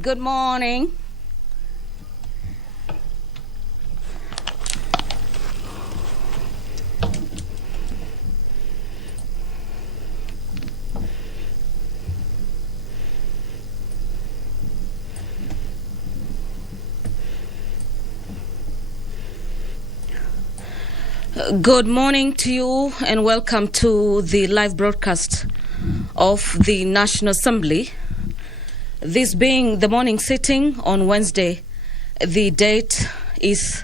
Good morning. Good morning to you and welcome to the live broadcast of the National Assembly. This being the morning sitting on Wednesday, the date is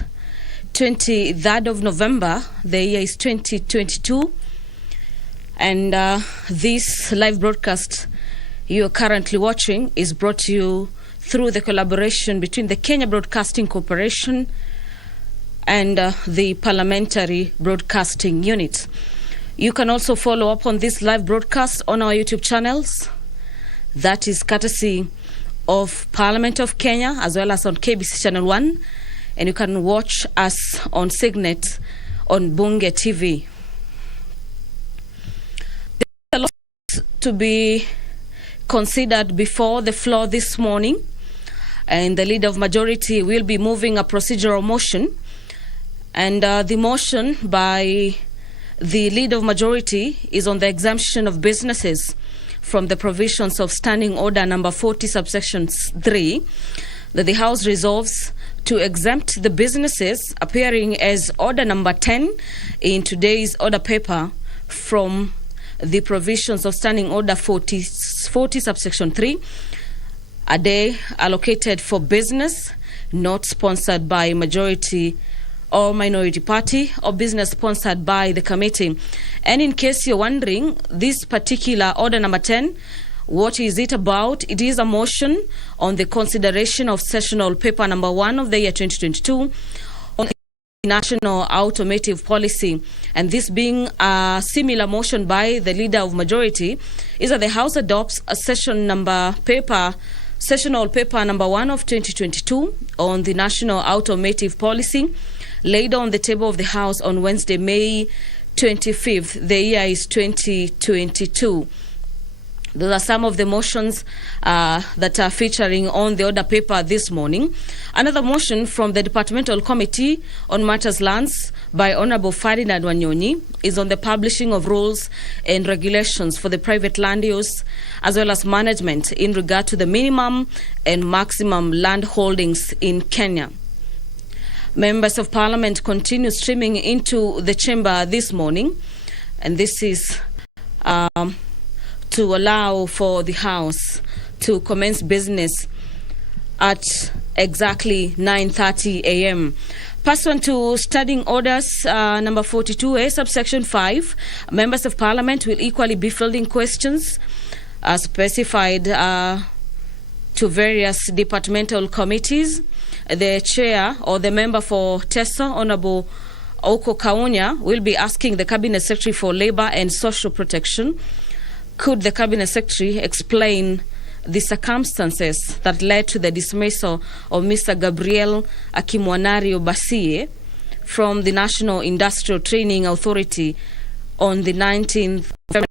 23rd of November, the year is 2022, and this live broadcast you are currently watching is brought to you through the collaboration between the Kenya Broadcasting Corporation and the Parliamentary Broadcasting Unit. You can also follow up on this live broadcast on our YouTube channels. That is courtesy of Parliament of Kenya, as well as on KBC Channel 1. And you can watch us on Signet on Bunge TV. There's a lot to be considered before the floor this morning. And the Leader of Majority will be moving a procedural motion. And the motion by the Leader of Majority is on the exemption of businesses from the provisions of Standing Order number 40 subsections 3, that the House resolves to exempt the businesses appearing as Order number 10 in today's order paper from the provisions of Standing Order 40 subsection 3, a day allocated for business not sponsored by majority or minority party, or business sponsored by the committee. And in case you're wondering, this particular order number 10, what is it about? It is a motion on the consideration of sessional paper number 1 of the year 2022 on the national automotive policy. And this being a similar motion by the Leader of Majority, is that the House adopts a sessional paper number 1 of 2022 on the national automotive policy, laid on the table of the House on Wednesday, May 25th. The year is 2022. Those are some of the motions that are featuring on the order paper this morning. Another motion from the Departmental Committee on Matters Lands by Honorable Ferdinand Wanyonyi is on the publishing of rules and regulations for the private land use as well as management in regard to the minimum and maximum land holdings in Kenya. Members of Parliament continue streaming into the chamber this morning, and this is to allow for the House to commence business at exactly 9:30 a.m. Pursuant to Standing Orders number 42A, subsection 5, members of Parliament will equally be fielding questions specified to various departmental committees. The chair or the member for TESA, Honorable Oko Kaunya, will be asking the Cabinet Secretary for Labour and Social Protection. Could the Cabinet Secretary explain the circumstances that led to the dismissal of Mr. Gabriel Akimwanario Basie from the National Industrial Training Authority on the 19th of February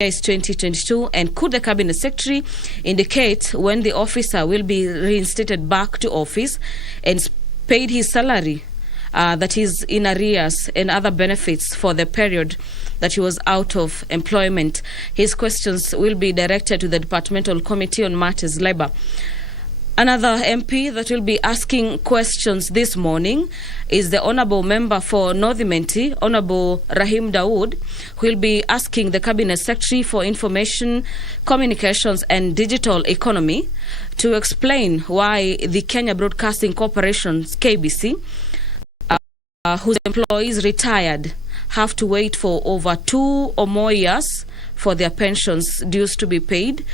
2022, and could the Cabinet Secretary indicate when the officer will be reinstated back to office and paid his salary that is in arrears and other benefits for the period that he was out of employment? His questions will be directed to the Departmental Committee on Matters Labour. Another MP that will be asking questions this morning is the Honourable Member for North Imenti, Honourable Rahim Dawood, who will be asking the Cabinet Secretary for Information, Communications and Digital Economy to explain why the Kenya Broadcasting Corporation, KBC, whose employees retired, have to wait for over 2 or more years for their pensions dues to be paid.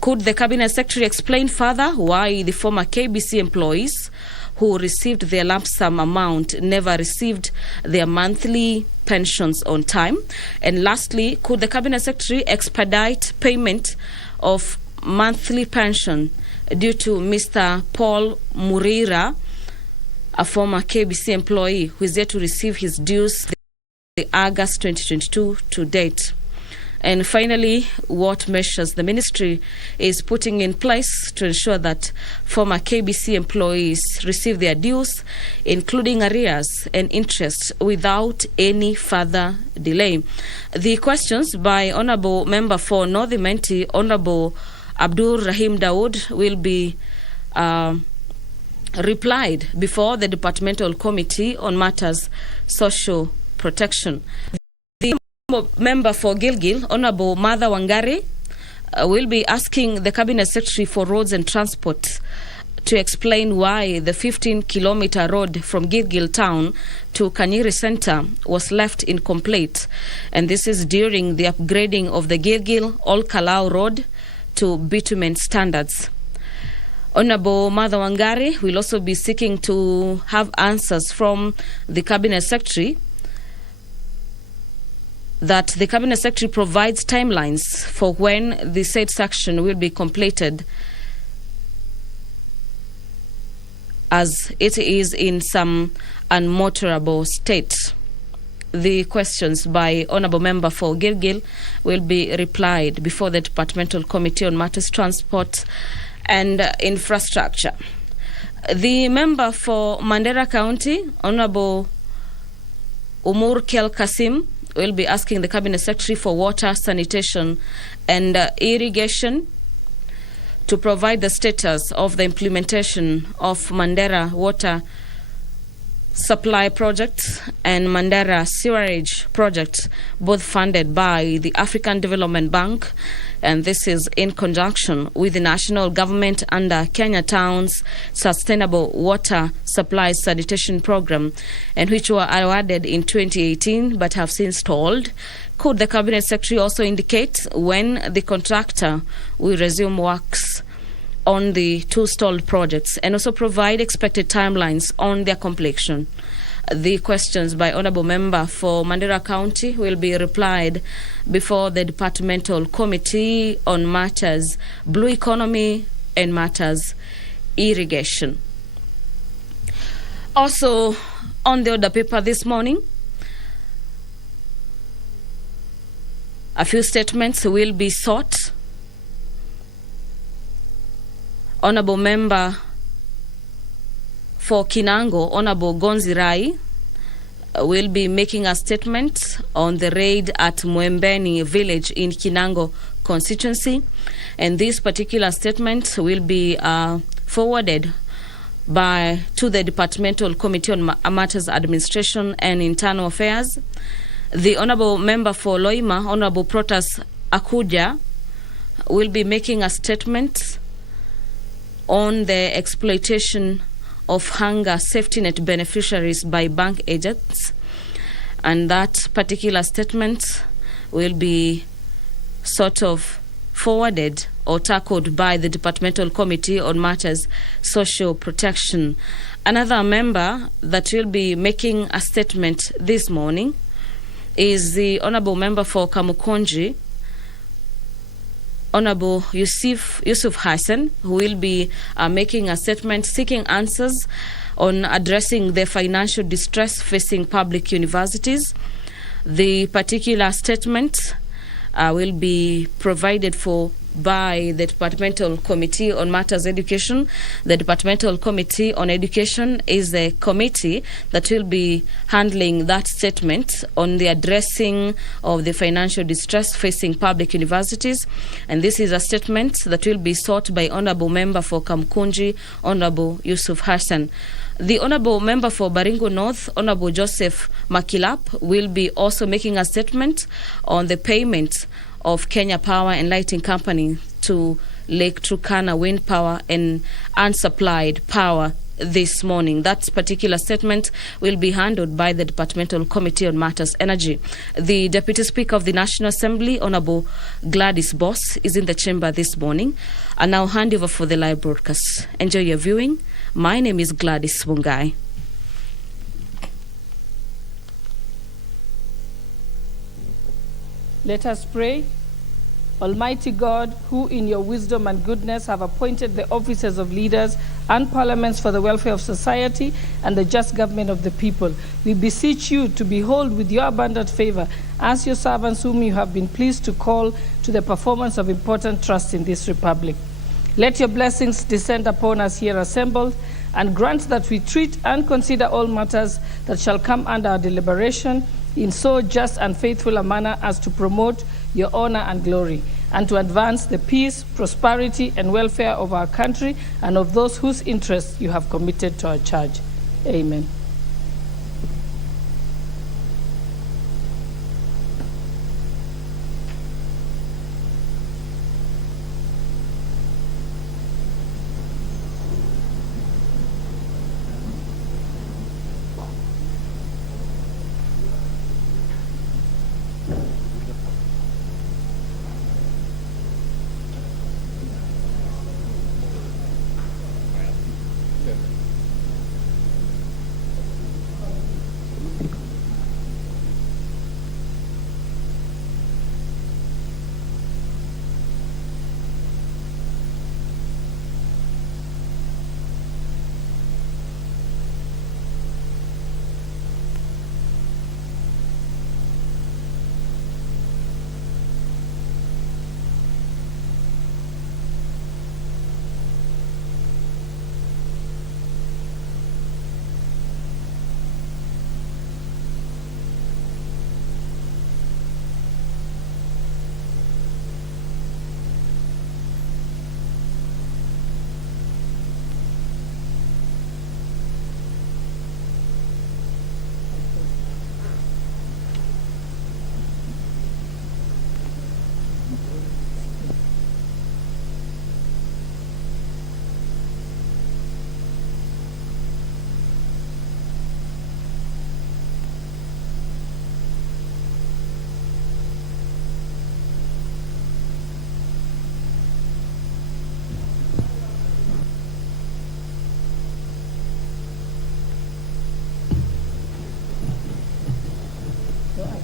Could the Cabinet Secretary explain further why the former KBC employees who received their lump sum amount never received their monthly pensions on time? And lastly, could the Cabinet Secretary expedite payment of monthly pension due to Mr. Paul Murira, a former KBC employee who is yet to receive his dues the August 2022 to date? And finally, what measures the ministry is putting in place to ensure that former KBC employees receive their dues, including arrears and interest, without any further delay. The questions by Honourable Member for North Imenti, Honourable Abdul Rahim Dawood, will be replied before the Departmental Committee on Matters Social Protection. The member for Gilgil, Honourable Martha Wangari, will be asking the Cabinet Secretary for Roads and Transport to explain why the 15-kilometre road from Gilgil town to Kanyiri Centre was left incomplete. And this is during the upgrading of the Gilgil Ol Kalau road to bitumen standards. Honourable Martha Wangari will also be seeking to have answers from the Cabinet Secretary that the Cabinet Secretary provides timelines for when the said section will be completed, as it is in some unmotorable state. The questions by Honourable Member for Gilgil will be replied before the Departmental Committee on Matters Transport and Infrastructure. The member for Mandera County, Honourable Umur Kel Kasim, will be asking the Cabinet Secretary for Water, Sanitation and Irrigation to provide the status of the implementation of Mandera Water Supply Project and Mandera Sewerage Project, both funded by the African Development Bank, and this is in conjunction with the national government under Kenya Town's Sustainable Water Supply Sanitation Program, and which were awarded in 2018 but have since stalled. Could the Cabinet Secretary also indicate when the contractor will resume works on the two stalled projects and also provide expected timelines on their completion? The questions by Honourable Member for Mandera County will be replied before the Departmental Committee on Matters Blue Economy and Matters Irrigation. Also on the order paper this morning, a few statements will be sought. Honourable Member for Kinango, Honourable Gonzi Rai, will be making a statement on the raid at Mwembeni village in Kinango constituency, and this particular statement will be forwarded to the Departmental Committee on Matters Administration and Internal Affairs. The Honourable Member for Loima, Honourable Protas Akuja, will be making a statement on the exploitation of hunger safety net beneficiaries by bank agents, and that particular statement will be sort of forwarded or tackled by the Departmental Committee on Matters Social Protection. Another member that will be making a statement this morning is the Honourable Member for Kamukonji, Honourable Yusuf Hassan, who will be making a statement seeking answers on addressing the financial distress facing public universities. The particular statement will be provided for by the Departmental Committee on Matters Education. The Departmental Committee on Education is the committee that will be handling that statement on the addressing of the financial distress facing public universities. And this is a statement that will be sought by Honourable Member for Kamkunji, Honourable Yusuf Hassan. The Honourable Member for Baringo North, Honourable Joseph Makilap, will be also making a statement on the payment of Kenya Power and Lighting Company to Lake Turkana Wind Power and unsupplied power this morning. That particular statement will be handled by the Departmental Committee on Matters Energy. The Deputy Speaker of the National Assembly, Honourable Gladys Boss, is in the chamber this morning. I now hand over for the live broadcast. Enjoy your viewing. My name is Gladys Mungai. Let us pray. Almighty God, who in your wisdom and goodness have appointed the offices of leaders and parliaments for the welfare of society and the just government of the people, we beseech you to behold with your abundant favor as your servants whom you have been pleased to call to the performance of important trusts in this republic. Let your blessings descend upon us here assembled, and grant that we treat and consider all matters that shall come under our deliberation in so just and faithful a manner as to promote your honor and glory, and to advance the peace, prosperity, and welfare of our country and of those whose interests you have committed to our charge. Amen.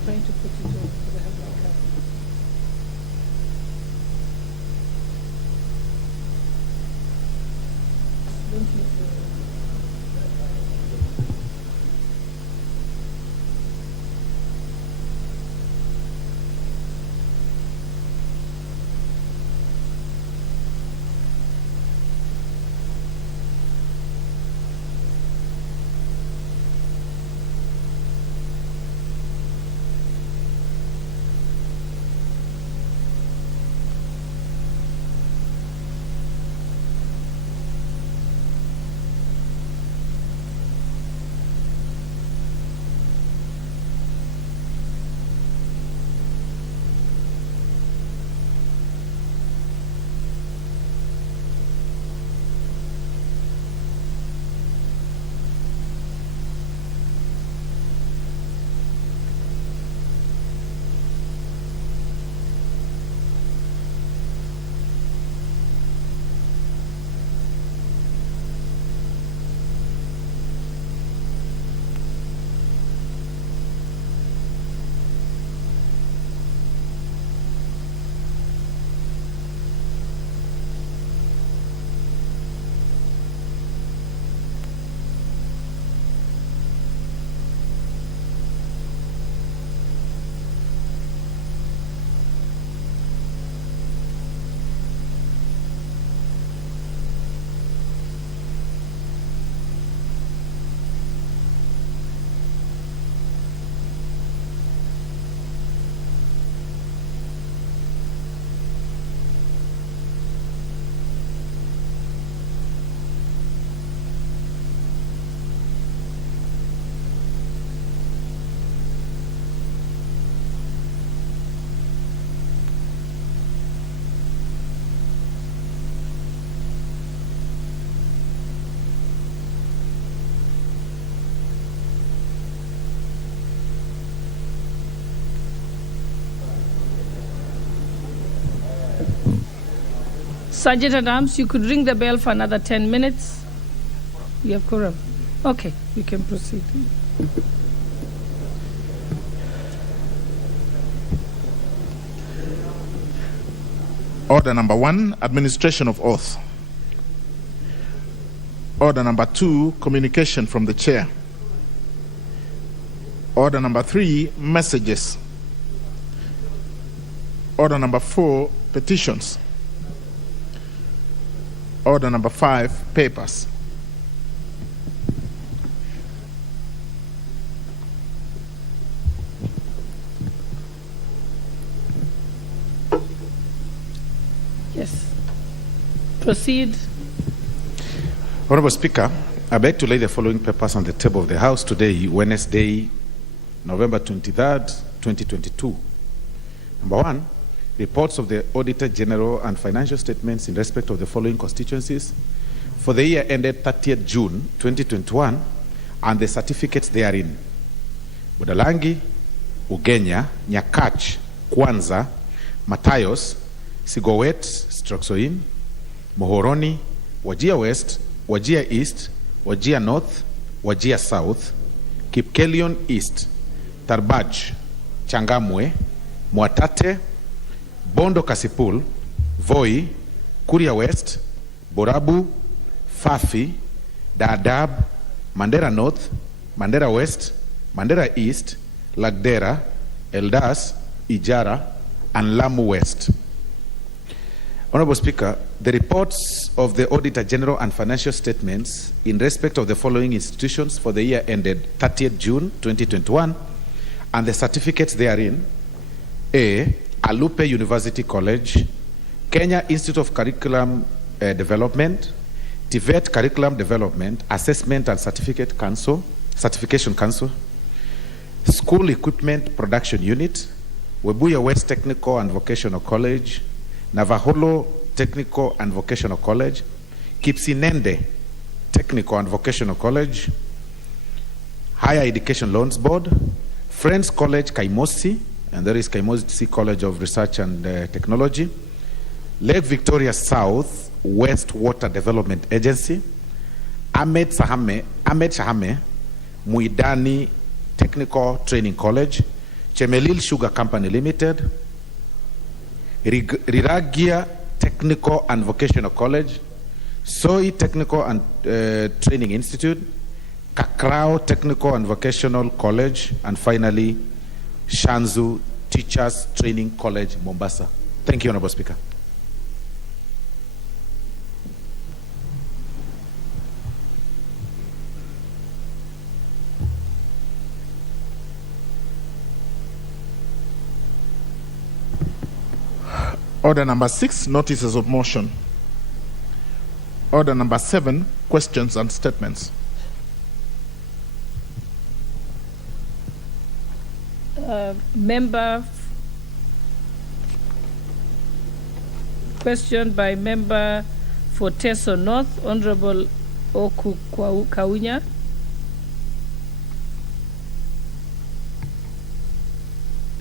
Trying to put it on because I have my card. Don't you Sergeant at Arms, you could ring the bell for another 10 minutes. You have quorum. Okay, we can proceed. Order number 1, administration of oath. Order number 2, communication from the chair. Order number 3, messages. Order number 4, petitions. Order number 5, papers. Yes. Proceed. Honorable Speaker, I beg to lay the following papers on the table of the House today, Wednesday, November 23rd, 2022. Number 1, reports of the Auditor General and financial statements in respect of the following constituencies for the year ended 30th June 2021 and the certificates therein. Budalangi, Ugenya, Nyakach, Kwanza, Matayos, Sigowet, Stroxoin, Mohoroni, Wajir West, Wajir East, Wajir North, Wajir South, Kipkelion East, Tarbaj, Changamwe, Mwatate, Bondo Kasipul, Voi, Kuria West, Borabu, Fafi, Dadaab, Mandera North, Mandera West, Mandera East, Lagdera, Eldas, Ijara, and Lamu West. Honorable Speaker, the reports of the Auditor General and financial statements in respect of the following institutions for the year ended 30th June 2021 and the certificates therein: A. Alupe University College, Kenya Institute of Curriculum Development, TVET Curriculum Development, Assessment and Certification Council, School Equipment Production Unit, Webuye West Technical and Vocational College, Navaholo Technical and Vocational College, Kipsinende Technical and Vocational College, Higher Education Loans Board, Friends College Kaimosi, and there is Kaimosi College of Research and Technology, Lake Victoria South West Water Development Agency, Ahmed Shahame Muidani Technical Training College, Chemelil Sugar Company Limited, Riragia Technical and Vocational College, Soi Technical and Training Institute, Kakrao Technical and Vocational College, and finally, Shanzu Teachers Training College, Mombasa. Thank you, Honorable Speaker. Order number 6, notices of motion. Order number 7, questions and statements. Question by member for Teso North, Honorable Oku Kaunya.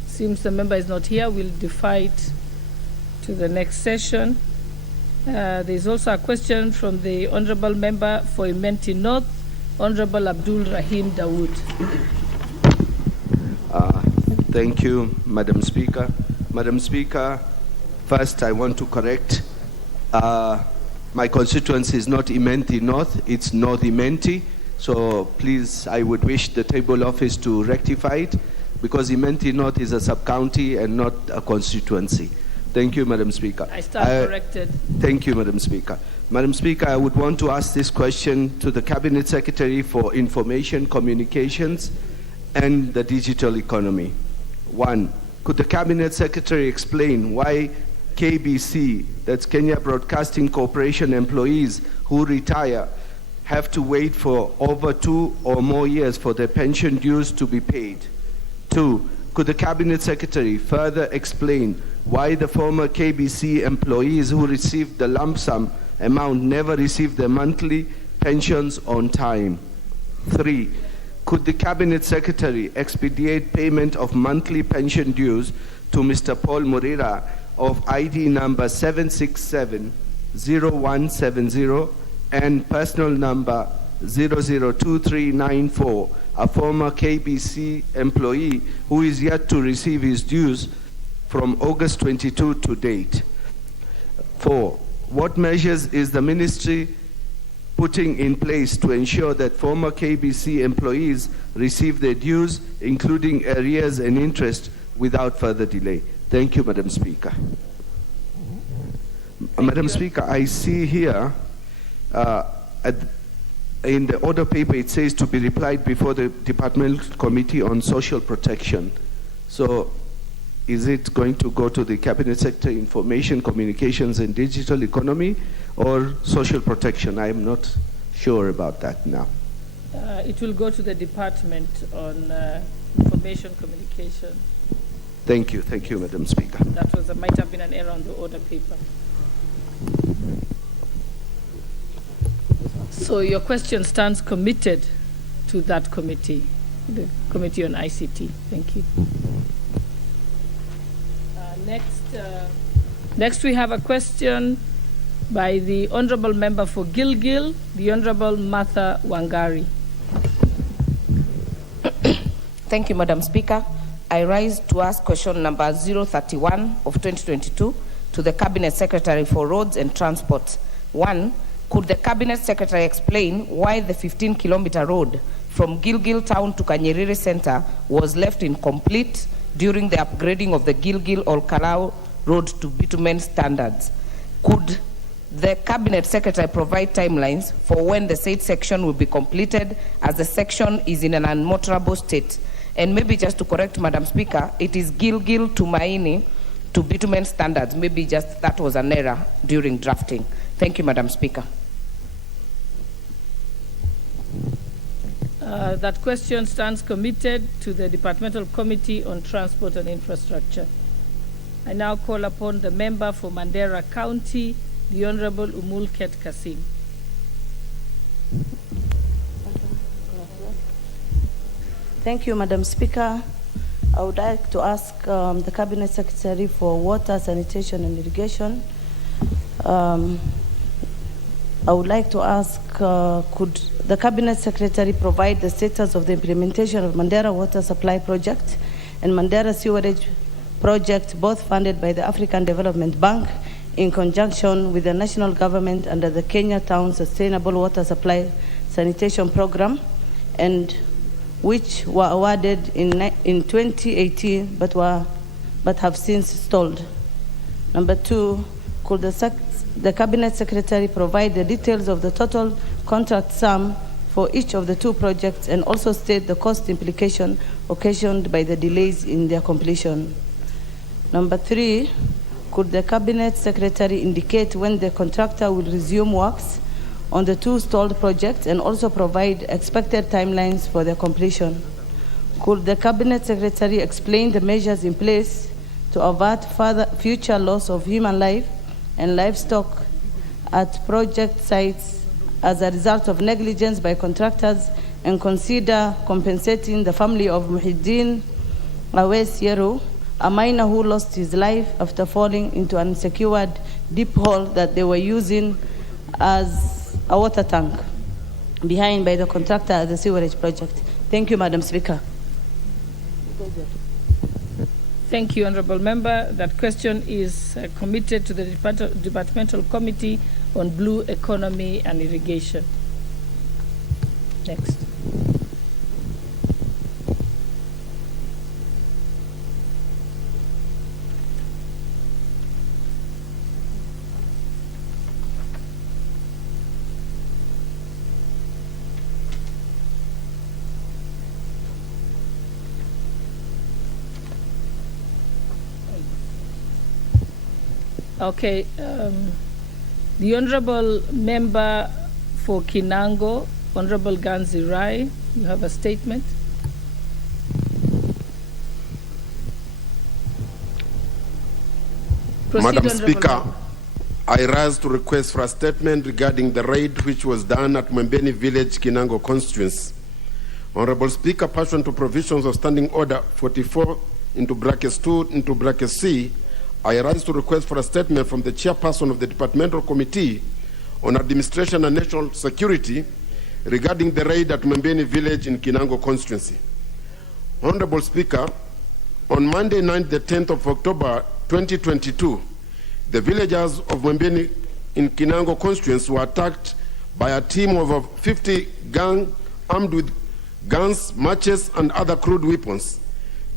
Seems the member is not here. We'll defer it to the next session. There is also a question from the Honorable Member for Imenti North, Honorable Abdul Rahim Dawood. Thank you, Madam Speaker. Madam Speaker, first I want to correct. My constituency is not Imenti North, it's North Imenti. So please, I would wish the table office to rectify it, because Imenti North is a sub-county and not a constituency. Thank you, Madam Speaker. I stand corrected. Thank you, Madam Speaker. Madam Speaker, I would want to ask this question to the Cabinet Secretary for Information, Communications, and the Digital Economy. 1, could the Cabinet Secretary explain why KBC, that's Kenya Broadcasting Corporation employees who retire, have to wait for over 2 or more years for their pension dues to be paid? 2, could the Cabinet Secretary further explain why the former KBC employees who received the lump sum amount never received their monthly pensions on time? 3, could the Cabinet Secretary expedite payment of monthly pension dues to Mr. Paul Murira of ID number 7670170 and personal number 002394, a former KBC employee who is yet to receive his dues from August 22 to date? 4. What measures is the ministry putting in place to ensure that former KBC employees receive their dues, including arrears and interest, without further delay? Thank you, Madam Speaker. Madam Speaker, I see here in the order paper it says to be replied before the Departmental Committee on Social Protection. So is it going to go to the Cabinet Secretary, Information, Communications and Digital Economy, or Social Protection? I am not sure about that now. It will go to the Department on Information, Communication. Thank you, Madam Speaker. That might have been an error on the order paper. So your question stands committed to that committee, the Committee on ICT. Thank you. Next we have a question by the Honorable Member for Gilgil, the Honorable Martha Wangari. Thank you, Madam Speaker. I rise to ask question number 031 of 2022 to the Cabinet Secretary for Roads and Transport. 1. Could the Cabinet Secretary explain why the 15-kilometer road from Gilgil Town to Kanyerere Center was left incomplete during the upgrading of the Gilgil-Olkalau Road to bitumen standards? Could the Cabinet Secretary provide timelines for when the said section will be completed, as the section is in an unmotorable state? And maybe just to correct, Madam Speaker, it is Gilgil to Maini to bitumen standards. Maybe just that was an error during drafting. Thank you, Madam Speaker. That question stands committed to the Departmental Committee on Transport and Infrastructure. I now call upon the member for Mandera County, the Honorable Umulket Kasim. Thank you, Madam Speaker. I would like to ask the Cabinet Secretary for Water, Sanitation and Irrigation. I would like to ask, could the Cabinet Secretary provide the status of the implementation of Mandera Water Supply Project and Mandera Sewerage Project, both funded by the African Development Bank in conjunction with the national government under the Kenya Town Sustainable Water Supply Sanitation Program, and which were awarded in 2018 but have since stalled? Number 2, could the Cabinet Secretary provide the details of the total contract sum for each of the 2 projects and also state the cost implication occasioned by the delays in their completion? Number 3, could the Cabinet Secretary indicate when the contractor will resume works on the 2 stalled projects and also provide expected timelines for their completion? Could the Cabinet Secretary explain the measures in place to avert future loss of human life and livestock at project sites as a result of negligence by contractors, and consider compensating the family of Muhyiddin Awes Yeru, a miner who lost his life after falling into an unsecured deep hole that they were using as a water tank behind by the contractor at the sewerage project? Thank you, Madam Speaker. Thank you, Honorable Member. That question is committed to the Departmental Committee on Blue Economy and Irrigation. Next. Okay, the Honorable Member for Kinango, Honorable Ganzi Rai, you have a statement. Proceed, Madam Honorable Speaker, Member. I rise to request for a statement regarding the raid which was done at Mwembeni Village, Kinango constituency. Honorable Speaker, pursuant to provisions of Standing Order 44 into brackets 2 into brackets C, I rise to request for a statement from the chairperson of the Departmental Committee on Administration and National Security regarding the raid at Mwembeni Village in Kinango constituency. Honorable Speaker, on Monday night, the 10th of October 2022, the villagers of Mwembeni in Kinango constituency were attacked by a team of 50 gang armed with guns, matches, and other crude weapons.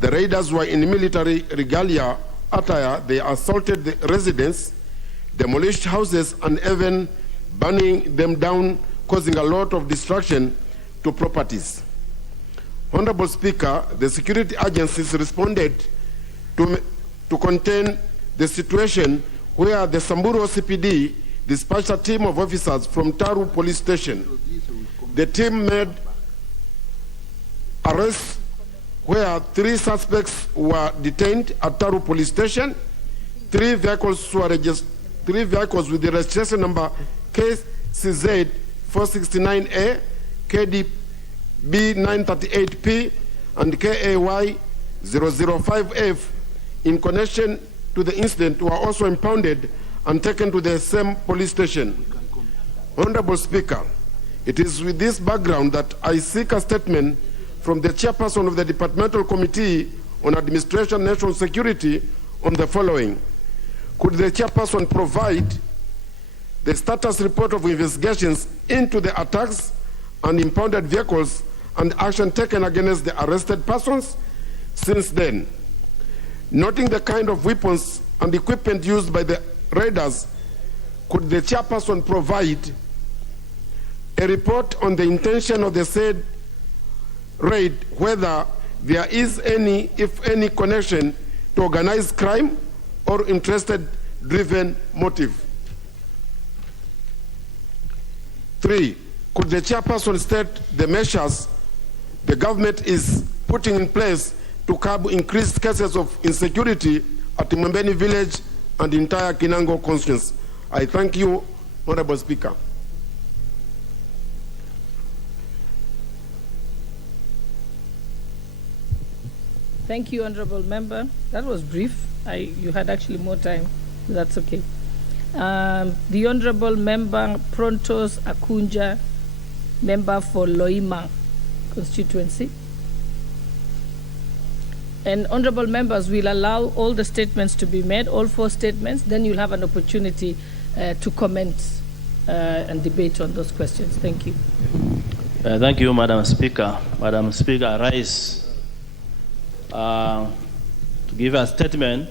The raiders were in military regalia attire. They assaulted the residents, demolished houses, and even burning them down, causing a lot of destruction to properties. Honorable Speaker, the security agencies responded to contain the situation, where the Samburu CPD dispatched a team of officers from Taru police station. The team made arrests where 3 suspects were detained at Taru police station. 3 vehicles were registered. 3 vehicles with the registration number KCZ 469A, KDB 938P, and KAY 005F in connection to the incident were also impounded and taken to the same police station. Honorable Speaker, it is with this background that I seek a statement from the chairperson of the Departmental Committee on Administration and National Security on the following. Could the chairperson provide the status report of investigations into the attacks and impounded vehicles and action taken against the arrested persons since then? Noting the kind of weapons and equipment used by the raiders, could the chairperson provide a report on the intention of the said raid, whether there is any, if any, connection to organized crime or interest-driven motive? 3, could the chairperson state the measures the government is putting in place to curb increased cases of insecurity at Mwembeni village and the entire Kinango constituency? I thank you, Honorable Speaker. Thank you, Honorable Member. That was brief. You had actually more time. That's okay. The Honorable Member Prontos Akunja, member for Loima constituency. And honorable members, will allow all the statements to be made, all 4 statements, then you'll have an opportunity to comment and debate on those questions. Thank you. Thank you, Madam Speaker. Madam Speaker, I rise to give a statement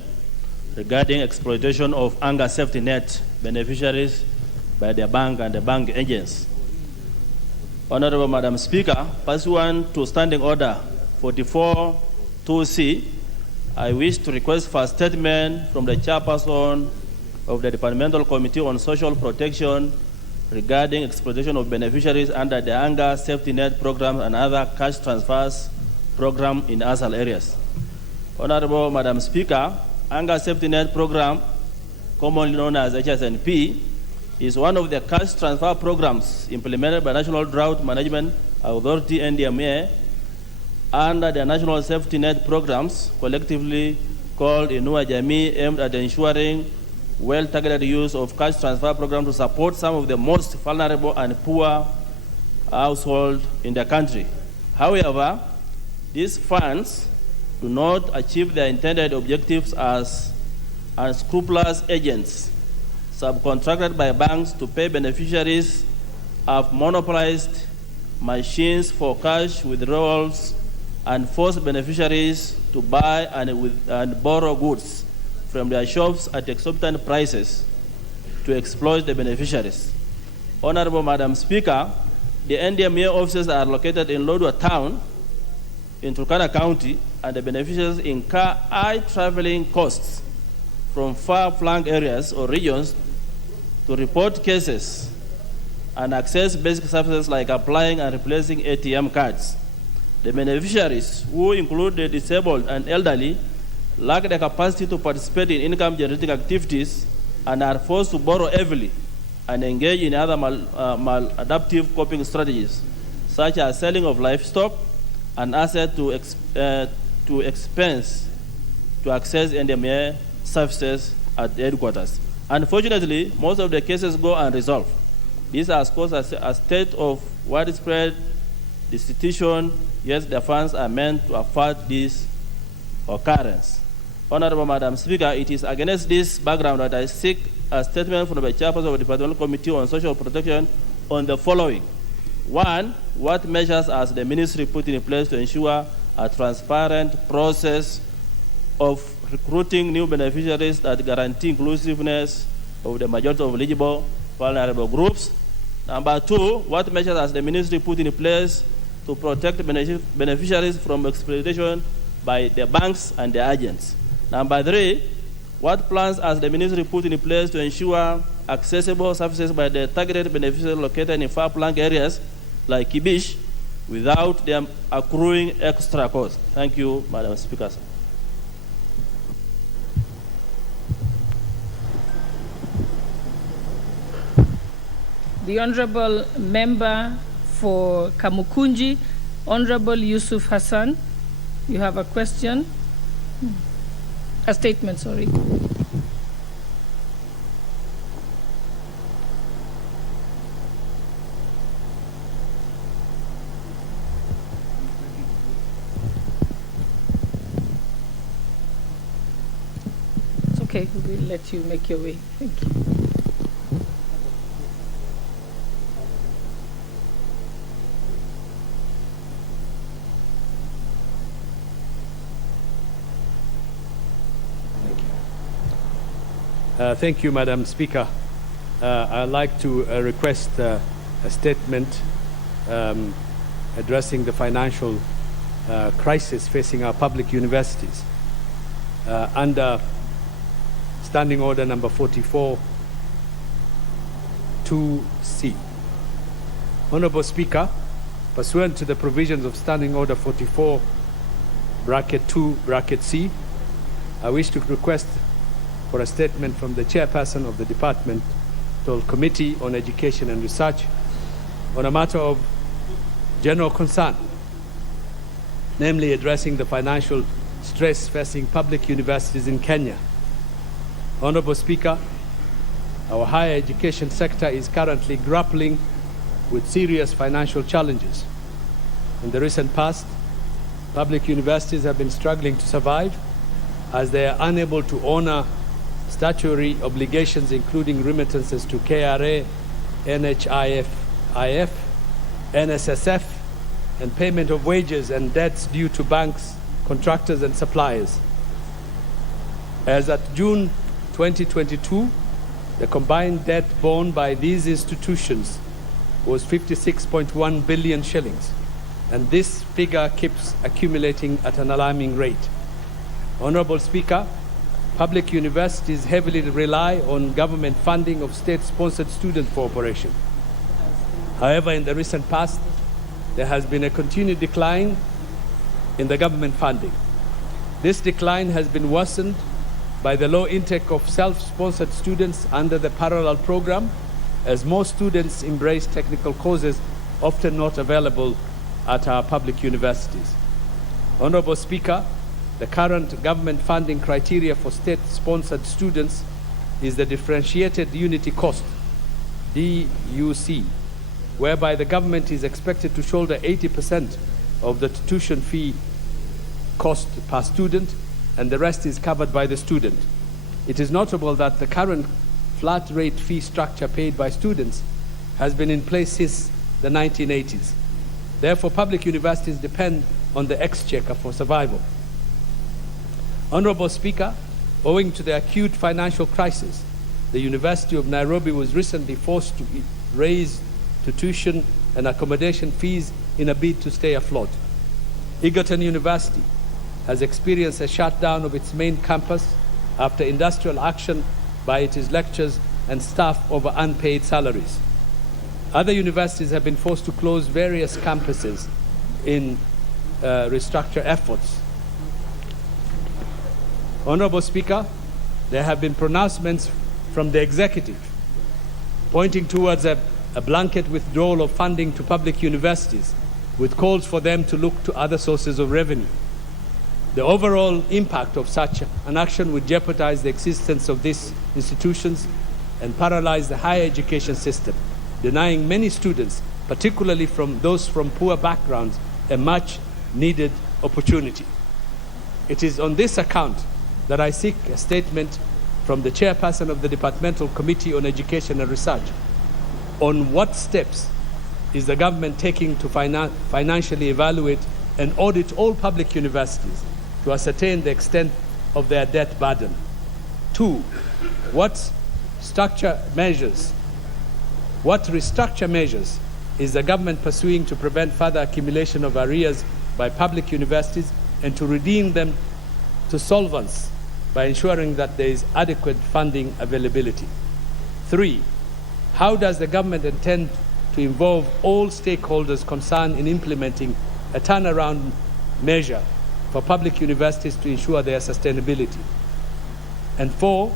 regarding exploitation of anger safety net beneficiaries by the bank and the bank agents. Honorable Madam Speaker, pursuant to Standing Order 44-2C, I wish to request for a statement from the chairperson of the Departmental Committee on Social Protection regarding exploitation of beneficiaries under the Anger Safety Net Program and other cash transfers program in ASAL areas. Honorable Madam Speaker, Anger Safety Net Program, commonly known as HSNP, is one of the cash transfer programs implemented by National Drought Management Authority, NDMA, under the National Safety Net programs, collectively called Inua Jamii, aimed at ensuring well-targeted use of cash transfer programs to support some of the most vulnerable and poor households in the country. However, these funds do not achieve their intended objectives as unscrupulous agents subcontracted by banks to pay beneficiaries have monopolized machines for cash withdrawals and force beneficiaries to buy and borrow goods from their shops at exorbitant prices to exploit the beneficiaries. Honorable Madam Speaker, the NDMA offices are located in Lodwar Town in Turkana County, and the beneficiaries incur high traveling costs from far-flung areas or regions to report cases and access basic services like applying and replacing ATM cards. The beneficiaries, who include the disabled and elderly, lack the capacity to participate in income-generating activities and are forced to borrow heavily and engage in other maladaptive coping strategies, such as selling of livestock and assets to expense to access NDMA services at headquarters. Unfortunately, most of the cases go unresolved. This has caused a state of widespread destitution, yet the funds are meant to afford this occurrence. Honorable Madam Speaker, it is against this background that I seek a statement from the chairperson of the Departmental Committee on Social Protection on the following. 1, what measures has the ministry put in place to ensure a transparent process of recruiting new beneficiaries that guarantee inclusiveness of the majority of eligible vulnerable groups? Number 2, what measures has the ministry put in place to protect beneficiaries from exploitation by the banks and the agents? Number 3, what plans has the ministry put in place to ensure accessible services by the targeted beneficiaries located in far-flung areas like Kibish without them accruing extra costs? Thank you, Madam Speaker. The Honorable Member for Kamukunji, Honorable Yusuf Hassan, you have a question? A statement, sorry. It's okay, we'll let you make your way. Thank you. Thank you, Madam Speaker. I'd like to request a statement addressing the financial crisis facing our public universities. Under Standing Order number 44, 2C. Honorable Speaker, pursuant to the provisions of Standing Order 44, bracket 2, bracket C, I wish to request for a statement from the chairperson of the Departmental Committee on Education and Research on a matter of general concern, namely addressing the financial stress facing public universities in Kenya. Honorable Speaker, our higher education sector is currently grappling with serious financial challenges. In the recent past, public universities have been struggling to survive as they are unable to honor statutory obligations, including remittances to KRA, NHIF, NSSF, and payment of wages and debts due to banks, contractors, and suppliers. As at June 2022, the combined debt borne by these institutions was 56.1 billion shillings, and this figure keeps accumulating at an alarming rate. Honorable Speaker, public universities heavily rely on government funding of state-sponsored student cooperation. However, in the recent past, there has been a continued decline in the government funding. This decline has been worsened by the low intake of self-sponsored students under the parallel program, as more students embrace technical courses often not available at our public universities. Honorable Speaker, the current government funding criteria for state-sponsored students is the differentiated unity cost, DUC, whereby the government is expected to shoulder 80% of the tuition fee cost per student, and the rest is covered by the student. It is notable that the current flat rate fee structure paid by students has been in place since the 1980s. Therefore, public universities depend on the exchequer for survival. Honorable Speaker, owing to the acute financial crisis, the University of Nairobi was recently forced to raise tuition and accommodation fees in a bid to stay afloat. Egerton University has experienced a shutdown of its main campus after industrial action by its lecturers and staff over unpaid salaries. Other universities have been forced to close various campuses in restructure efforts. Honorable Speaker, there have been pronouncements from the executive pointing towards a blanket withdrawal of funding to public universities, with calls for them to look to other sources of revenue. The overall impact of such an action would jeopardize the existence of these institutions and paralyze the higher education system, denying many students, particularly from those from poor backgrounds, a much needed opportunity. It is on this account that I seek a statement from the chairperson of the Departmental Committee on Education and Research on what steps is the government taking to financially evaluate and audit all public universities to ascertain the extent of their debt burden. 2, what restructure measures is the government pursuing to prevent further accumulation of arrears by public universities and to redeem them to solvents by ensuring that there is adequate funding availability? 3, how does the government intend to involve all stakeholders concerned in implementing a turnaround measure for public universities to ensure their sustainability? And 4,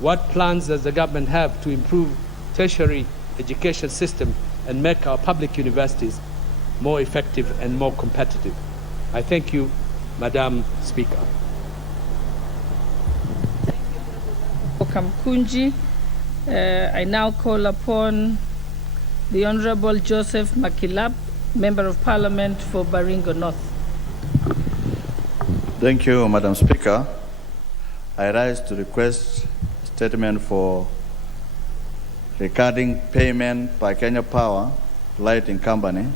what plans does the government have to improve tertiary education system and make our public universities more effective and more competitive? I thank you, Madam Speaker. Kamkunji. I now call upon the Honorable Joseph Makilap, Member of Parliament for Baringo North. Thank you, Madam Speaker. I rise to request a statement regarding payment by Kenya Power Lighting Company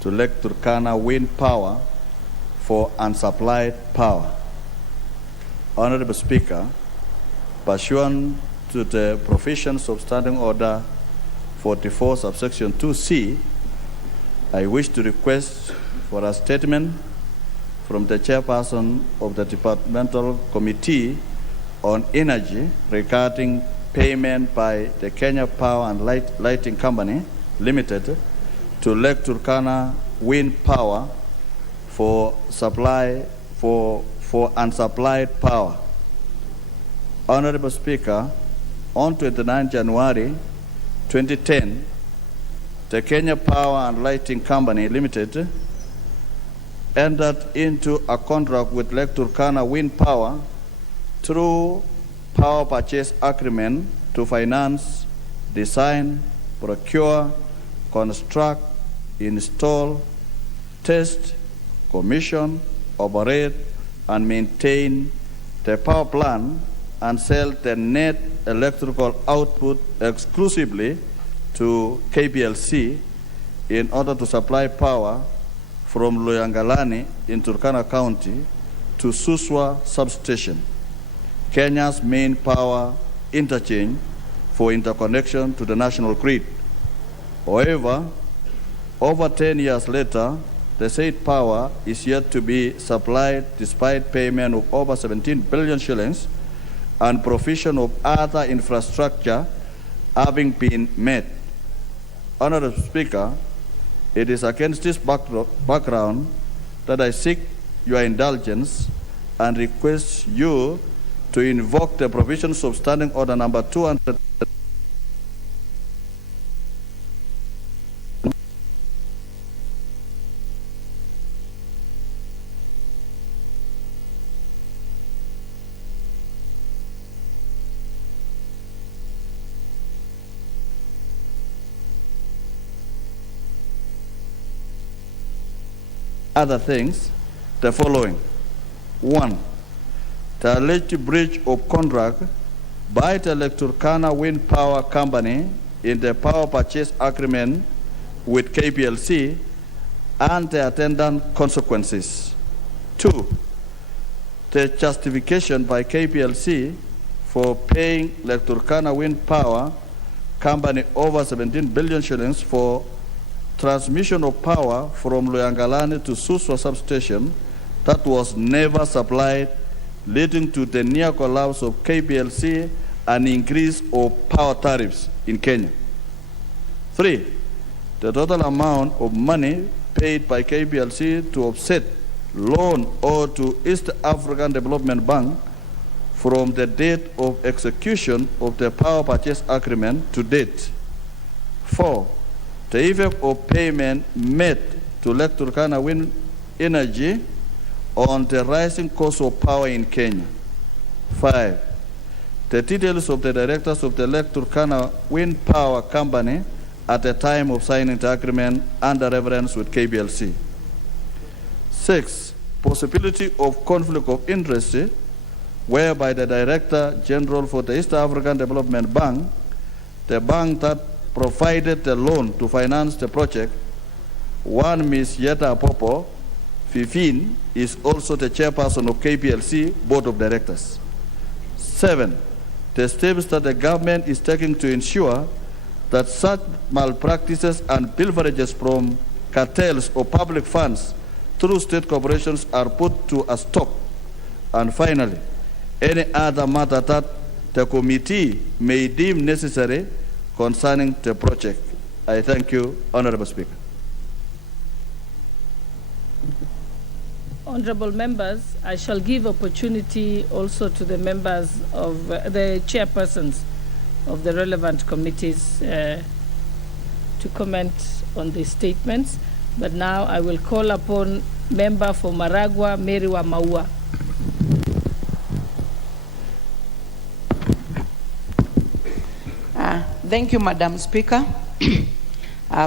to Lake Turkana Wind Power for unsupplied power. Honorable Speaker, pursuant to the provisions of Standing Order 44, subsection 2C, I wish to request for a statement from the chairperson of the Departmental Committee on Energy regarding payment by the Kenya Power and Lighting Company Limited to Lake Turkana Wind Power for unsupplied power. Honorable Speaker, on 29 January 2010, the Kenya Power and Lighting Company Limited entered into a contract with Lake Turkana Wind Power through power purchase agreement to finance, design, procure, construct, install, test, commission, operate, and maintain the power plant and sell the net electrical output exclusively to KPLC in order to supply power from Loyangalani in Turkana County to Suswa Substation, Kenya's main power interchange for interconnection to the national grid. However, over 10 years later, the said power is yet to be supplied despite payment of over 17 billion shillings and provision of other infrastructure having been made. Honorable Speaker, it is against this background that I seek your indulgence and request you to invoke the provisions of Standing Order number 200. Other things, the following. 1, the alleged breach of contract by the Lake Turkana Wind Power Company in the power purchase agreement with KPLC and the attendant consequences. 2, the justification by KPLC for paying Lake Turkana Wind Power Company over 17 billion shillings for transmission of power from Loyangalani to Suswa Substation that was never supplied, leading to the near collapse of KPLC and increase of power tariffs in Kenya. 3, the total amount of money paid by KPLC to offset loan owed to East African Development Bank from the date of execution of the power purchase agreement to date. 4, the effect of payment made to Lake Turkana Wind Energy on the rising cost of power in Kenya. 5, the details of the directors of the Lake Turkana Wind Power Company at the time of signing the agreement under reference with whereby the Director General for the East African Development Bank, the bank that provided the loan to finance the project, one Ms. Yeta Popo, Fifin, is also the chairperson of KPLC Board of Directors. 7, the steps that the government is taking to ensure that such malpractices and pilferages from cartels or public funds through state corporations are put to a stop. And finally, any other matter that the committee may deem necessary concerning the project. I thank you, Honorable Speaker. Honorable members, I shall give opportunity also to the members of the chairpersons of the relevant committees to comment on the statements. But now I will call upon member for Maragua, Mary wa Maua. Thank you, Madam Speaker,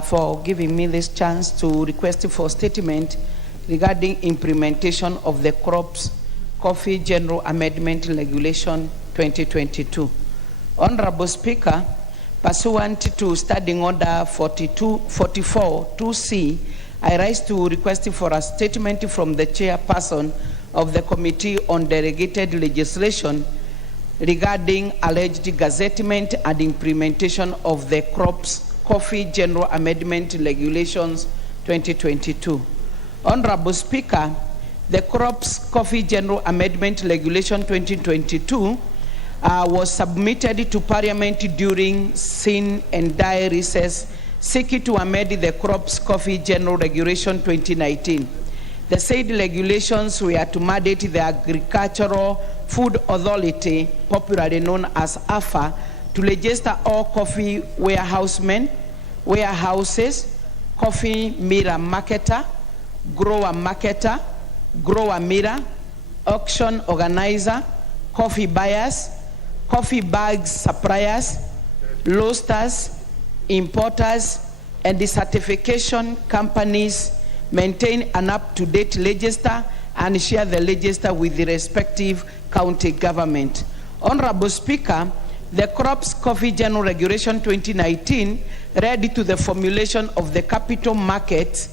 for giving me this chance to request for statement regarding implementation of the Crops Coffee General Amendment Regulation 2022. Honorable Speaker, pursuant to Standing Order 44-2C, I rise to request for a statement from the chairperson of the Committee on Delegated Legislation regarding alleged gazettement and implementation of the Crops Coffee General Amendment Regulations 2022. Honorable Speaker, the Crops Coffee General Amendment Regulation 2022 was submitted to Parliament during sin and die recess, seeking to amend the Crops Coffee General Regulation 2019. The said regulations were to mandate the Agricultural Food Authority, popularly known as AFA, to register all coffee warehousemen, warehouses, coffee mirror marketer, grower marketer, grower mirror, auction organizer, coffee buyers, coffee bags suppliers, roasters, importers, and the certification companies maintain an up-to-date register and share the register with the respective county government. Honorable Speaker, the Crops Coffee General Regulation 2019 led to the formulation of the Capital Market,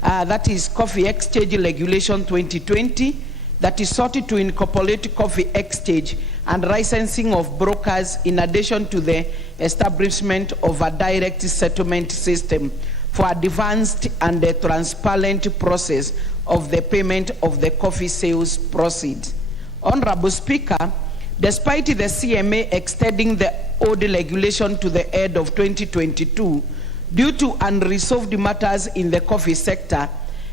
that is Coffee Exchange Regulation 2020, that is sought to incorporate coffee exchange and licensing of brokers in addition to the establishment of a direct settlement system for advanced and a transparent process of the payment of the coffee sales proceeds. Honorable Speaker, despite the CMA extending the old regulation to the end of 2022, due to unresolved matters in the coffee sector,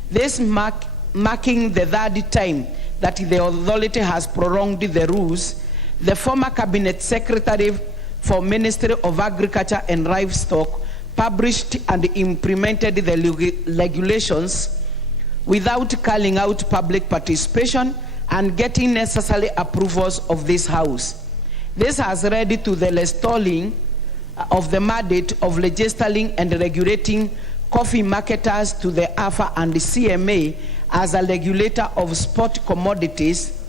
this marking the third time that the authority has prolonged the rules, the former Cabinet Secretary for Ministry of Agriculture and Livestock published and implemented the regulations without calling out public participation and getting necessary approvals of this House. This has led to the restoring of the mandate of registering and regulating coffee marketers to the AFA and the CMA as a regulator of spot commodities.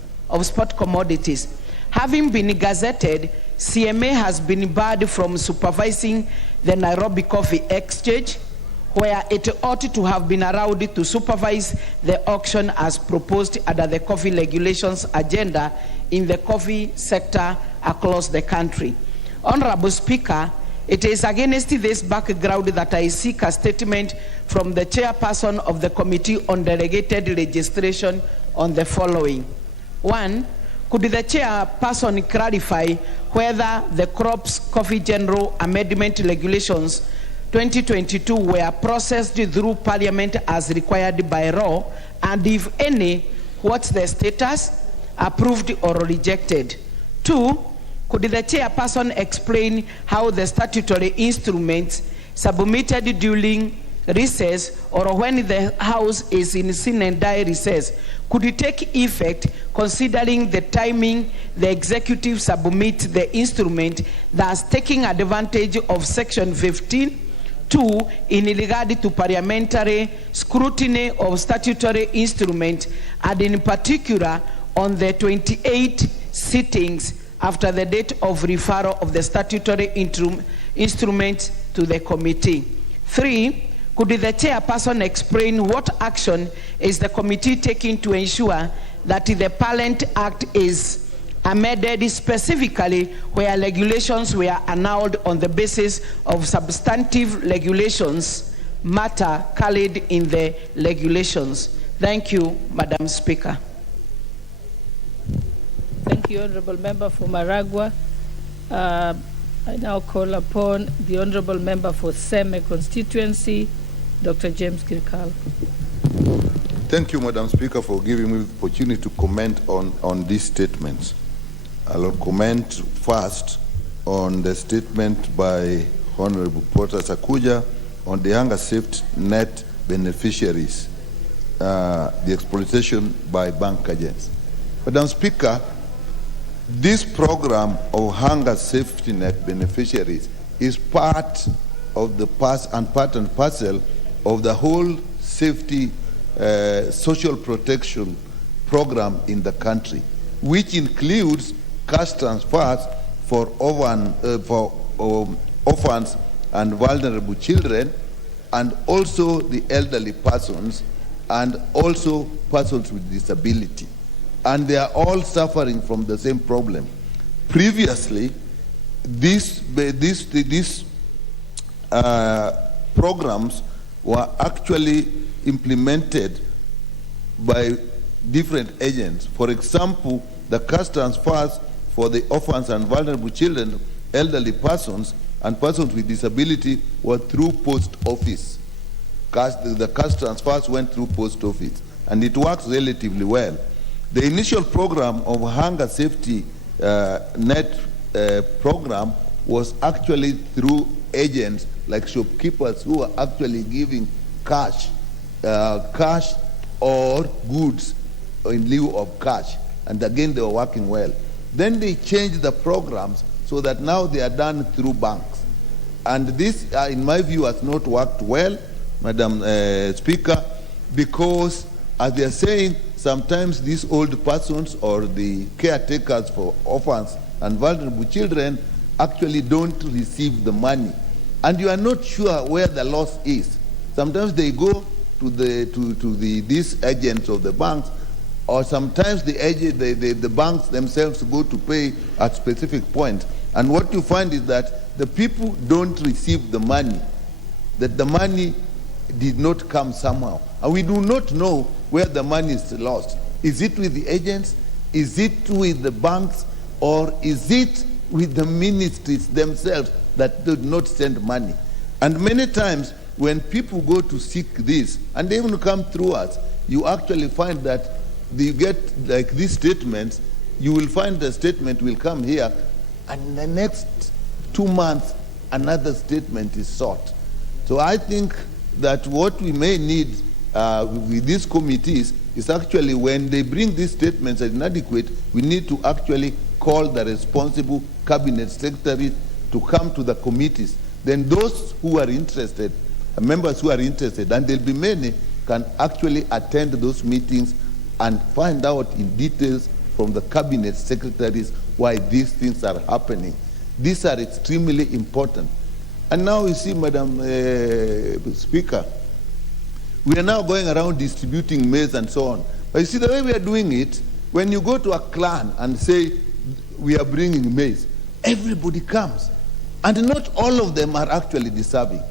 Having been gazetted, CMA has been barred from supervising the Nairobi Coffee Exchange, where it ought to have been allowed to supervise the auction as proposed under the coffee regulations agenda in the coffee sector across the country. Honorable Speaker, it is against this background that I seek a statement from the chairperson of the Committee on Delegated Legislation on the following. 1, could the chairperson clarify whether the Crops Coffee General Amendment Regulations 2022 were processed through Parliament as required by law, and if any, what's the status, approved or rejected? 2, could the chairperson explain how the statutory instruments submitted during recess or when the House is in sin and die recess could take effect, considering the timing the executive submit the instrument, thus taking advantage of Section 15(2) in regard to parliamentary scrutiny of statutory instrument, and in particular on the 28 sittings after the date of referral of the statutory instrument to the committee. 3, could the chairperson explain what action is the committee taking to ensure that the Parliament Act is amended specifically where regulations were annulled on the basis of substantive regulations matter carried in the regulations? Thank you, Madam Speaker. Thank you, Honourable Member for Maragua. I now call upon the Honourable Member for Seme constituency, Dr. James Kirkal. Thank you, Madam Speaker, for giving me the opportunity to comment on these statements. I'll comment first on the statement by Honorable Porter Sakuja on the hunger safety net beneficiaries, the exploitation by bank agents. Madam Speaker, this program of hunger safety net beneficiaries is part of the part and parcel of the whole safety social protection program in the country, which includes cash transfers for orphans and vulnerable children, and also the elderly persons, and also persons with disability. And they are all suffering from the same problem. Previously, these programs were actually implemented by different agents. For example, the cash transfers for the orphans and vulnerable children, elderly persons, and persons with disability were through post office. The cash transfers went through post office, and it works relatively well. The initial program of hunger safety net program was actually through agents like shopkeepers who were actually giving cash or goods in lieu of cash, and again they were working well. Then they changed the programs so that now they are done through banks, and this, in my view, has not worked well, Madam Speaker, because as they are saying, sometimes these old persons or the caretakers for orphans and vulnerable children actually don't receive the money, and you are not sure where the loss is. Sometimes they go to these agents of the banks, or sometimes the banks themselves go to pay at specific points. And what you find is that the people don't receive the money, that the money did not come somehow. And we do not know where the money is lost. Is it with the agents? Is it with the banks? Or is it with the ministries themselves that did not send money? And many times when people go to seek this, and they even come through us, you actually find that you get like these statements. You will find the statement will come here, and in the next 2 months, another statement is sought. So I think that what we may need with these committees is actually when they bring these statements as inadequate, we need to actually call the responsible cabinet secretary to come to the committees. Then those who are interested, members who are interested, and there'll be many, can actually attend those meetings and find out in details from the cabinet secretaries why these things are happening. These are extremely important. And now you see, Madam Speaker, we are now going around distributing maize and so on. But you see, the way we are doing it, when you go to a clan and say, we are bringing maize, everybody comes. And not all of them are actually deserving.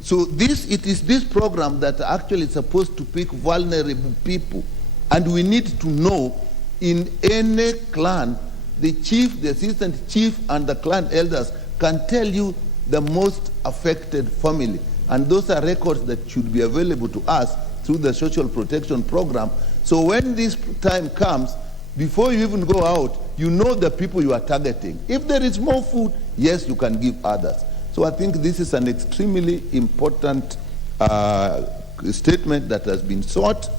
So it is this program that actually is supposed to pick vulnerable people. And we need to know in any clan, the chief, the assistant chief, and the clan elders can tell you the most affected family. And those are records that should be available to us through the social protection program. So when this time comes, before you even go out, you know the people you are targeting. If there is more food, yes, you can give others. So I think this is an extremely important statement that has been sought,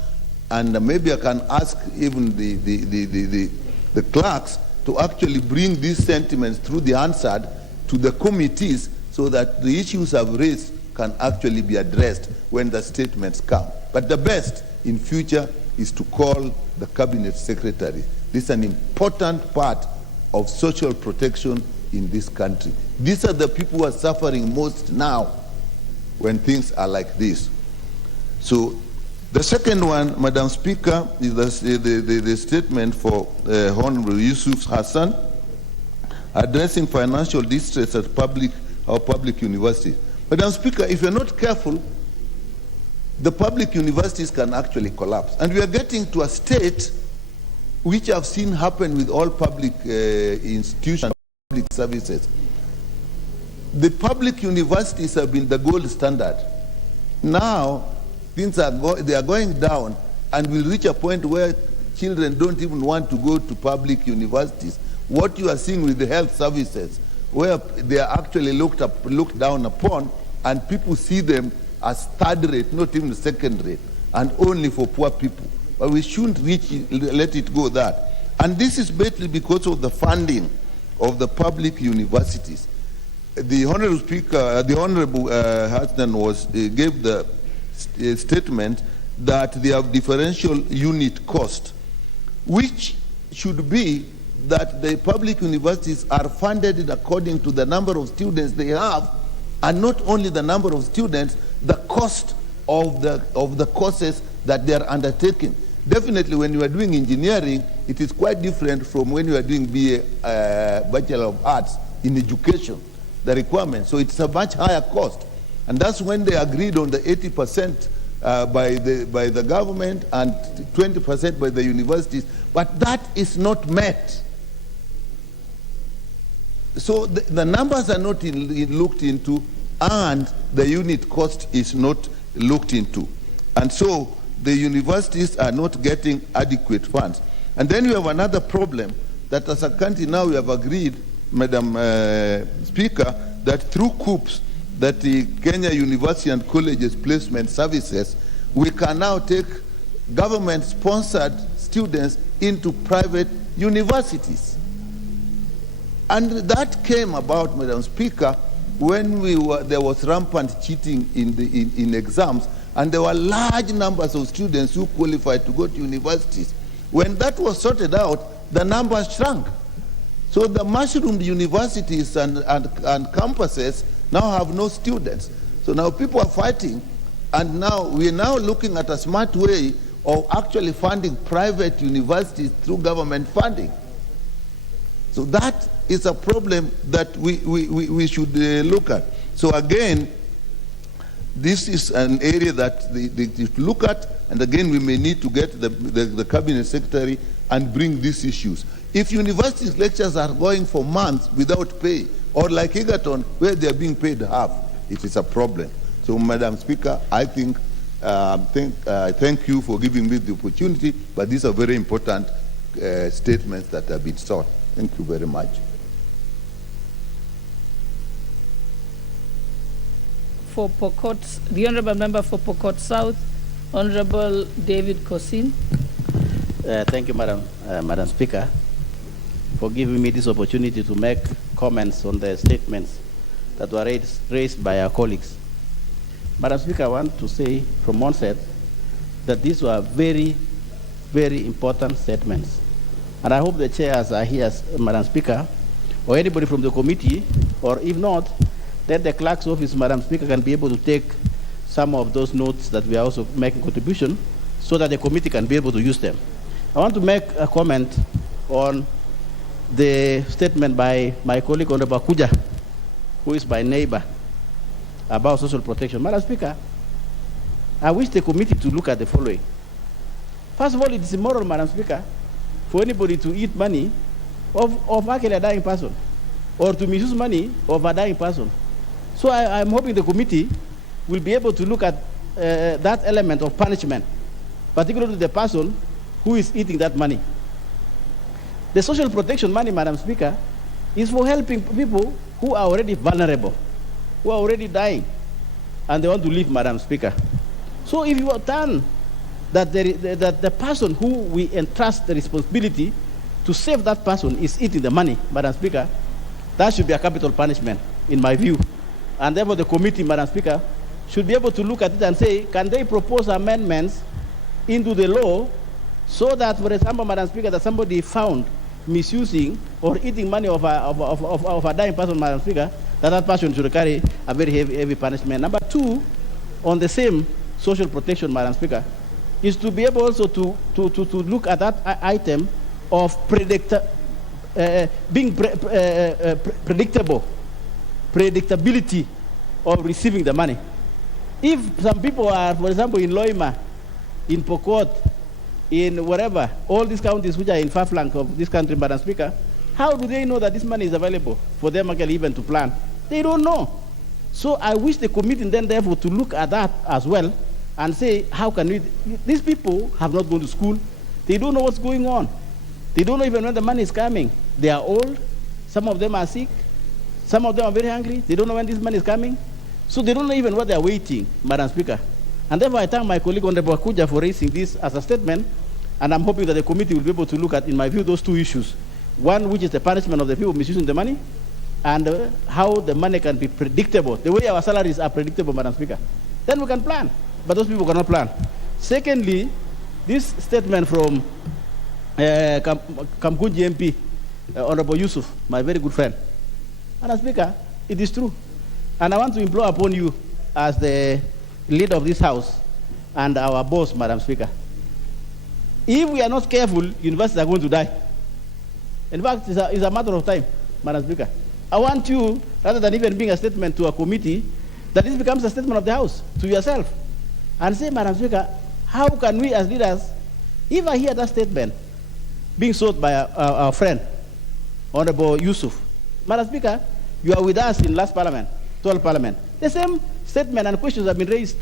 and maybe I can ask even the clerks to actually bring these sentiments through the answered to the committees so that the issues I've raised can actually be addressed when the statements come. But the best in future is to call the cabinet secretary This is an important part of social protection in this country. These are the people who are suffering most now when things are like this. So the second one, Madam Speaker, is the statement for Honorable Yusuf Hassan addressing financial distress at our public universities. Madam Speaker, if you're not careful, the public universities can actually collapse. And we are getting to a state which I've seen happen with all public institutions, public services. The public universities have been the gold standard. Now, things are going down, and will reach a point where children don't even want to go to public universities. What you are seeing with the health services, where they are actually looked down upon, and people see them as third rate, not even second rate, and only for poor people. But we shouldn't let it go that. And this is basically because of the funding of the public universities. The Honorable Speaker, the Honorable Hassan gave the statement that they have differential unit cost, which should be that the public universities are funded according to the number of students they have, and not only the number of students, the cost of the courses that they are undertaking. Definitely, when you are doing engineering, it is quite different from when you are doing BA, Bachelor of Arts in education, the requirement. So it's a much higher cost. And that's when they agreed on the 80% by the government and 20% by the universities. But that is not met. So the numbers are not looked into, and the unit cost is not looked into. And so the universities are not getting adequate funds. And then we have another problem that as a country now we have agreed, Madam Speaker, that through COOPS, that the Kenya University and Colleges Placement Services, we can now take government-sponsored students into private universities. And that came about, Madam Speaker, when there was rampant cheating in exams, and there were large numbers of students who qualified to go to universities. When that was sorted out, the numbers shrunk. So the mushroomed universities and campuses now have no students. So now people are fighting, and now we are now looking at a smart way of actually funding private universities through government funding. So that is a problem that we should look at. So again, this is an area that they look at, and again, we may need to get the cabinet secretary and bring these issues. If universities lectures are going for months without pay, or like Egerton, where they are being paid half, it is a problem. So, Madam Speaker, I thank you for giving me the opportunity, but these are very important statements that have been sought. Thank you very much. For Pokot, the Honourable Member for Pokot South, Honourable David Kosin. Thank you, Madam Speaker, for giving me this opportunity to make comments on the statements that were raised by our colleagues. Madam Speaker, I want to say from onset that these were very, very important statements. And I hope the chairs are here, Madam Speaker, or anybody from the committee, or if not, then the clerk's office, Madam Speaker, can be able to take some of those notes that we are also making contribution so that the committee can be able to use them. I want to make a comment on the statement by my colleague Honorable Kuja, who is my neighbor, about social protection. Madam Speaker, I wish the committee to look at the following. First of all, it is immoral, Madam Speaker, for anybody to eat money of actually a dying person, or to misuse money of a dying person. So I'm hoping the committee will be able to look at that element of punishment, particularly the person who is eating that money. The social protection money, Madam Speaker, is for helping people who are already vulnerable, who are already dying, and they want to live, Madam Speaker. So if you turn that the person who we entrust the responsibility to save that person is eating the money, Madam Speaker, that should be a capital punishment, in my view. And therefore the committee, Madam Speaker, should be able to look at it and say, can they propose amendments into the law So that, for example, Madam Speaker, that somebody found misusing or eating money of a dying person, Madam Speaker, that person should carry a very heavy punishment. Number two, on the same social protection, Madam Speaker, is to be able also to look at that item of predictability of receiving the money. If some people are, for example, in Loima, in Pokot, in wherever, all these counties which are in far flank of this country, Madam Speaker, how do they know that this money is available for them actually even to plan? They don't know. So I wish the committee then therefore to look at that as well and say, how can we, these people have not gone to school, they don't know what's going on. They don't know even when the money is coming. They are old, some of them are sick, some of them are very hungry, they don't know when this money is coming. So they don't know even what they are waiting, Madam Speaker. And therefore I thank my colleague Honorable Akuja for raising this as a statement, and I'm hoping that the committee will be able to look at, in my view, those two issues. One, which is the punishment of the people misusing the money, and how the money can be predictable. The way our salaries are predictable, Madam Speaker. Then we can plan, but those people cannot plan. Secondly, this statement from Kamkunji MP, Honorable Yusuf, my very good friend. Madam Speaker, it is true. And I want to implore upon you as the leader of this House and our boss, Madam Speaker. If we are not careful, universities are going to die. In fact, it's a matter of time, Madam Speaker. I want you, rather than even being a statement to a committee, that this becomes a statement of the House to yourself. And say, Madam Speaker, how can we as leaders, if I hear that statement being sought by our friend, Honorable Yusuf, Madam Speaker, you are with us in last Parliament, 12th Parliament. The same statement and questions have been raised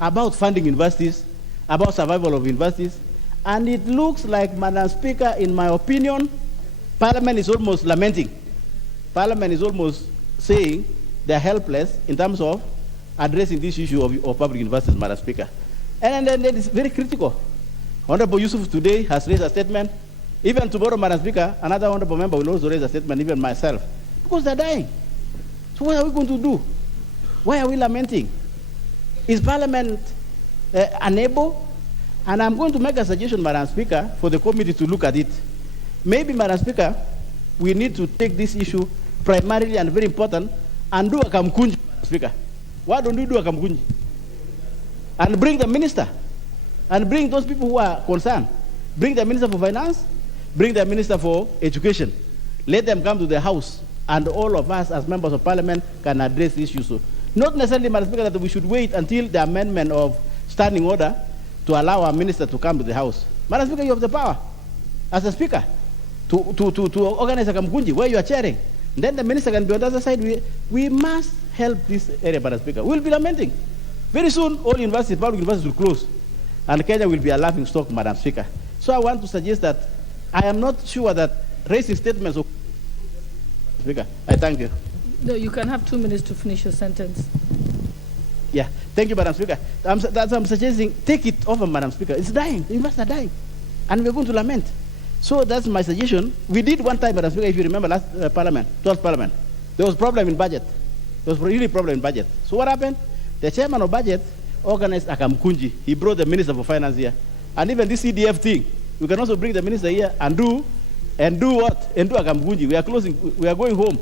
about funding universities, about survival of universities, and it looks like, Madam Speaker, in my opinion, Parliament is almost lamenting. Parliament is almost saying they're helpless in terms of addressing this issue of public universities, Madam Speaker. And then it is very critical. Honorable Yusuf today has raised a statement. Even tomorrow, Madam Speaker, another honorable member will also raise a statement, even myself, because they're dying. So what are we going to do? Why are we lamenting? Is Parliament unable? And I'm going to make a suggestion, Madam Speaker, for the committee to look at it. Maybe, Madam Speaker, we need to take this issue primarily and very important and do a Kamkunji, Madam Speaker. Why don't we do a Kamkunji? And bring the minister, and bring those people who are concerned. Bring the Minister for Finance, bring the Minister for Education. Let them come to the House, and all of us as members of Parliament can address this issue. So, not necessarily, Madam Speaker, that we should wait until the amendment of standing order to allow our minister to come to the House. Madam Speaker, you have the power as a speaker to organize a Kamkunji where you are chairing. And then the minister can be on the other side. We must help this area, Madam Speaker. We'll be lamenting. Very soon, all universities, public universities will close. And Kenya will be a laughing stock, Madam Speaker. So I want to suggest that I am not sure that raising statements of Speaker. I thank you. No, you can have 2 minutes to finish your sentence. Yeah, thank you, Madam Speaker. I'm suggesting take it over, Madam Speaker. It's dying. The universities are dying. And we're going to lament. So that's my suggestion. We did one time, Madam Speaker, if you remember last Parliament, 12th Parliament. There was a problem in budget. There was really a problem in budget. So what happened? The chairman of budget organized a Kamkunji. He brought the Minister for Finance here. And even this CDF thing, we can also bring the minister here and do what? And do a Kamkunji. We are closing, we are going home.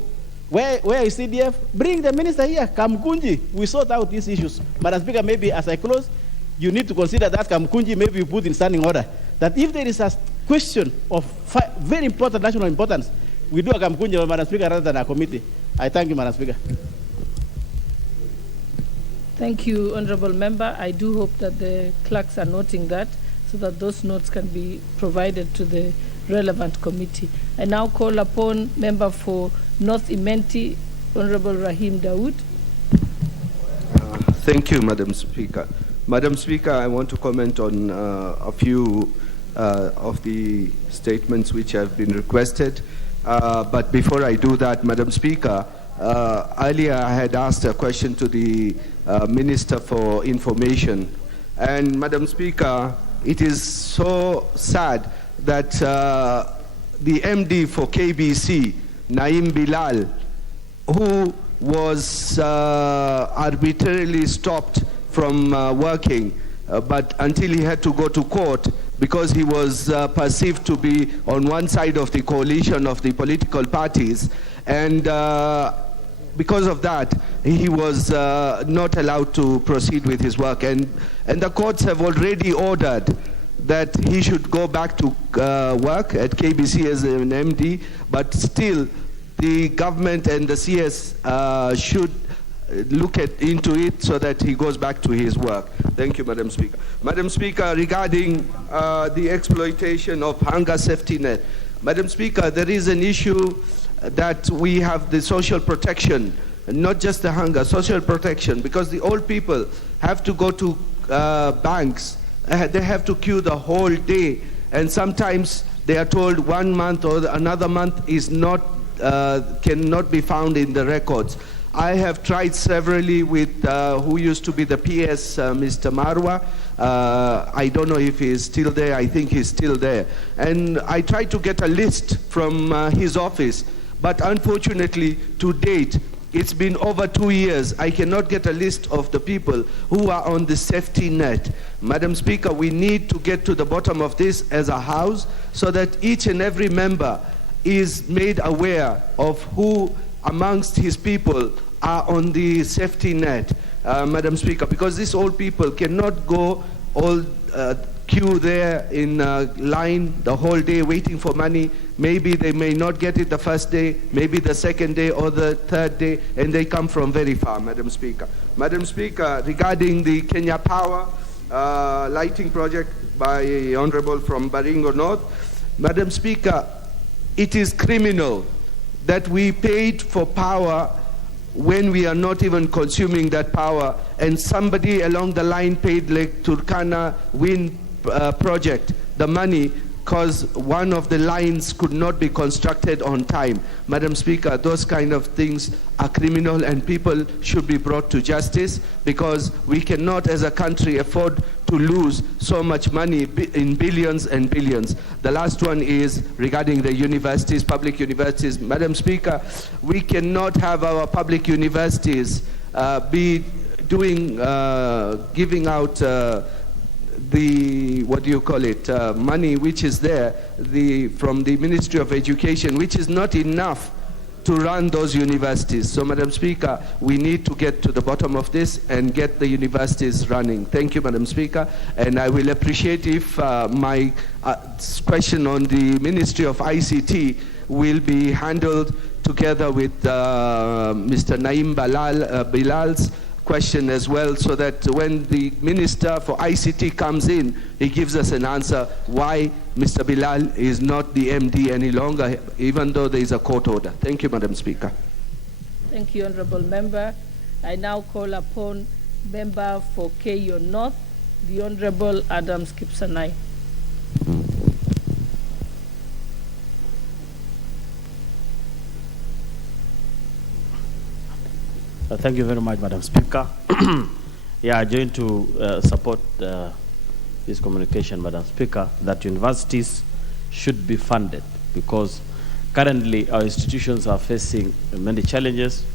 Where is CDF? Bring the minister here, Kamkunji. We sort out these issues. Madam Speaker, maybe as I close, you need to consider that Kamkunji maybe you put in standing order. That if there is a question of very important national importance, we do a Kamkunji, Madam Speaker, rather than a committee. I thank you, Madam Speaker. Thank you, Honorable Member. I do hope that the clerks are noting that so that those notes can be provided to the relevant committee. I now call upon Member for North Imenti, Honorable Rahim Dawood. Thank you, Madam Speaker. Madam Speaker, I want to comment on a few of the statements which have been requested. But before I do that, Madam Speaker, earlier I had asked a question to the Minister for Information. And Madam Speaker, it is so sad that the MD for KBC, Naeem Bilal, who was arbitrarily stopped from working, but until he had to go to court, because he was perceived to be on one side of the coalition of the political parties, and because of that, he was not allowed to proceed with his work. And the courts have already ordered that he should go back to work at KBC as an MD, but still the government and the CS should look into it so that he goes back to his work. Thank you, Madam Speaker. Madam Speaker, regarding the exploitation of hunger safety net, Madam Speaker, there is an issue that we have the social protection, not just the hunger, social protection, because the old people have to go to banks. They have to queue the whole day, and sometimes they are told 1 month or another month is not cannot be found in the records. I have tried severally with who used to be the PS, Mr. Marwa. I don't know if he's still there. I think he's still there. And I tried to get a list from his office, but unfortunately, to date, it's been over 2 years. I cannot get a list of the people who are on the safety net. Madam Speaker, we need to get to the bottom of this as a House so that each and every member is made aware of who amongst his people are on the safety net, Madam Speaker, because these old people cannot go all queue there in line the whole day waiting for money. Maybe they may not get it the first day, maybe the second day or the third day, and they come from very far, Madam Speaker. Madam Speaker, regarding the Kenya Power lighting project by Honorable from Baringo North, Madam Speaker, it is criminal that we paid for power when we are not even consuming that power, and somebody along the line paid like Turkana wind project the money because one of the lines could not be constructed on time. Madam Speaker, those kind of things are criminal and people should be brought to justice, because we cannot as a country afford to lose so much money in billions and billions. The last one is regarding the universities, public universities. Madam Speaker, we cannot have our public universities be doing, giving out the, what do you call it, money which is there from the Ministry of Education, which is not enough to run those universities. So, Madam Speaker, we need to get to the bottom of this and get the universities running. Thank you, Madam Speaker. And I will appreciate if my question on the Ministry of ICT will be handled together with Mr. Naim Bilal's question as well, so that when the Minister for ICT comes in, he gives us an answer why Mr. Bilal is not the MD any longer, even though there is a court order. Thank you, Madam Speaker. Thank you, Honourable Member. I now call upon Member for Keyo North, the Honourable Adams Kipsanai. Thank you very much, Madam Speaker. Yeah, I join to support this communication, Madam Speaker, that universities should be funded, because currently our institutions are facing many challenges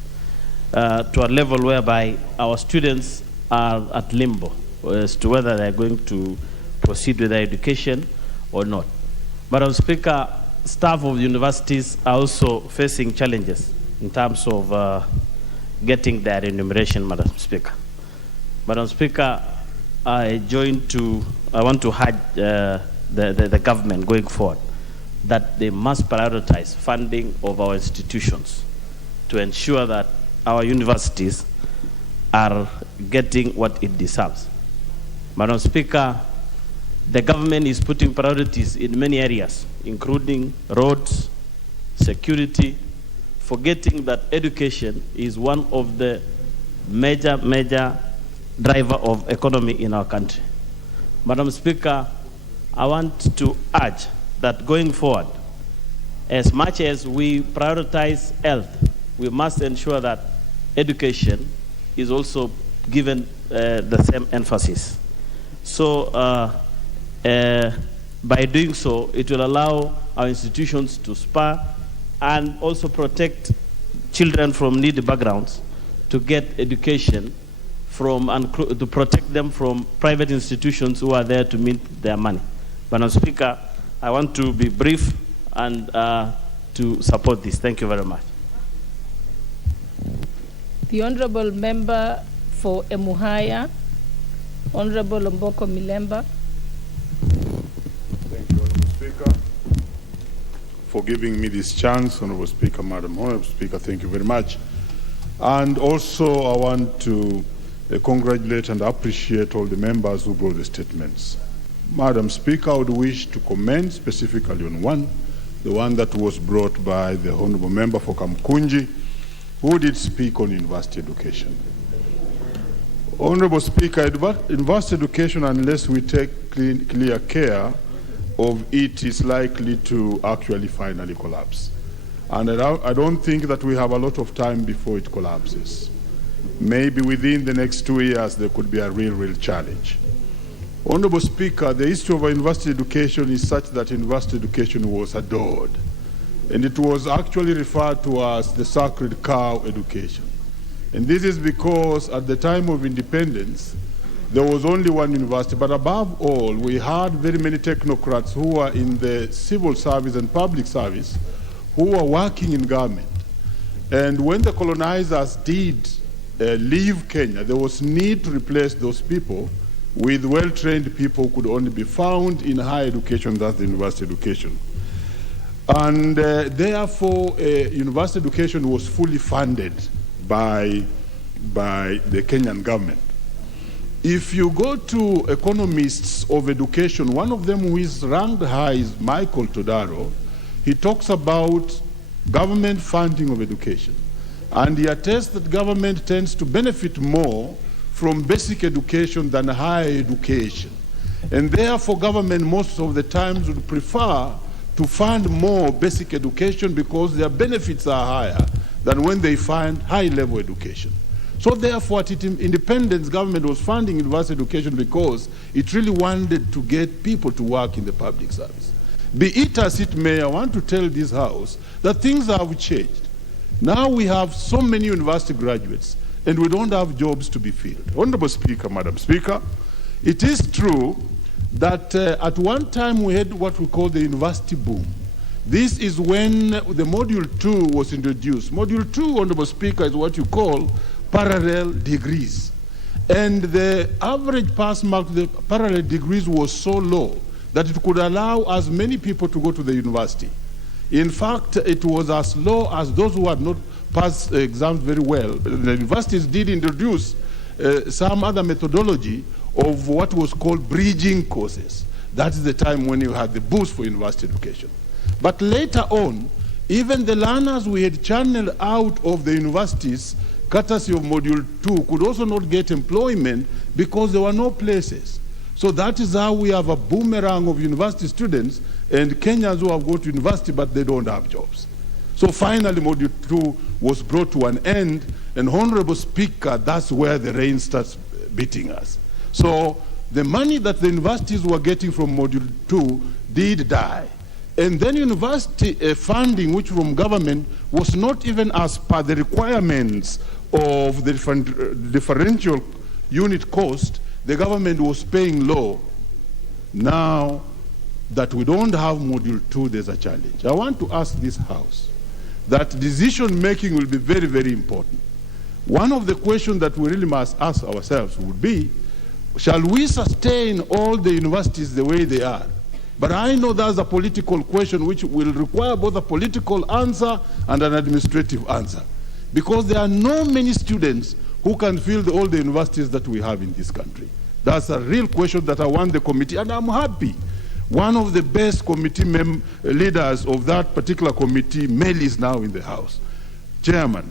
to a level whereby our students are at limbo as to whether they're going to proceed with their education or not. Madam Speaker, staff of universities are also facing challenges in terms of getting their remuneration, Madam Speaker. Madam Speaker, I want to urge the government going forward that they must prioritize funding of our institutions to ensure that our universities are getting what it deserves. Madam Speaker, the government is putting priorities in many areas, including roads, security, forgetting that education is one of the major driver of economy in our country. Madam Speaker, I want to urge that going forward, as much as we prioritize health, we must ensure that education is also given the same emphasis. So by doing so, it will allow our institutions to spur and also protect children from needy backgrounds to get education from, and to protect them from private institutions who are there to mint their money. Madam Speaker, I want to be brief and to support this. Thank you very much. The Honourable Member for Emuhaya, Honourable Mboko Milemba. Thank you, Honourable Speaker, for giving me this chance. Honourable Speaker, Madam Honourable Speaker, thank you very much. And also, I want to congratulate and appreciate all the members who brought the statements. Madam Speaker, I would wish to comment specifically on one, the one that was brought by the Honourable Member for Kamkunji, who did speak on university education. Honourable Speaker, university education, unless we take clear care of it, is likely to actually finally collapse. And I don't think that we have a lot of time before it collapses. Maybe within the next 2 years, there could be a real challenge. Honourable Speaker, the history of our university education is such that university education was adored. And it was actually referred to as the sacred cow education. And this is because at the time of independence, there was only one university, but above all, we had very many technocrats who were in the civil service and public service who were working in government. And when the colonizers did leave Kenya, there was need to replace those people with well-trained people who could only be found in higher education, that's the university education. And therefore, university education was fully funded by the Kenyan government. If you go to economists of education, one of them who is ranked high is Michael Todaro. He talks about government funding of education. And he attests that government tends to benefit more from basic education than higher education. And therefore, government most of the times would prefer to fund more basic education because their benefits are higher than when they fund high-level education. So therefore, at independence, government was funding university education because it really wanted to get people to work in the public service. Be it as it may, I want to tell this House that things have changed. Now we have so many university graduates, and we don't have jobs to be filled. Honourable Speaker, Madam Speaker, it is true that at one time we had what we call the university boom. This is when the Module 2 was introduced. Module 2, Honourable Speaker, is what you call parallel degrees. And the average pass mark, the parallel degrees was so low that it could allow as many people to go to the university. In fact, it was as low as those who had not passed exams very well. The universities did introduce some other methodology of what was called bridging courses. That is the time when you had the boost for university education. But later on, even the learners we had channeled out of the universities, courtesy of Module 2, could also not get employment because there were no places. So that is how we have a boomerang of university students and Kenyans who have gone to university but they don't have jobs. So finally, Module 2 was brought to an end, and Honourable Speaker, that's where the rain starts beating us. So the money that the universities were getting from Module 2 did die. And then university funding, which from government, was not even as per the requirements of the differential unit cost. The government was paying low. Now that we don't have Module 2, there's a challenge. I want to ask this House that decision making will be very important. One of the questions that we really must ask ourselves would be, shall we sustain all the universities the way they are? But I know that's a political question which will require both a political answer and an administrative answer, because there are not many students who can fill all the universities that we have in this country. That's a real question that I want the committee, and I'm happy. One of the best committee leaders of that particular committee, Mel, is now in the House. Chairman,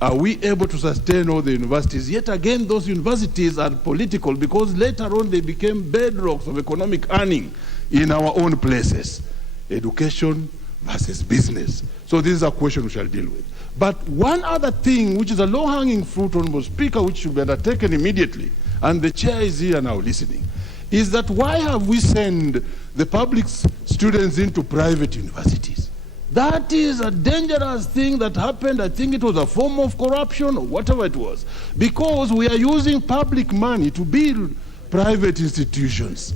are we able to sustain all the universities? Yet again, those universities are political because later on they became bedrocks of economic earning in our own places. Education versus business. So this is a question we shall deal with. But one other thing, which is a low-hanging fruit, Honourable Speaker, which should be undertaken immediately, and the chair is here now listening, is that why have we sent the public students into private universities? That is a dangerous thing that happened. I think it was a form of corruption or whatever it was, because we are using public money to build private institutions.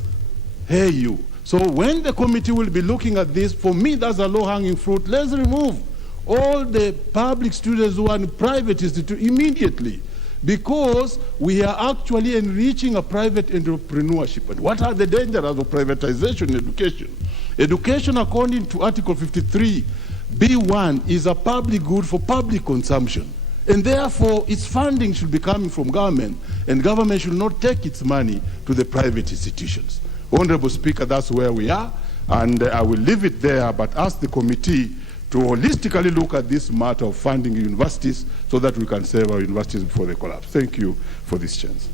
Hey you. So when the committee will be looking at this, for me, that's a low-hanging fruit. Let's remove all the public students who are in private institutions immediately, because we are actually enriching a private entrepreneurship. And what are the dangers of privatization in education? Education, according to Article 53(b)(1), is a public good for public consumption. And therefore, its funding should be coming from government, and government should not take its money to the private institutions. Honorable Speaker, that's where we are, and I will leave it there, but ask the committee to holistically look at this matter of funding universities so that we can save our universities before they collapse. Thank you for this chance.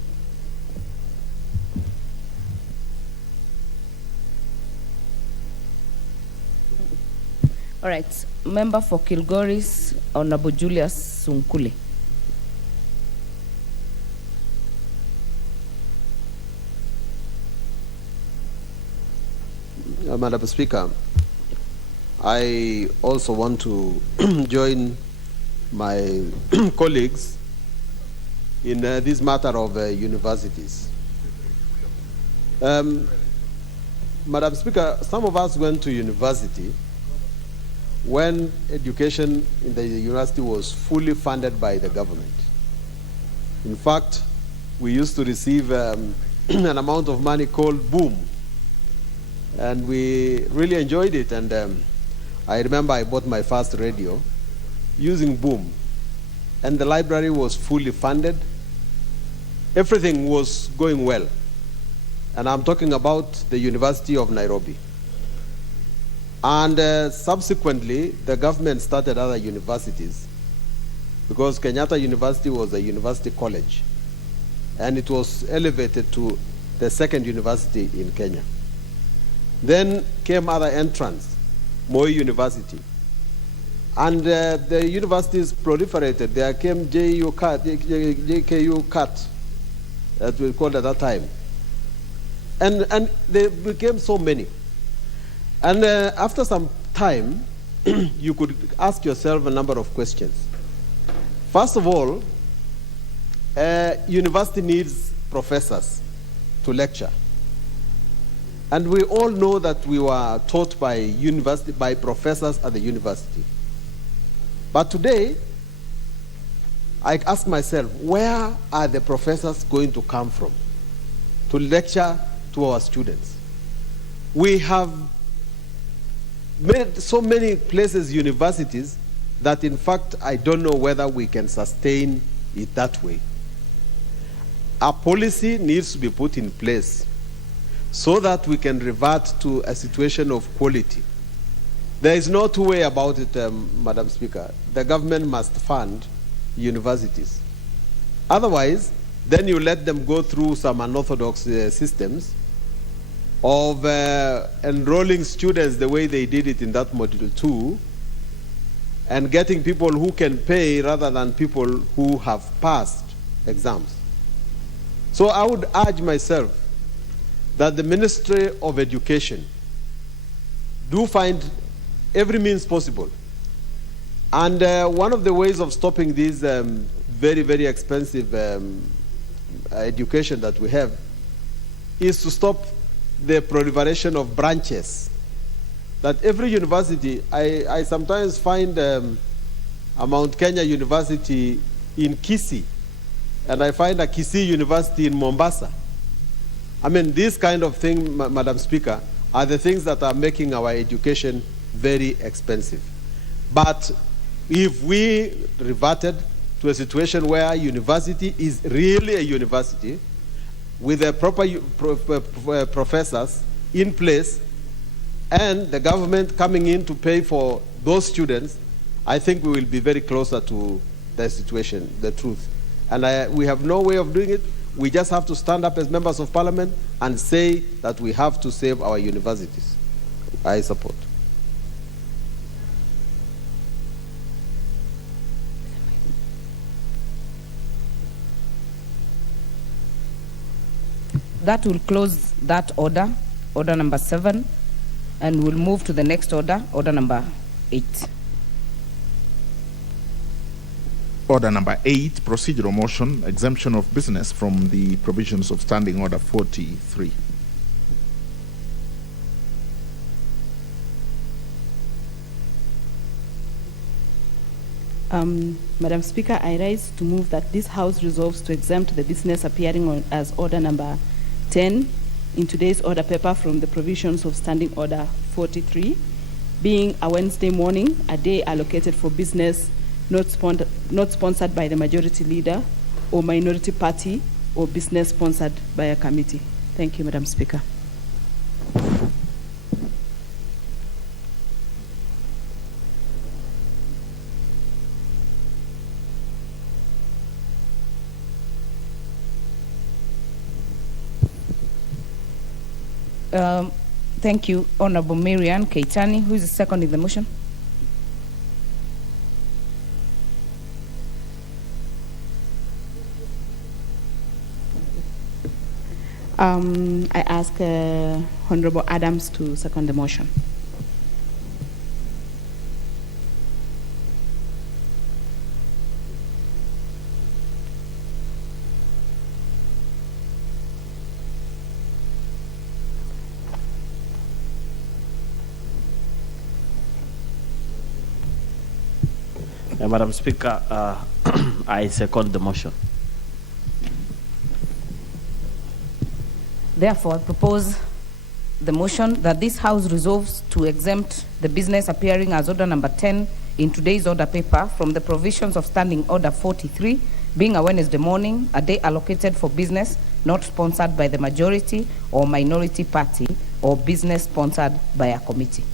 All right, member for Kilgoris, Honorable Julius Sunkule. Madam Speaker, I also want to join my colleagues in this matter of universities. Madam Speaker, some of us went to university when education in the university was fully funded by the government. In fact, we used to receive an amount of money called boom, and we really enjoyed it. And I remember I bought my first radio using boom, and the library was fully funded. Everything was going well. And I'm talking about the University of Nairobi. And subsequently, the government started other universities, because Kenyatta University was a university college, and it was elevated to the second university in Kenya. Then came other entrants, Moi University. And the universities proliferated. There came JKU CAT, that we called at that time. And they became so many. And after some time, you could ask yourself a number of questions. First of all, university needs professors to lecture. And we all know that we were taught by professors at the university. But today, I ask myself, where are the professors going to come from to lecture to our students? We have made so many places universities that, in fact, I don't know whether we can sustain it that way. A policy needs to be put in place so that we can revert to a situation of quality. There is no two way about it, Madam Speaker. The government must fund universities. Otherwise, then you let them go through some unorthodox systems of enrolling students the way they did it in that Module 2, and getting people who can pay rather than people who have passed exams. So I would urge myself that the Ministry of Education do find every means possible. And one of the ways of stopping this very, very expensive education that we have is to stop the proliferation of branches. That every university, I sometimes find a Mount Kenya University in Kisii, and I find a Kisii University in Mombasa. I mean, this kind of thing, Madam Speaker, are the things that are making our education very expensive. But if we reverted to a situation where university is really a university with the proper professors in place and the government coming in to pay for those students, I think we will be very closer to the situation, the truth. And we have no way of doing it. We just have to stand up as members of parliament and say that we have to save our universities. I support. That will close that order, order number 7, and we'll move to the next order, order number 8. Order number 8, procedural motion, exemption of business from the provisions of Standing Order 43. Madam Speaker, I rise to move that this House resolves to exempt the business appearing as order number 10 in today's order paper from the provisions of Standing Order 43, being a Wednesday morning, a day allocated for business not sponsored by the majority leader or minority party or business sponsored by a committee. Thank you, Madam Speaker. Thank you, Honorable Marian Keitani. Who is the second in the motion? I ask Honorable Adams to second the motion. Madam Speaker, I second the motion. Therefore, I propose the motion that this House resolves to exempt the business appearing as order number 10 in today's order paper from the provisions of Standing Order 43, being a Wednesday morning, a day allocated for business not sponsored by the majority or minority party or business sponsored by a committee.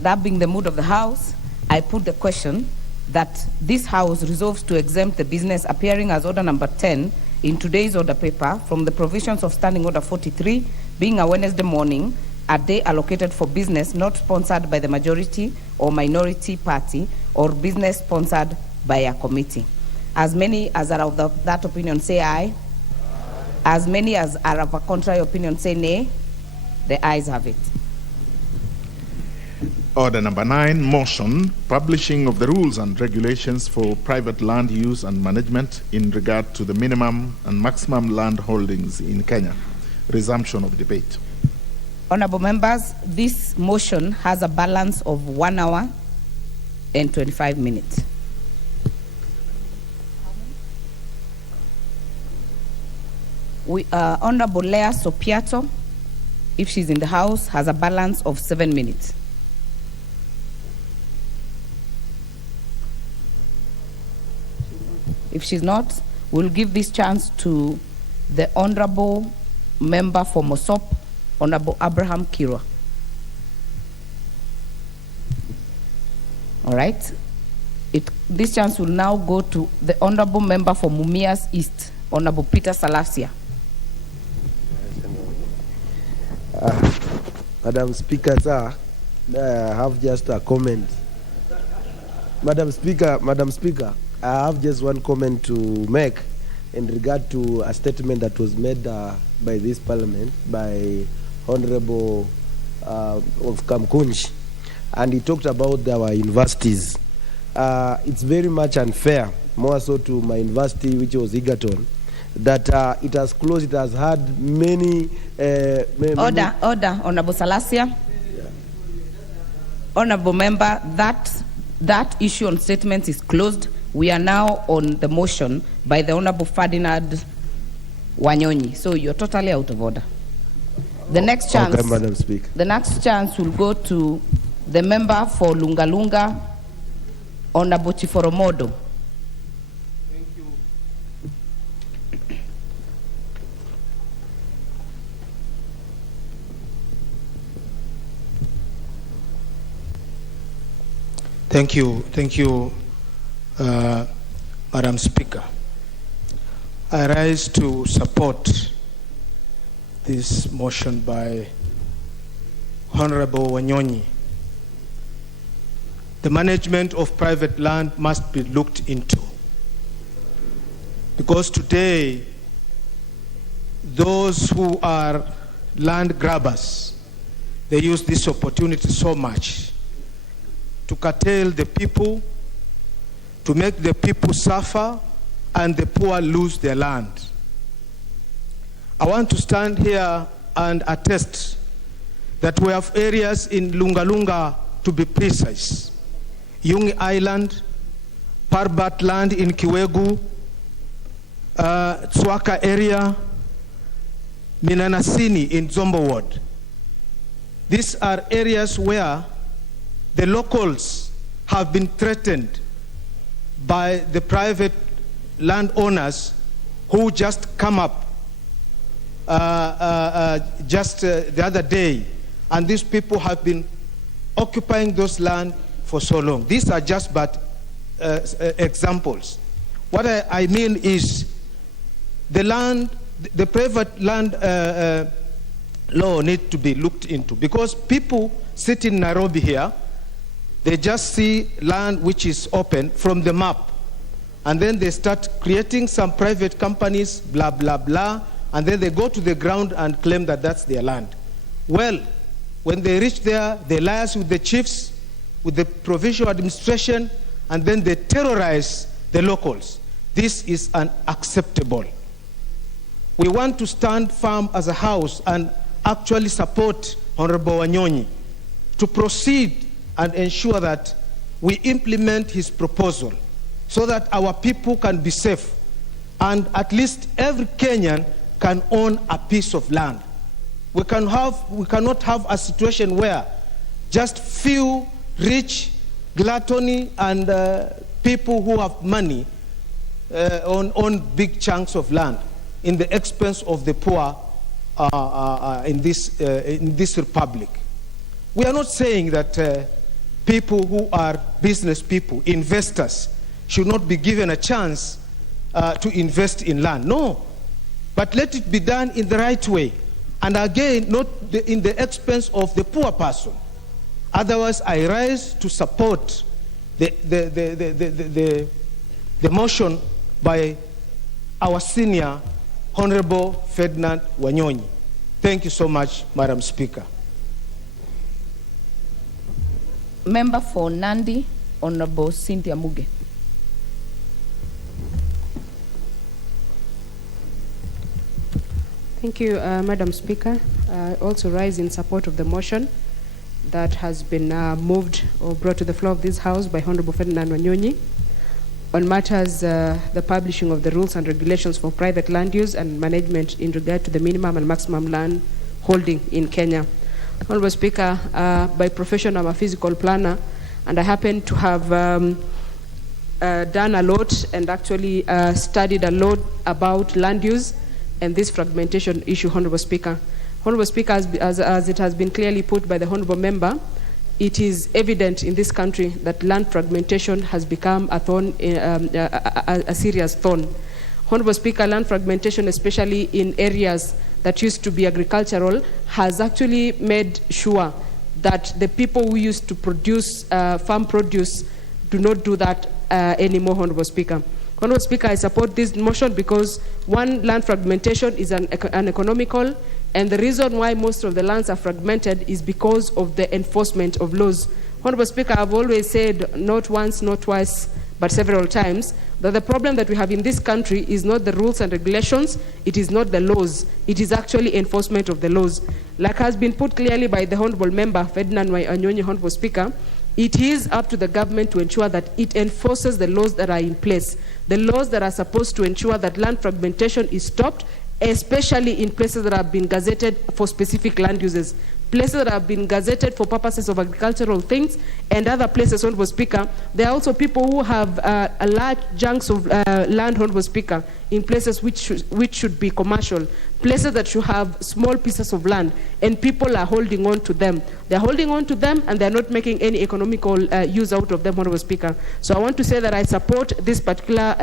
That being the mood of the House, I put the question that this House resolves to exempt the business appearing as order number 10 in today's order paper from the provisions of Standing Order 43, being a Wednesday morning, a day allocated for business not sponsored by the majority or minority party or business sponsored by a committee. As many as are of that opinion say aye. As many as are of a contrary opinion say nay. The ayes have it. Order number 9, motion, publishing of the rules and regulations for private land use and management in regard to the minimum and maximum land holdings in Kenya. Resumption of debate. Honorable members, this motion has a balance of 1 hour and 25 minutes. Honorable Lea Sopiato, if she's in the House, has a balance of 7 minutes. If she's not, we'll give this chance to the Honorable Member for Mosop, Honorable Abraham Kirwa. All right. This chance will now go to the Honorable Member for Mumias East, Honorable Peter Salasia. Madam Speaker, sir, I have just a comment. Madam Speaker, I have just one comment to make in regard to a statement that was made by this Parliament by Honorable of Kamkunj, and he talked about our universities. It's very much unfair, more so to my university, which was Egerton, that it has closed. It has had many. Order, Honorable Salasia. Yeah. Honorable Member, that issue on statements is closed. We are now on the motion by the Honorable Ferdinand Wanyonyi. So you're totally out of order. The next chance, okay, Madam Speaker. The next chance will go to the member for Lunga Lunga, Honorable Chiforomodo. Thank you, Madam Speaker. I rise to support this motion by Honorable Wanyonyi. The management of private land must be looked into, because today those who are land grabbers, they use this opportunity so much to curtail the people, to make the people suffer and the poor lose their land. I want to stand here and attest that we have areas in Lunga Lunga to be precise. Yungi Island, Parbat land in Kiwegu, Tswaka area, Minanasini in Zombo Ward. These are areas where the locals have been threatened by the private landowners who just come up the other day, and these people have been occupying those land for so long. These are just but examples. What I mean is the private land law needs to be looked into, because people sit in Nairobi here, they just see land which is open from the map, and then they start creating some private companies, blah, blah, blah, and then they go to the ground and claim that that's their land. Well, when they reach there, they liaise with the chiefs, with the provincial administration, and then they terrorize the locals. This is unacceptable. We want to stand firm as a house and actually support Honorable Wanyonyi to proceed and ensure that we implement his proposal so that our people can be safe, and at least every Kenyan can own a piece of land. We cannot have a situation where just few rich, gluttony, and people who have money own big chunks of land in the expense of the poor in this republic. We are not saying that people who are business people, investors, should not be given a chance to invest in land. No, but let it be done in the right way, and again, not in the expense of the poor person. Otherwise, I rise to support the motion by our senior Honorable Ferdinand Wanyonyi. Thank you so much, Madam Speaker. Member for Nandi, Honorable Cynthia Muge. Thank you, Madam Speaker. I also rise in support of the motion that has been moved or brought to the floor of this House by Honorable Ferdinand Wanyonyi on matters the publishing of the rules and regulations for private land use and management in regard to the minimum and maximum land holding in Kenya. Honorable Speaker, by profession I'm a physical planner, and I happen to have done a lot and actually studied a lot about land use and this fragmentation issue, Honorable Speaker. Honorable Speaker, as it has been clearly put by the Honorable Member, it is evident in this country that land fragmentation has become a thorn, a serious thorn. Honorable Speaker, land fragmentation, especially in areas that used to be agricultural, has actually made sure that the people who used to produce farm produce do not do that anymore, Honorable Speaker. Honorable Speaker, I support this motion because, one, land fragmentation is uneconomical, and the reason why most of the lands are fragmented is because of the enforcement of laws. Honorable Speaker, I've always said, not once, not twice, but several times, that the problem that we have in this country is not the rules and regulations, it is not the laws, it is actually enforcement of the laws. Like has been put clearly by the Honorable Member, Ferdinand Wanyonyi, Honorable Speaker, it is up to the government to ensure that it enforces the laws that are in place, the laws that are supposed to ensure that land fragmentation is stopped, especially in places that have been gazetted for specific land uses, places that have been gazetted for purposes of agricultural things, and other places, Honorable Speaker. There are also people who have large chunks of land, Honorable Speaker, in places which should be commercial, places that should have small pieces of land, and people are holding on to them. They're holding on to them, and they're not making any economical use out of them, Honorable Speaker. So I want to say that I support this particular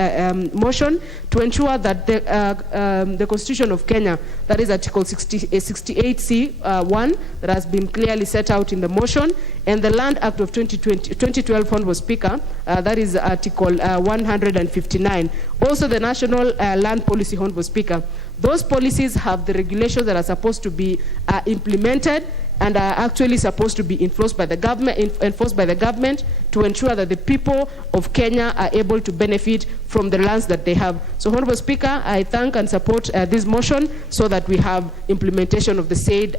motion to ensure that the Constitution of Kenya, that is Article 68C1, that has been clearly set out in the motion, and the Land Act of 2012, Honorable Speaker, that is Article 159. Also the National Land Policy, Honorable Speaker. Those policies have the regulations that are supposed to be implemented and are actually supposed to be enforced by the government to ensure that the people of Kenya are able to benefit from the lands that they have. So, Honorable Speaker, I thank and support this motion so that we have implementation of the said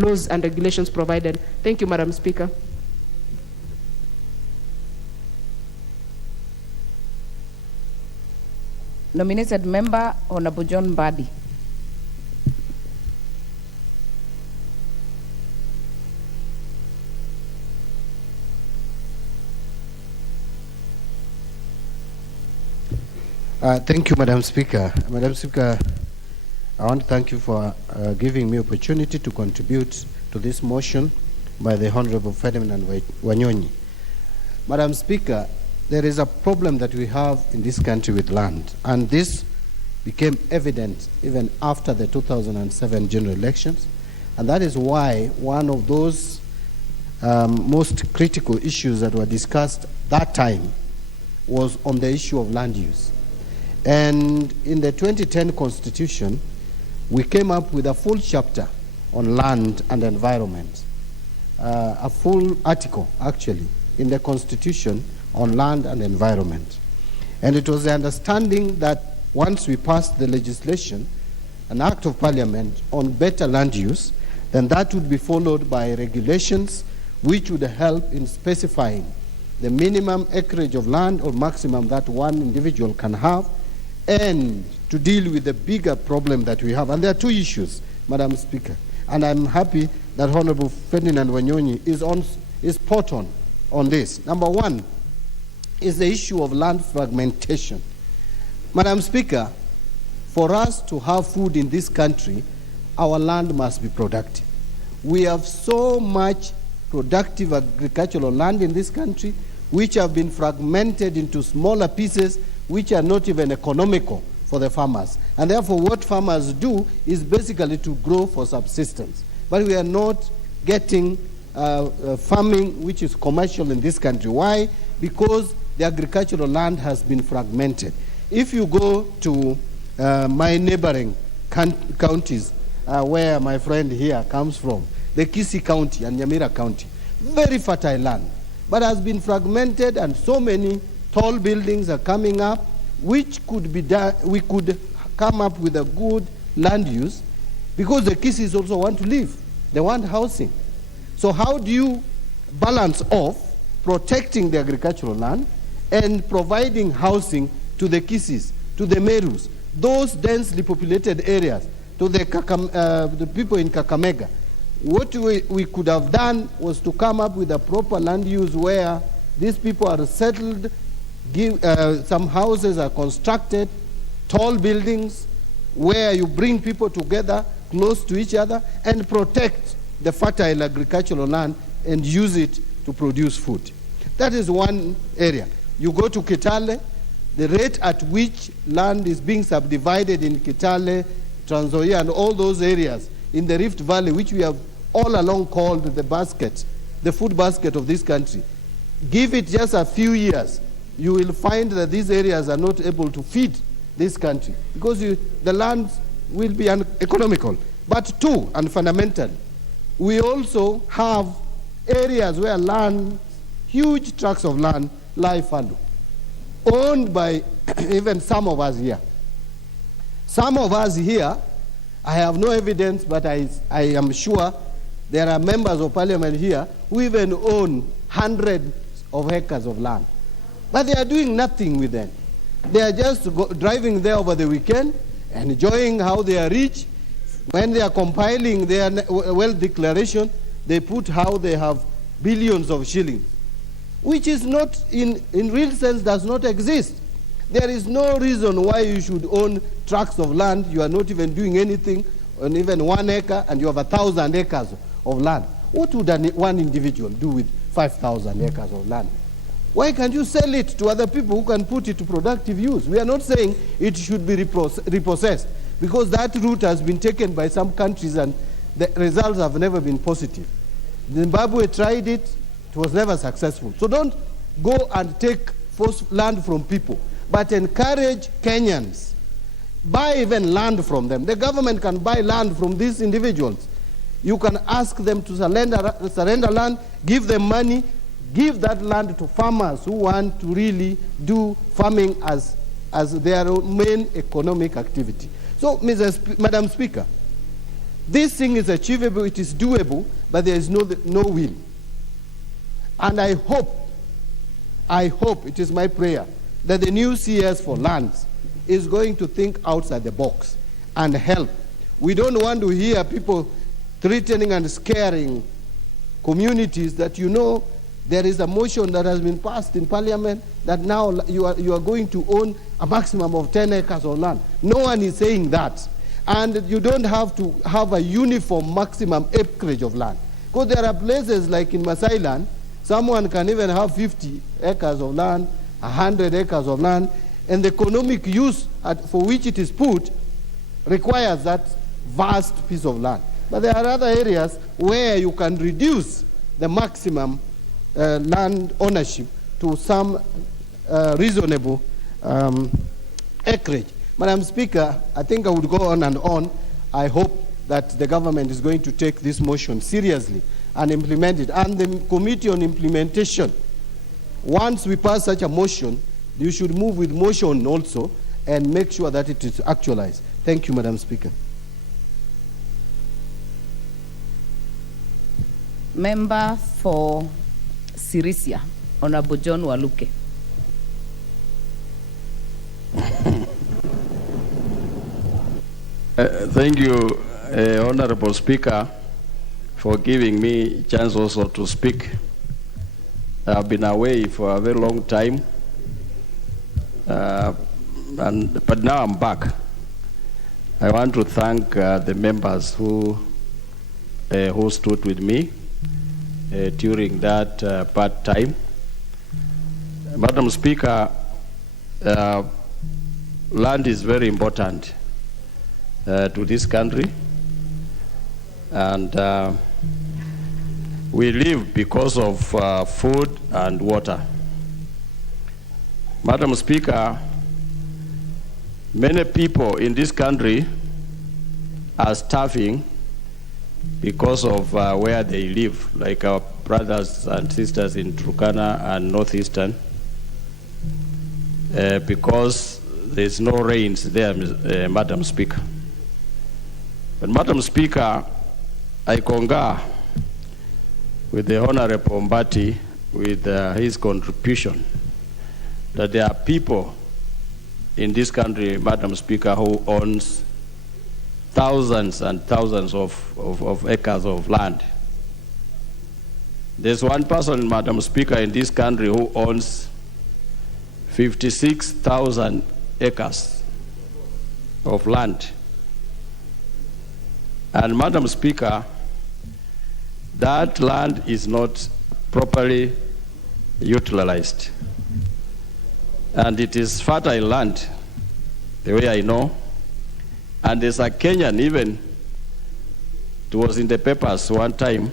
laws and regulations provided. Thank you, Madam Speaker. Nominated member, Honorable John Mbadi. Thank you, Madam Speaker. Madam Speaker, I want to thank you for giving me opportunity to contribute to this motion by the Honorable Ferdinand Wanyonyi. Madam Speaker, there is a problem that we have in this country with land, and this became evident even after the 2007 general elections, and that is why one of those most critical issues that were discussed that time was on the issue of land use. And in the 2010 Constitution, we came up with a full chapter on land and environment, a full article, actually, in the Constitution on land and environment. And it was the understanding that once we passed the legislation, an act of parliament on better land use, then that would be followed by regulations which would help in specifying the minimum acreage of land or maximum that one individual can have, and to deal with the bigger problem that we have. And there are two issues, Madam Speaker, and I'm happy that Honorable Ferdinand Wanyonyi is spot on this. Number one is the issue of land fragmentation. Madam Speaker, for us to have food in this country, our land must be productive. We have so much productive agricultural land in this country which have been fragmented into smaller pieces which are not even economical for the farmers. And therefore what farmers do is basically to grow for subsistence. But we are not getting farming which is commercial in this country. Why? Because the agricultural land has been fragmented. If you go to my neighboring counties, where my friend here comes from, the Kisii County and Nyamira County, very fertile land, but has been fragmented, and so many tall buildings are coming up, which could be done. We could come up with a good land use, because the Kisis also want to live. They want housing. So how do you balance off protecting the agricultural land and providing housing to the Kisis, to the Merus, those densely populated areas, to the people in Kakamega? What we could have done was to come up with a proper land use where these people are settled, some houses are constructed, tall buildings, where you bring people together close to each other and protect the fertile agricultural land and use it to produce food. That is one area. You go to Kitale, the rate at which land is being subdivided in Kitale, Trans Nzoia, and all those areas in the Rift Valley, which we have all along called the basket, the food basket of this country. Give it just a few years, you will find that these areas are not able to feed this country, because the land will be uneconomical. But two, and fundamentally, we also have areas where land, huge tracts of land, lie fallow, owned by even some of us here. Some of us here, I have no evidence, but I am sure there are members of parliament here who even own hundreds of acres of land. But they are doing nothing with them. They are just driving there over the weekend, enjoying how they are rich. When they are compiling their wealth declaration, they put how they have billions of shillings, which is not, in real sense, does not exist. There is no reason why you should own tracts of land. You are not even doing anything on even 1 acre, and you have 1,000 acres of land. What would one individual do with 5,000 acres of land? Why can't you sell it to other people who can put it to productive use? We are not saying it should be repossessed, because that route has been taken by some countries and the results have never been positive. Zimbabwe tried it, it was never successful. So don't go and take forced land from people, but encourage Kenyans. Buy even land from them. The government can buy land from these individuals. You can ask them to surrender land, give them money, give that land to farmers who want to really do farming as their main economic activity. So, Madam Speaker, this thing is achievable, it is doable, but there is no will. And I hope, it is my prayer, that the new CS for lands is going to think outside the box and help. We don't want to hear people threatening and scaring communities that, you know, there is a motion that has been passed in Parliament that now you are going to own a maximum of 10 acres of land. No one is saying that. And you don't have to have a uniform maximum acreage of land. Because there are places like in Masai land, someone can even have 50 acres of land, 100 acres of land, and the economic use for which it is put requires that vast piece of land. But there are other areas where you can reduce the maximum land ownership to some reasonable acreage. Madam Speaker, I think I would go on and on. I hope that the government is going to take this motion seriously and implement it. And the Committee on Implementation, once we pass such a motion, you should move with motion also and make sure that it is actualized. Thank you, Madam Speaker. Member for Sirisia, Honorable John Waluke. Thank you, Honorable Speaker, for giving me a chance also to speak. I've been away for a very long time, but now I'm back. I want to thank the members who stood with me during that bad time. Madam Speaker, land is very important to this country, and we live because of food and water. Madam Speaker, many people in this country are starving because of where they live, like our brothers and sisters in Turkana and Northeastern, because there's no rains there, Madam Speaker. But Madam Speaker, I concur with the Honorable Mbati with his contribution that there are people in this country, Madam Speaker, who owns thousands and thousands of acres of land. There's one person, Madam Speaker, in this country who owns 56,000 acres of land. And Madam Speaker, that land is not properly utilized. And it is fertile land, the way I know. And there's a Kenyan even, it was in the papers one time,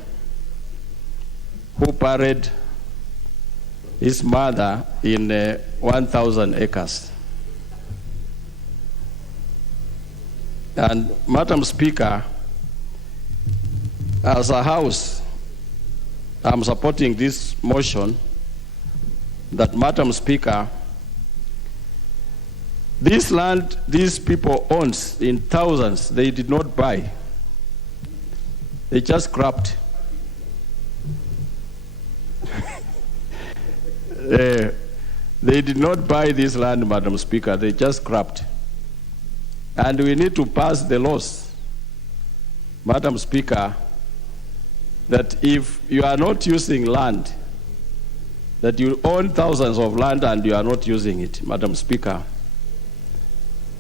who buried his mother in 1,000 acres. And Madam Speaker, as a House, I'm supporting this motion that, Madam Speaker, this land these people owns in thousands, they did not buy. They just grabbed. They did not buy this land, Madam Speaker, they just grabbed. And we need to pass the laws, Madam Speaker, that if you are not using land, that you own thousands of land and you are not using it, Madam Speaker,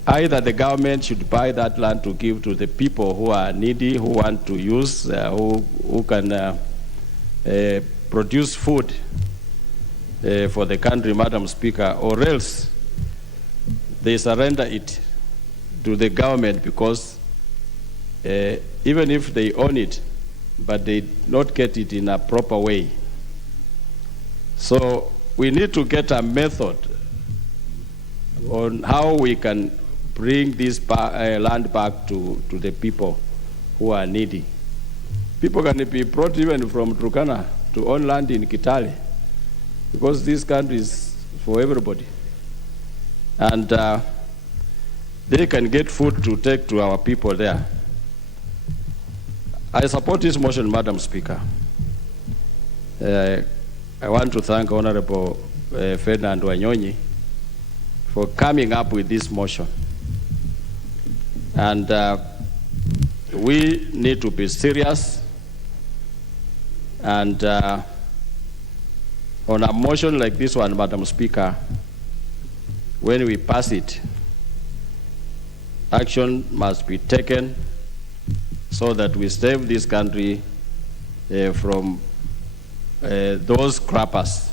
either the government should buy that land to give to the people who are needy, who want to use, who can produce food for the country, Madam Speaker, or else they surrender it to the government, because even if they own it, but they not get it in a proper way. So we need to get a method on how we can bring this land back to the people who are needy. People can be brought even from Turkana to own land in Kitale, because this country is for everybody. And they can get food to take to our people there. I support this motion, Madam Speaker. I want to thank Honorable Ferdinand Wanyonyi for coming up with this motion. And we need to be serious. And on a motion like this one, Madam Speaker, when we pass it, action must be taken so that we save this country from those crappers.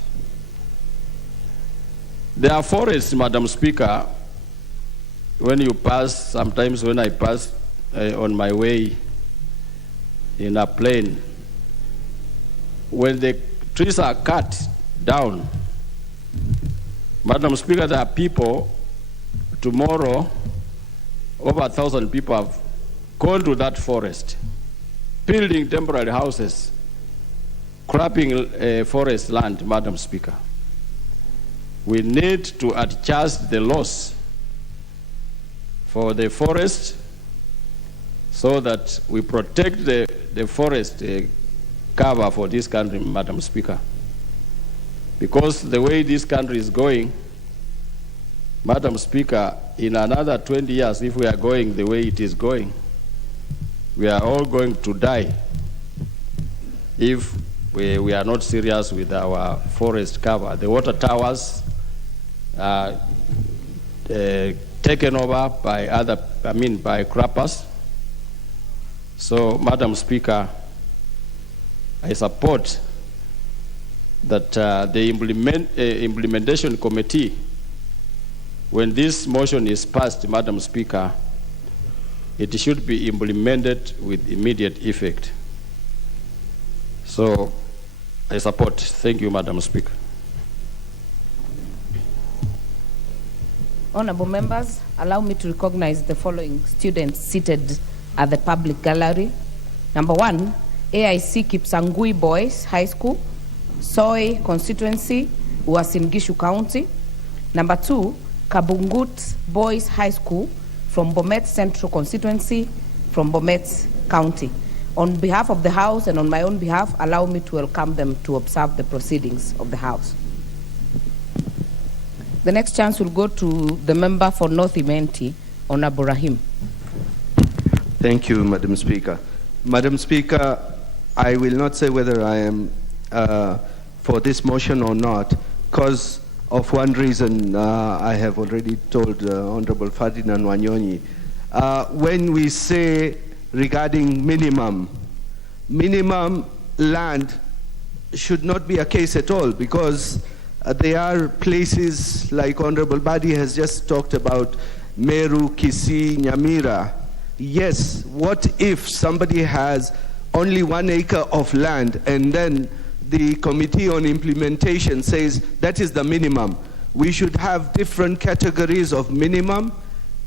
There are forests, Madam Speaker, when you pass, sometimes when I pass on my way in a plane, when the trees are cut down, Madam Speaker, there are people, tomorrow, over 1,000 people have gone to that forest, building temporary houses, crapping forest land, Madam Speaker. We need to adjust the laws for the forest so that we protect the forest cover for this country, Madam Speaker. Because the way this country is going, Madam Speaker, in another 20 years, if we are going the way it is going, we are all going to die if we are not serious with our forest cover. The water towers are taken over by by crappers. So, Madam Speaker, I support that the implementation committee, when this motion is passed, Madam Speaker, it should be implemented with immediate effect. So, I support. Thank you, Madam Speaker. Honorable members, allow me to recognize the following students seated at the public gallery. Number 1, AIC Kipsangui Boys High School, Soy constituency, Uasin Gishu County. Number 2, Kabungut Boys High School from Bomet Central constituency, from Bomet County. On behalf of the House and on my own behalf, allow me to welcome them to observe the proceedings of the House. The next chance will go to the member for North Imenti, Honorable Rahim. Thank you, Madam Speaker. Madam Speaker, I will not say whether I am for this motion or not, because of one reason I have already told Honorable Ferdinand Wanyonyi. When we say regarding minimum land should not be a case at all, because there are places like Honorable Badi has just talked about, Meru, Kisii, Nyamira. Yes, what if somebody has only 1 acre of land and then the Committee on Implementation says that is the minimum? We should have different categories of minimum,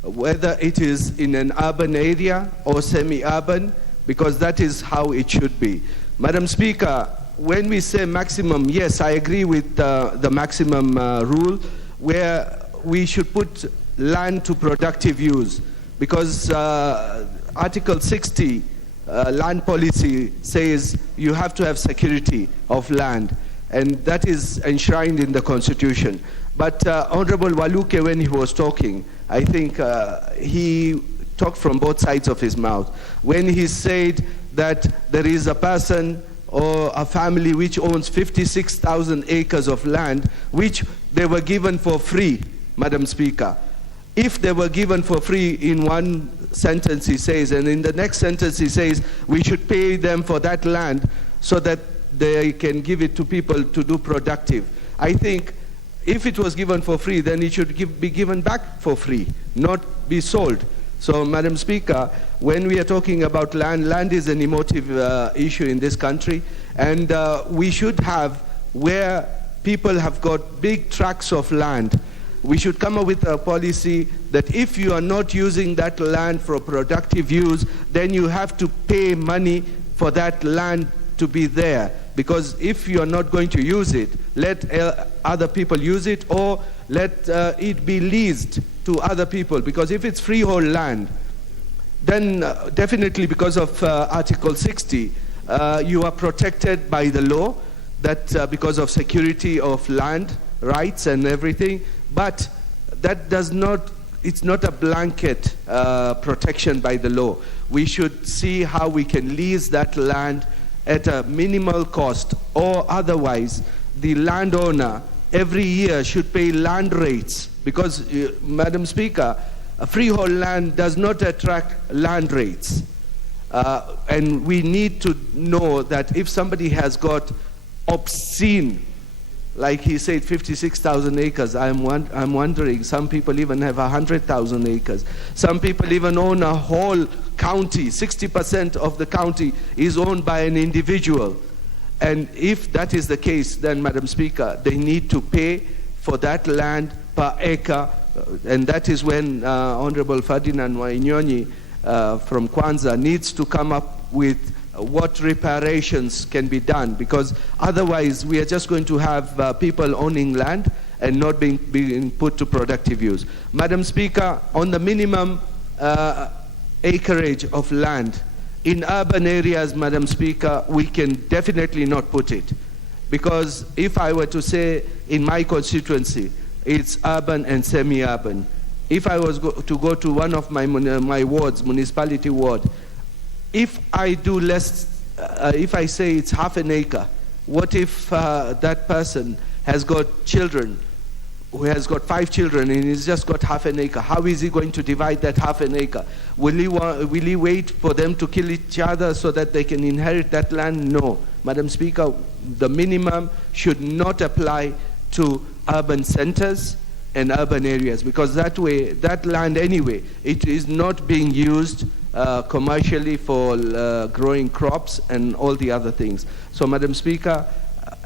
whether it is in an urban area or semi-urban, because that is how it should be. Madam Speaker, when we say maximum, yes, I agree with the maximum rule, where we should put land to productive use, because Article 60 land policy says you have to have security of land, and that is enshrined in the Constitution. But Honorable Waluke, when he was talking, I think he talked from both sides of his mouth. When he said that there is a person or a family which owns 56,000 acres of land, which they were given for free, Madam Speaker. If they were given for free in one sentence, he says, and in the next sentence he says, we should pay them for that land so that they can give it to people to do productive. I think if it was given for free, then it should be given back for free, not be sold. So, Madam Speaker, when we are talking about land, land is an emotive issue in this country, and we should have, where people have got big tracts of land, we should come up with a policy that if you are not using that land for productive use, then you have to pay money for that land to be there. Because if you are not going to use it, let other people use it, or let it be leased to other people. Because if it's freehold land, then definitely because of Article 60, you are protected by the law, that because of security of land rights and everything. But that does not, it's not a blanket protection by the law. We should see how we can lease that land at a minimal cost, or otherwise the landowner every year should pay land rates, because, Madam Speaker, a freehold land does not attract land rates. And we need to know that if somebody has got obscene, like he said, 56,000 acres, I'm wondering, some people even have 100,000 acres. Some people even own a whole county. 60% of the county is owned by an individual. And if that is the case, then, Madam Speaker, they need to pay for that land per acre. And that is when Honorable Ferdinand Wainyonyi from Kwanza needs to come up with what reparations can be done, because otherwise we are just going to have people owning land and not being put to productive use. Madam Speaker, on the minimum acreage of land, in urban areas, Madam Speaker, we can definitely not put it. Because if I were to say in my constituency, it's urban and semi-urban. If I was to go to one of my wards, municipality ward, if I do less, if I say it's half an acre, what if that person has got children, who has got 5 children and he's just got half an acre? How is he going to divide that half an acre? Will he wait for them to kill each other so that they can inherit that land? No. Madam Speaker, the minimum should not apply to urban centers and urban areas, because that way, that land anyway, it is not being used commercially for growing crops and all the other things. So, Madam Speaker,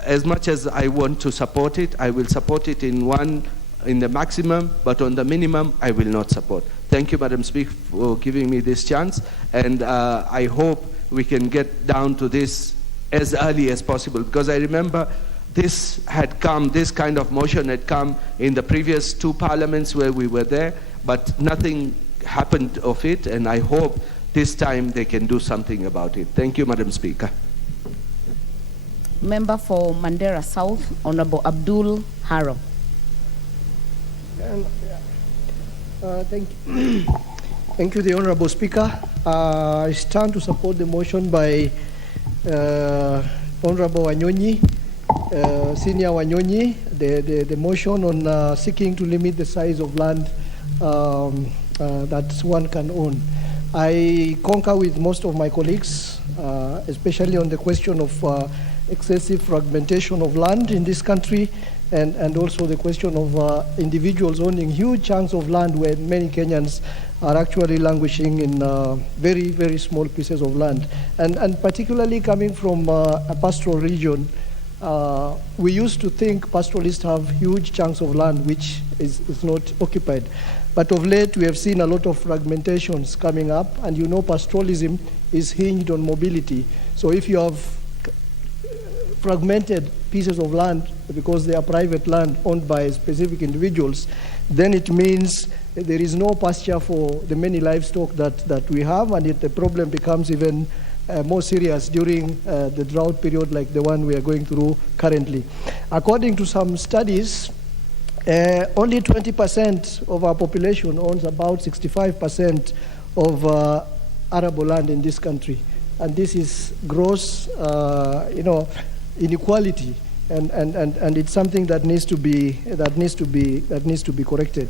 as much as I want to support it, I will support it in the maximum, but on the minimum, I will not support. Thank you, Madam Speaker, for giving me this chance, and I hope we can get down to this as early as possible, because I remember this had come, this kind of motion had come in the previous 2 parliaments where we were there, but nothing happened of it, and I hope this time they can do something about it. Thank you, Madam Speaker. Member for Mandera South, Honorable Abdul Haro. Thank you. Thank you, the Honorable Speaker. I stand to support the motion by Honorable Wanyonyi, Senior Wanyonyi, the motion on seeking to limit the size of land that one can own. I concur with most of my colleagues, especially on the question of excessive fragmentation of land in this country, and also the question of individuals owning huge chunks of land, where many Kenyans are actually languishing in very, very small pieces of land. And particularly coming from a pastoral region, we used to think pastoralists have huge chunks of land which is not occupied. But of late, we have seen a lot of fragmentations coming up, and you know pastoralism is hinged on mobility. So if you have fragmented pieces of land because they are private land owned by specific individuals, then it means there is no pasture for the many livestock that we have, and the problem becomes even more serious during the drought period like the one we are going through currently. According to some studies, only 20% of our population owns about 65% of arable land in this country, and this is gross, inequality, and it's something that needs to be corrected.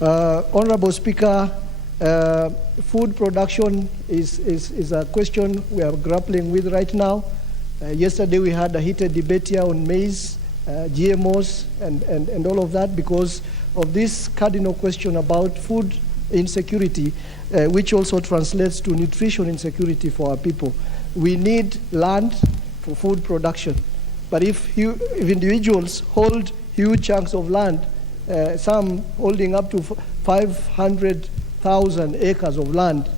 Honorable Speaker, food production is a question we are grappling with right now. Yesterday we had a heated debate here on maize, GMOs, and all of that, because of this cardinal question about food insecurity, which also translates to nutrition insecurity for our people. We need land for food production, but if individuals hold huge chunks of land, some holding up to 500,000 acres of land,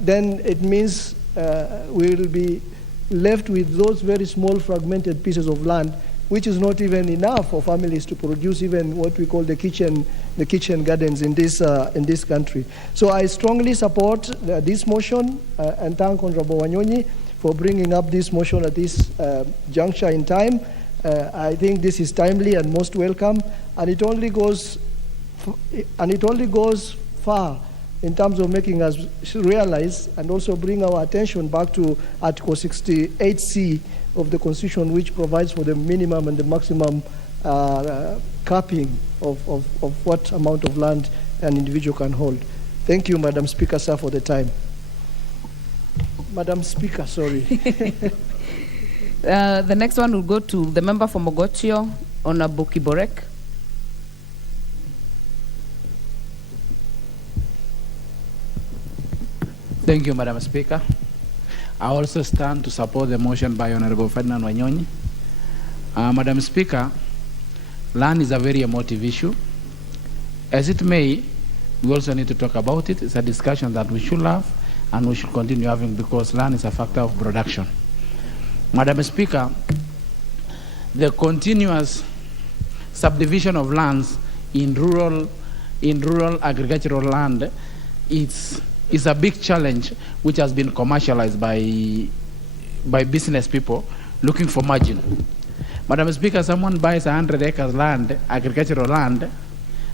then it means we will be left with those very small fragmented pieces of land, which is not even enough for families to produce even what we call the kitchen gardens in this country. So I strongly support this motion and thank Honorable Wanyonyi for bringing up this motion at this juncture in time. I think this is timely and most welcome, and it only goes far in terms of making us realize and also bring our attention back to Article 68C of the Constitution, which provides for the minimum and the maximum capping of what amount of land an individual can hold. Thank you, Madam Speaker, sir, for the time. Madam Speaker, sorry. The next one will go to the member for Mogotio, Honorable Kiborek. Thank you, Madam Speaker. I also stand to support the motion by Honorable Ferdinand Wanyonyi. Madam Speaker, land is a very emotive issue. As it may, we also need to talk about it. It's a discussion that we should have and we should continue having because land is a factor of production. Madam Speaker, the continuous subdivision of lands in rural agricultural land is a big challenge which has been commercialized by business people looking for margin. Madam Speaker, someone buys 100 acres land, agricultural land,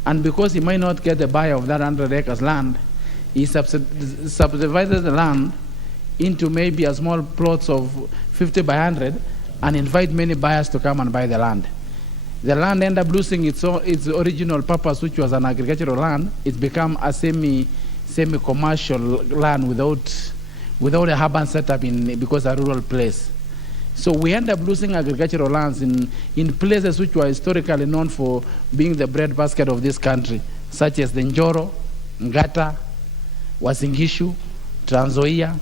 and because he might not get the buyer of that 100 acres land, he subdivides the land into maybe a small plots of 50 by 100 and invite many buyers to come and buy the land. The land ends up losing its original purpose, which was an agricultural land. It's become a semi-commercial land without a urban setup because a rural place. So we end up losing agricultural lands in places which were historically known for being the breadbasket of this country, such as the Njoro, Ngata, Wasingishu, Trans Nzoia,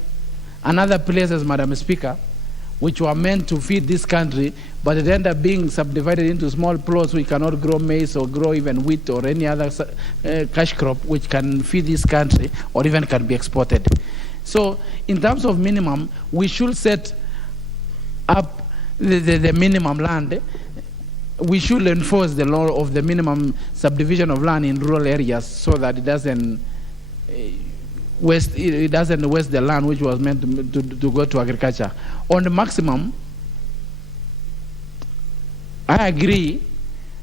and other places, Madam Speaker, which were meant to feed this country, but it ended up being subdivided into small plots which cannot grow maize or grow even wheat or any other cash crop which can feed this country or even can be exported. So in terms of minimum, we should set up the minimum land. We should enforce the law of the minimum subdivision of land in rural areas so that it doesn't waste the land which was meant to go to agriculture. On the maximum, I agree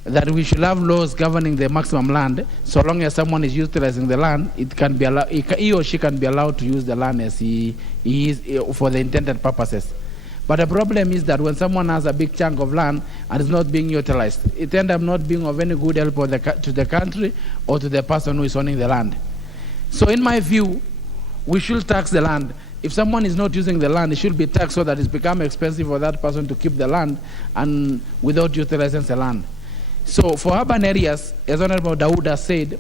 that we should have laws governing the maximum land. So long as someone is utilizing the land, it can be allowed, he or she can be allowed to use the land as he is for the intended purposes. But the problem is that when someone has a big chunk of land and is not being utilized, it ends up not being of any good help to the country or to the person who is owning the land. So in my view, we should tax the land. If someone is not using the land, it should be taxed so that it's become expensive for that person to keep the land and without utilizing the land. So for urban areas, as Honorable Dawood has said,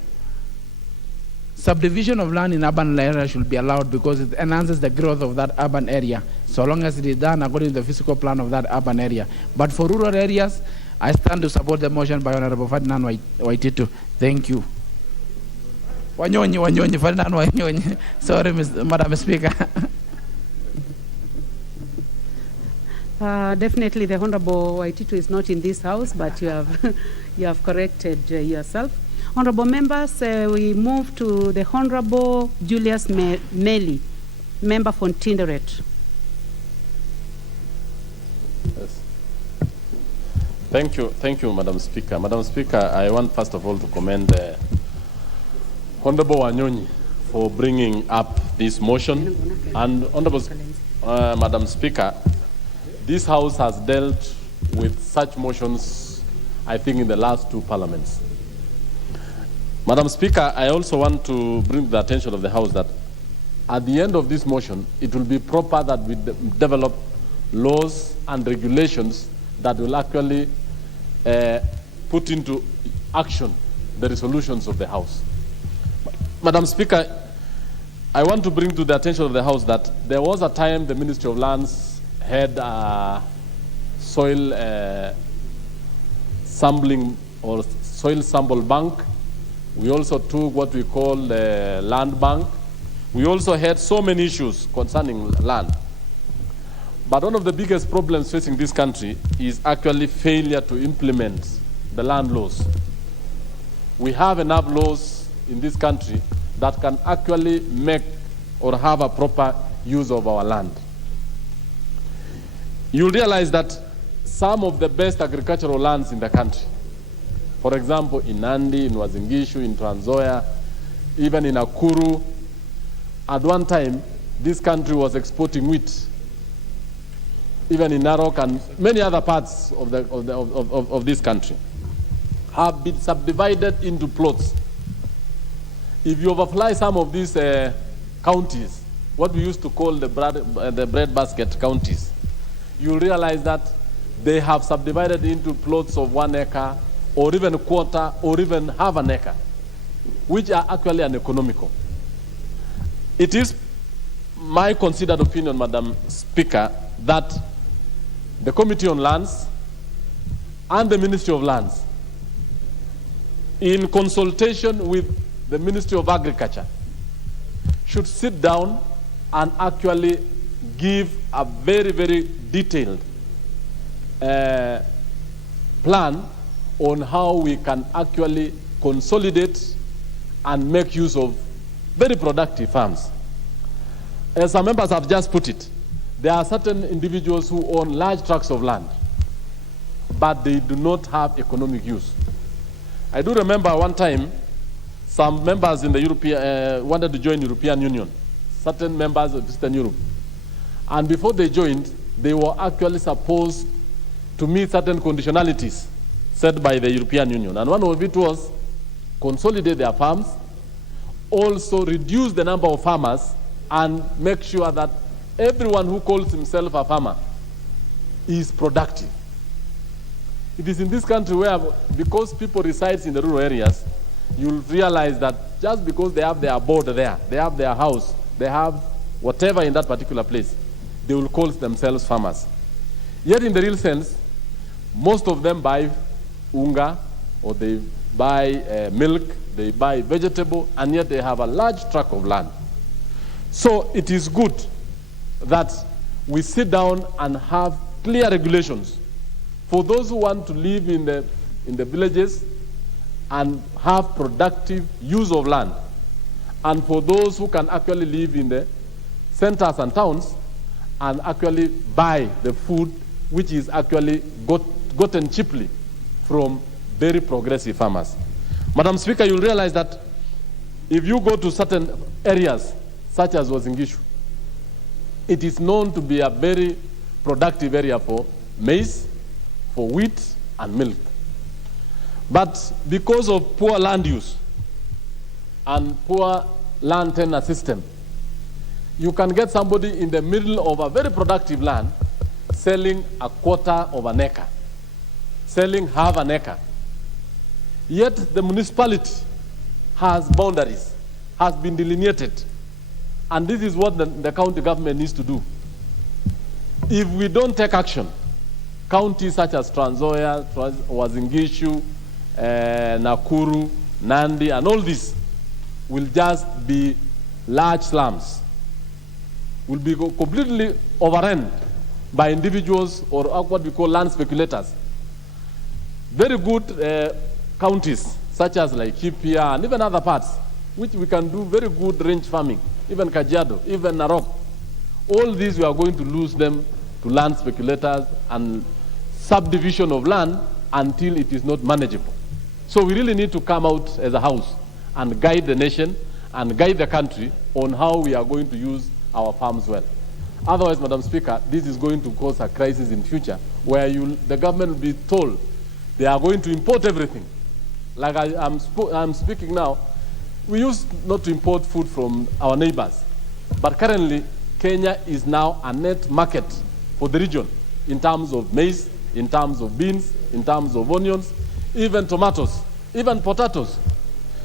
subdivision of land in urban areas should be allowed because it enhances the growth of that urban area, so long as it is done according to the physical plan of that urban area. But for rural areas, I stand to support the motion by Honorable Ferdinand Waititu. Thank you. Wanyonyi, Ferdinand Wanyonyi. Sorry, Madam Speaker. Definitely the Honorable Waititu is not in this house, but you have corrected yourself. Honorable members, we move to the Honorable Julius Meli, member for Tinderet. Yes. Thank you, Madam Speaker. Madam Speaker, I want first of all to commend Honorable Wanyonyi for bringing up this motion. And Honorable Madam Speaker, this House has dealt with such motions, I think, in the last two parliaments. Madam Speaker, I also want to bring to the attention of the House that at the end of this motion, it will be proper that we develop laws and regulations that will actually put into action the resolutions of the House. Madam Speaker, I want to bring to the attention of the House that there was a time the Ministry of Lands had a soil sampling or soil sample bank. We also took what we call the land bank. We also had so many issues concerning land. But one of the biggest problems facing this country is actually failure to implement the land laws. We have enough laws in this country that can actually make or have a proper use of our land. You'll realize that some of the best agricultural lands in the country, For example, in Nandi, in Wazingishu, in Trans Nzoia, even in Nakuru, at one time, this country was exporting wheat. Even in Narok and many other parts of this country have been subdivided into plots. If you overfly some of these counties, what we used to call the breadbasket counties, you'll realize that they have subdivided into plots of 1 acre, or even a quarter, or even half an acre, which are actually uneconomical. It is my considered opinion, Madam Speaker, that the Committee on Lands and the Ministry of Lands, in consultation with the Ministry of Agriculture, should sit down and actually give a very, very detailed plan on how we can actually consolidate and make use of very productive farms. As some members have just put it, there are certain individuals who own large tracts of land, but they do not have economic use. I do remember one time, some members in the European wanted to join the European Union, certain members of Eastern Europe. And before they joined, they were actually supposed to meet certain conditionalities set by the European Union. And one of it was consolidate their farms, also reduce the number of farmers, and make sure that everyone who calls himself a farmer is productive. It is in this country where, because people reside in the rural areas, you'll realize that just because they have their abode there, they have their house, they have whatever in that particular place, they will call themselves farmers. Yet in the real sense, most of them buy unga, or they buy milk, they buy vegetable, and yet they have a large tract of land. So it is good that we sit down and have clear regulations for those who want to live in the villages and have productive use of land, and for those who can actually live in the centers and towns and actually buy the food which is actually gotten cheaply from very progressive farmers. Madam Speaker, you'll realize that if you go to certain areas, such as Wazingishu, it is known to be a very productive area for maize, for wheat, and milk. But because of poor land use and poor land tenure system, you can get somebody in the middle of a very productive land selling a quarter of an acre, selling half an acre. Yet the municipality has boundaries, has been delineated. And this is what the county government needs to do. If we don't take action, counties such as Trans Nzoia, Wazingishu, Nakuru, Nandi, and all this will just be large slums, will be completely overrun by individuals or what we call land speculators. Very good counties, such as like Kipia and even other parts, which we can do very good range farming, even Kajiado, even Narok. All these we are going to lose them to land speculators and subdivision of land until it is not manageable. So we really need to come out as a house and guide the nation and guide the country on how we are going to use our farms well. Otherwise, Madam Speaker, this is going to cause a crisis in future where the government will be told they are going to import everything. Like I'm speaking now, we used not to import food from our neighbors, but currently Kenya is now a net market for the region in terms of maize, in terms of beans, in terms of onions, even tomatoes, even potatoes.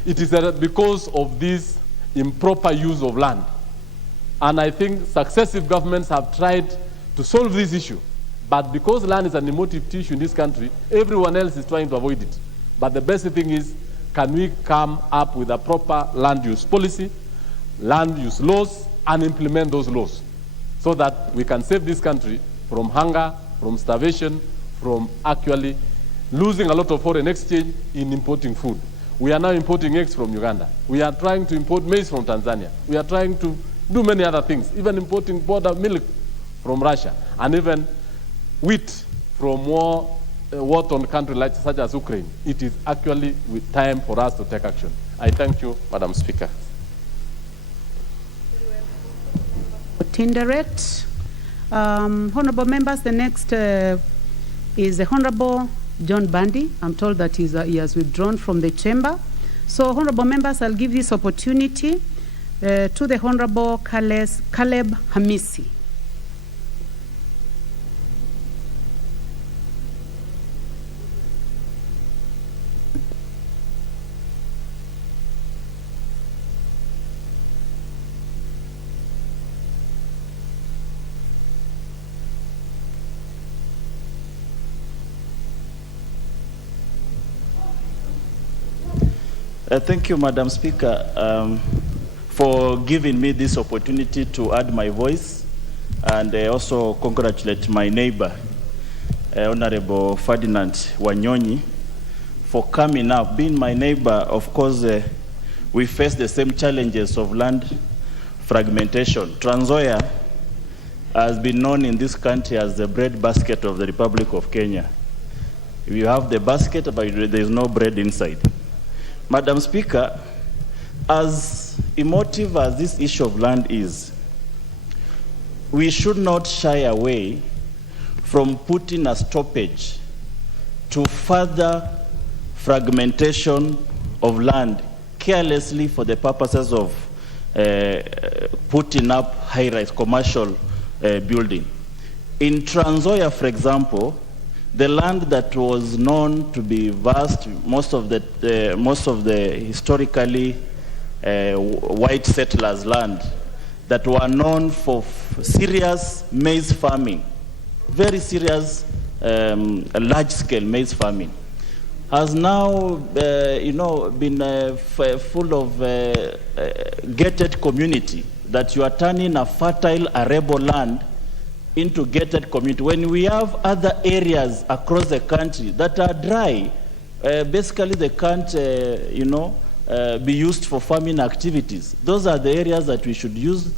It is because of this improper use of land. And I think successive governments have tried to solve this issue. But because land is an emotive tissue in this country, everyone else is trying to avoid it. But the best thing is, can we come up with a proper land use policy, land use laws, and implement those laws so that we can save this country from hunger, from starvation, from actually losing a lot of foreign exchange in importing food. We are now importing eggs from Uganda. We are trying to import maize from Tanzania. We are trying to do many other things, even importing border milk from Russia, and even wheat from more war-torn country such as Ukraine, it is actually time for us to take action. I thank you, Madam Speaker. Tinderet. Honorable members, the next is the Honorable John Bandy. I'm told that he has withdrawn from the chamber. So, honorable members, I'll give this opportunity to the Honorable Caleb Hamisi. Thank you, Madam Speaker, for giving me this opportunity to add my voice, and also congratulate my neighbor, Honorable Ferdinand Wanyonyi, for coming up. Being my neighbor, of course, we face the same challenges of land fragmentation. Trans Nzoia has been known in this country as the bread basket of the Republic of Kenya. You have the basket, but there is no bread inside. Madam Speaker, as emotive as this issue of land is, we should not shy away from putting a stoppage to further fragmentation of land carelessly for the purposes of putting up high-rise commercial building. In Trans Nzoia, for example, the land that was known to be vast, most of the historically white settlers' land that were known for serious maize farming, very serious large-scale maize farming, has now, been full of gated community, that you are turning a fertile arable land into gated community. When we have other areas across the country that are dry, basically they can't, be used for farming activities. Those are the areas that we should use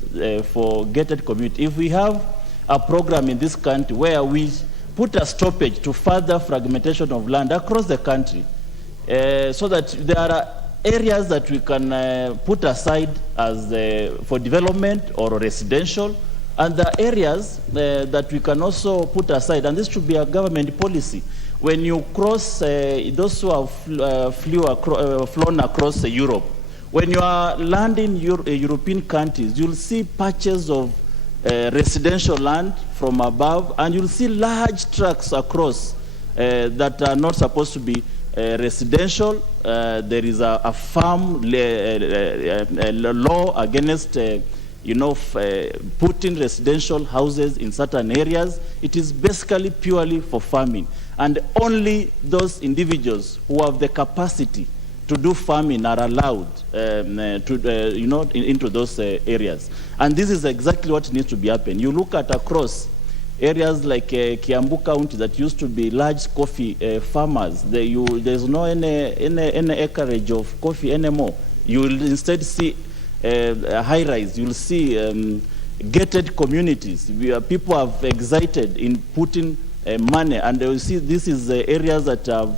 for gated community. If we have a program in this country where we put a stoppage to further fragmentation of land across the country, so that there are areas that we can put aside as for development or residential, and the areas that we can also put aside, and this should be a government policy. When you cross, those who have flown across Europe, when you are landing European countries, you'll see patches of residential land from above, and you'll see large tracts across that are not supposed to be residential. There is a farm law against putting residential houses in certain areas. It is basically purely for farming, and only those individuals who have the capacity to do farming are allowed into those areas. And this is exactly what needs to be happening. You look at across areas like Kiambu County that used to be large coffee farmers. There's no any acreage of coffee anymore. You will instead see high-rise. You'll see gated communities where people have excited in putting money, and you see this is areas that have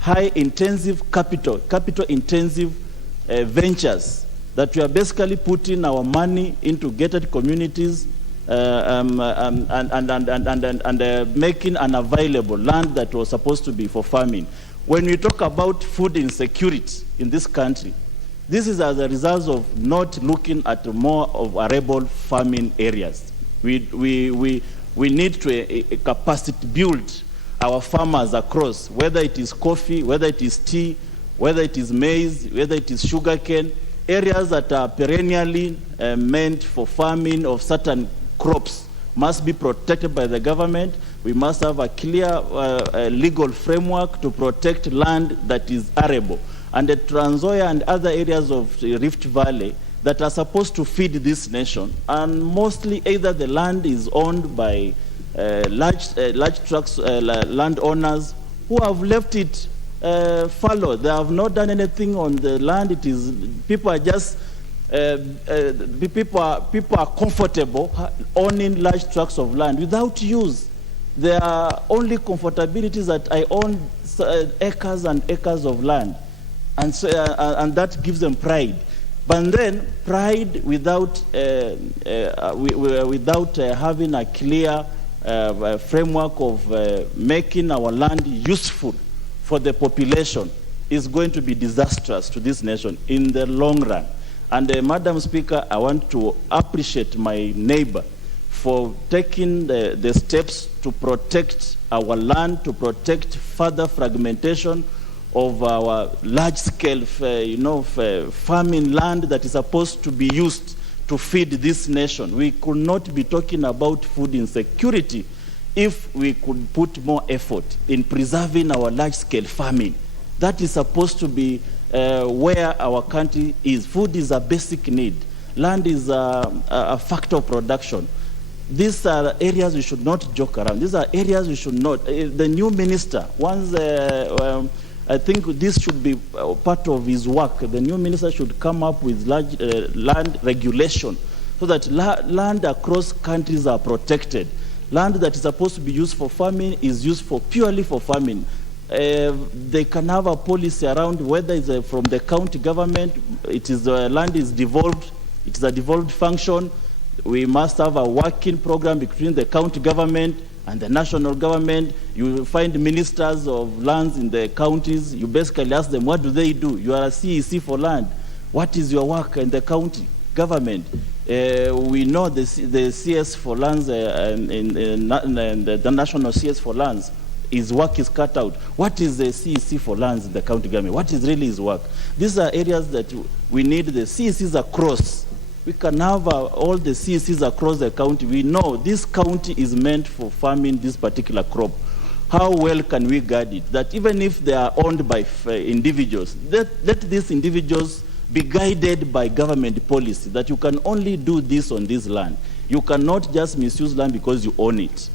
high-intensive capital-intensive ventures that we are basically putting our money into gated communities and making unavailable land that was supposed to be for farming. When we talk about food insecurity in this country, this is as a result of not looking at more of arable farming areas. We need to capacity build our farmers across, whether it is coffee, whether it is tea, whether it is maize, whether it is sugarcane, areas that are perennially meant for farming of certain crops must be protected by the government. We must have a clear legal framework to protect land that is arable. And the Trans Nzoia and other areas of the Rift Valley that are supposed to feed this nation, and mostly either the land is owned by large trucks, landowners who have left it fallow. They have not done anything on the land. It is people are just people are comfortable owning large tracts of land without use. There are only comfortabilities that I own acres and acres of land, and so, and that gives them pride. But then pride without having a clear framework of making our land useful for the population is going to be disastrous to this nation in the long run. And Madam Speaker, I want to appreciate my neighbor for taking the steps to protect our land, to protect further fragmentation of our large-scale, farming land that is supposed to be used to feed this nation. We could not be talking about food insecurity if we could put more effort in preserving our large-scale farming. That is supposed to be where our country is. Food is a basic need. Land is a factor of production. These are areas we should not joke around. These are areas we should not. The new minister, once I think this should be part of his work. The new minister should come up with large land regulation so that land across countries are protected. Land that is supposed to be used for farming is used purely for farming. They can have a policy around whether it's from the county government, land is devolved, it is a devolved function. We must have a working program between the county government and the national government. You find ministers of lands in the counties. You basically ask them, what do they do? You are a CEC for land. What is your work in the county government? We know the CS for lands and the national CS for lands. His work is cut out. What is the CEC for lands in the county government? What is really his work? These are areas that we need the CECs across. We can have all the CECs across the county. We know this county is meant for farming this particular crop. How well can we guard it? That even if they are owned by individuals, let these individuals be guided by government policy, that you can only do this on this land. You cannot just misuse land because you own it.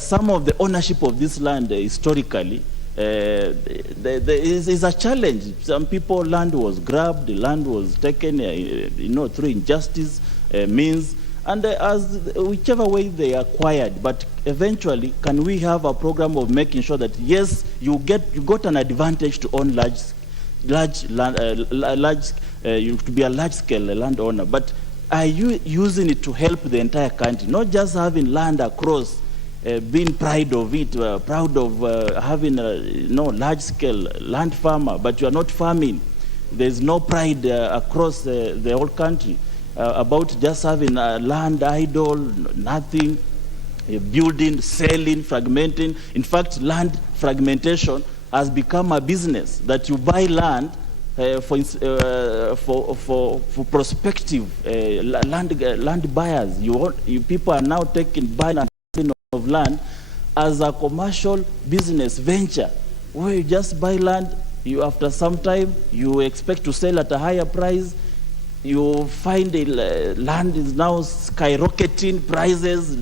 Some of the ownership of this land historically is a challenge. Some people, land was grabbed, the land was taken, through injustice means, and whichever way they acquired. But eventually, can we have a program of making sure that yes, you got an advantage to own to be a large-scale landowner, but are you using it to help the entire country, not just having land across? Being proud of it, proud of having a large-scale land farmer, but you are not farming. There's no pride across the whole country about just having land idle, nothing, building, selling, fragmenting. In fact, land fragmentation has become a business, that you buy land for prospective land buyers. People are now buying of land as a commercial business venture, where you just buy land, after some time you expect to sell at a higher price. You find the land is now skyrocketing prices.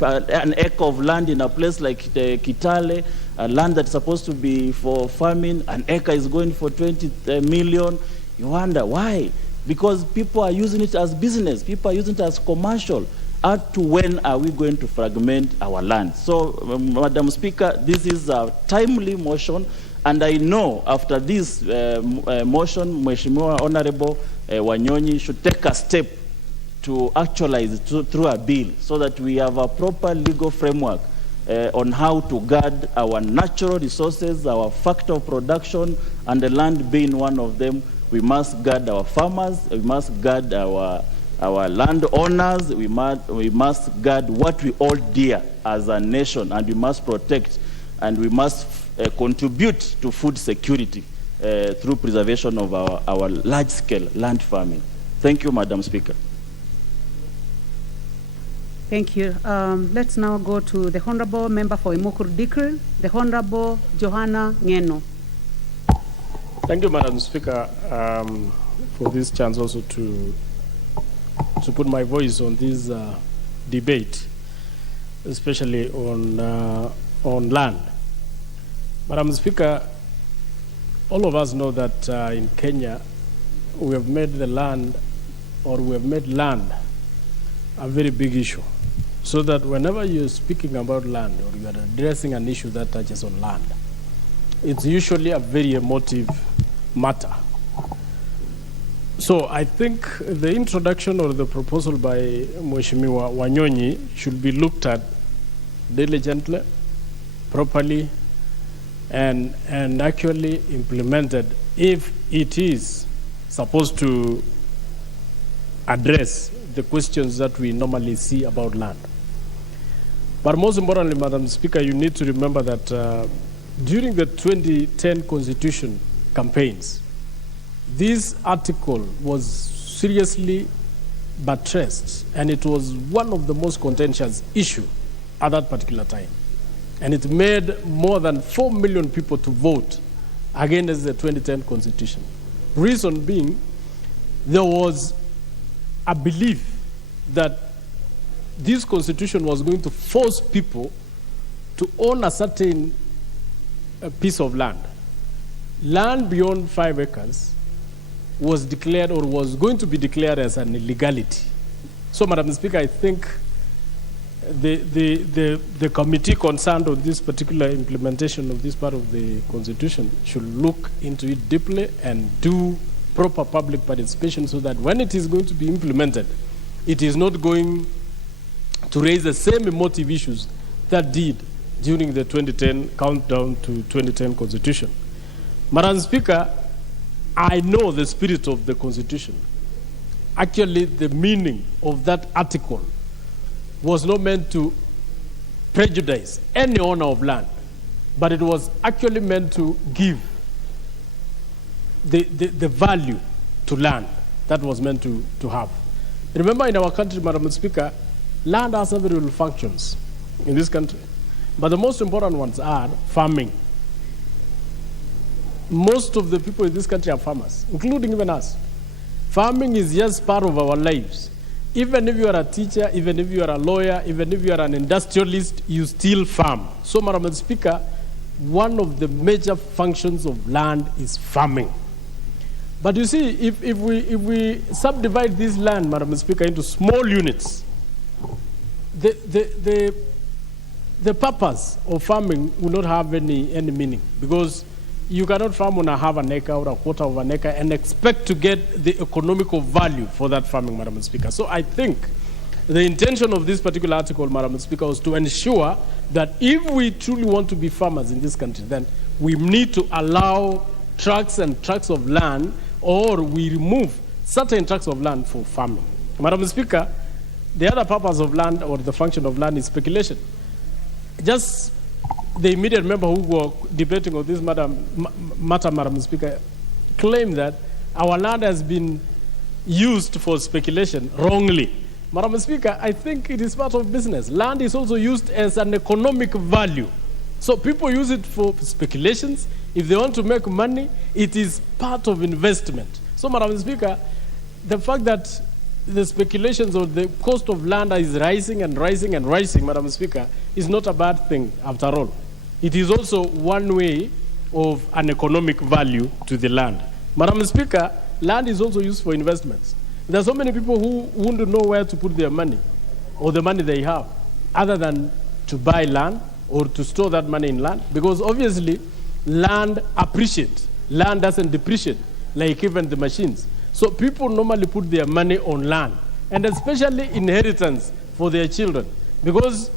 An acre of land in a place like the Kitale, a land that's supposed to be for farming, an acre is going for 20 million. You wonder why? Because people are using it as business. People are using it as commercial. Up to when are we going to fragment our land? So, Madam Speaker, this is a timely motion, and I know after this motion, Mheshimiwa Honorable Wanyonyi should take a step to actualize it through a bill, so that we have a proper legal framework on how to guard our natural resources, our factor of production, and the land being one of them. We must guard our farmers, we must guard our landowners, we must guard what we hold dear as a nation, and we must protect, and we must contribute to food security through preservation of our large-scale land farming. Thank you, Madam Speaker. Thank you. Let's now go to the Honorable Member for Imukuru Dikri, the Honorable Johanna Ngeno. Thank you, Madam Speaker, for this chance also to put my voice on this debate, especially on land. Madam Speaker, all of us know that in Kenya, we have made land a very big issue. so that whenever you're speaking about land or you are addressing an issue that touches on land, it's usually a very emotive matter. So I think the introduction or the proposal by Mheshimiwa Wanyonyi should be looked at diligently, properly, and actually implemented if it is supposed to address the questions that we normally see about land. But most importantly, Madam Speaker, you need to remember that during the 2010 Constitution campaigns, this article was seriously buttressed, and it was one of the most contentious issues at that particular time. And it made more than 4 million people to vote against the 2010 Constitution. Reason being, there was a belief that this Constitution was going to force people to own a certain piece of land. Land beyond 5 acres was declared or was going to be declared as an illegality. So, Madam Speaker, I think the committee concerned on this particular implementation of this part of the Constitution should look into it deeply and do proper public participation so that when it is going to be implemented, it is not going to raise the same emotive issues that did during the 2010 countdown to 2010 Constitution. Madam Speaker, I know the spirit of the Constitution. Actually, the meaning of that article was not meant to prejudice any owner of land, but it was actually meant to give the value to land that was meant to have. Remember, in our country, Madam Speaker, land has several functions in this country, but the most important ones are farming. Most of the people in this country are farmers, including even us. Farming is just part of our lives. Even if you are a teacher, even if you are a lawyer, even if you are an industrialist, you still farm. So, Madam Speaker, one of the major functions of land is farming. But you see, if we subdivide this land, Madam Speaker, into small units, the purpose of farming will not have any meaning, because you cannot farm on a half an acre or a quarter of an acre and expect to get the economical value for that farming, Madam Speaker. So I think the intention of this particular article, Madam Speaker, was to ensure that if we truly want to be farmers in this country, then we need to allow tracts and tracts of land, or we remove certain tracts of land for farming. Madam Speaker, the other purpose of land or the function of land is speculation. Just the immediate member who were debating on this matter, Madam Speaker, claimed that our land has been used for speculation wrongly. Madam Speaker, I think it is part of business. Land is also used as an economic value. So people use it for speculations. If they want to make money, it is part of investment. So, Madam Speaker, the fact that the speculations or the cost of land is rising and rising and rising, Madam Speaker, is not a bad thing after all. It is also one way of an economic value to the land. Madam Speaker, land is also used for investments. There are so many people who wouldn't know where to put their money or the money they have, other than to buy land or to store that money in land, because obviously land appreciates. Land doesn't depreciate like even the machines. So people normally put their money on land, and especially inheritance for their children, because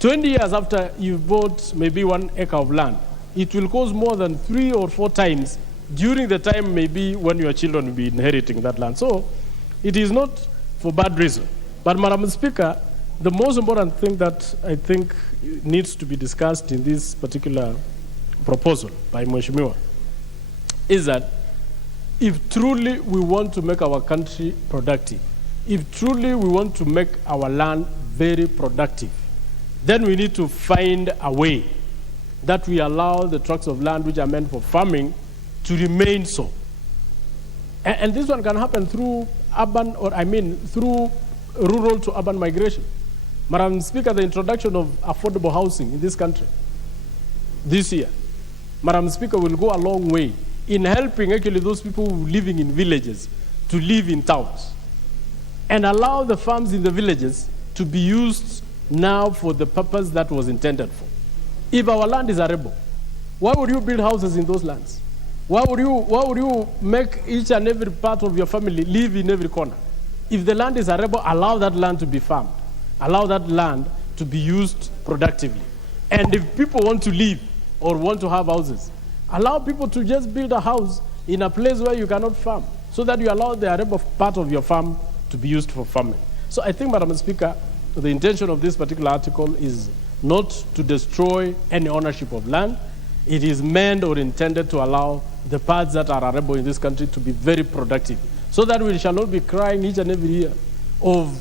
20 years after you bought maybe 1 acre of land, it will cost more than 3 or 4 times during the time maybe when your children will be inheriting that land. So it is not for bad reason. But Madam Speaker, the most important thing that I think needs to be discussed in this particular proposal by Mheshimiwa is that if truly we want to make our country productive, if truly we want to make our land very productive, then we need to find a way that we allow the tracts of land which are meant for farming to remain so. And this one can happen through through rural to urban migration. Madam Speaker, the introduction of affordable housing in this country this year, Madam Speaker, will go a long way in helping actually those people who are living in villages to live in towns and allow the farms in the villages to be used now for the purpose that was intended for. If our land is arable, why would you build houses in those lands? Why would you make each and every part of your family live in every corner? If the land is arable, allow that land to be farmed. Allow that land to be used productively. And if people want to live or want to have houses, allow people to just build a house in a place where you cannot farm, so that you allow the arable part of your farm to be used for farming. So I think, Madam Speaker, the intention of this particular article is not to destroy any ownership of land. It is meant or intended to allow the parts that are arable in this country to be very productive, so that we shall not be crying each and every year of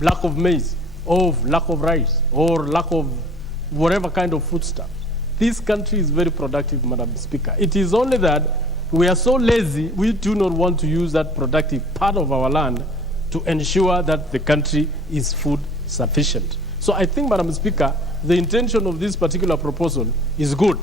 lack of maize, of lack of rice, or lack of whatever kind of foodstuff. This country is very productive, Madam Speaker. It is only that we are so lazy, we do not want to use that productive part of our land to ensure that the country is food sufficient. So I think, Madam Speaker, the intention of this particular proposal is good.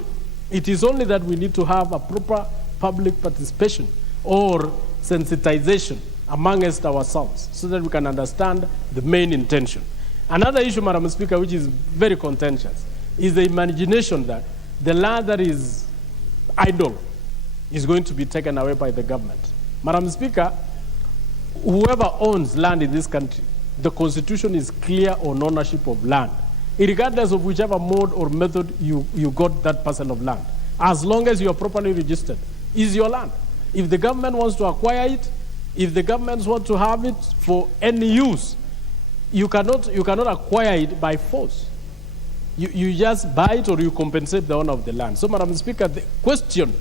It is only that we need to have a proper public participation or sensitization amongst ourselves so that we can understand the main intention. Another issue, Madam Speaker, which is very contentious, is the imagination that the land that is idle is going to be taken away by the government. Madam Speaker, whoever owns land in this country, the Constitution is clear on ownership of land, regardless of whichever mode or method you got that parcel of land. As long as you are properly registered, is your land. If the government wants to acquire it, if the governments want to have it for any use, you cannot acquire it by force. You just buy it or you compensate the owner of the land. So, Madam Speaker, the question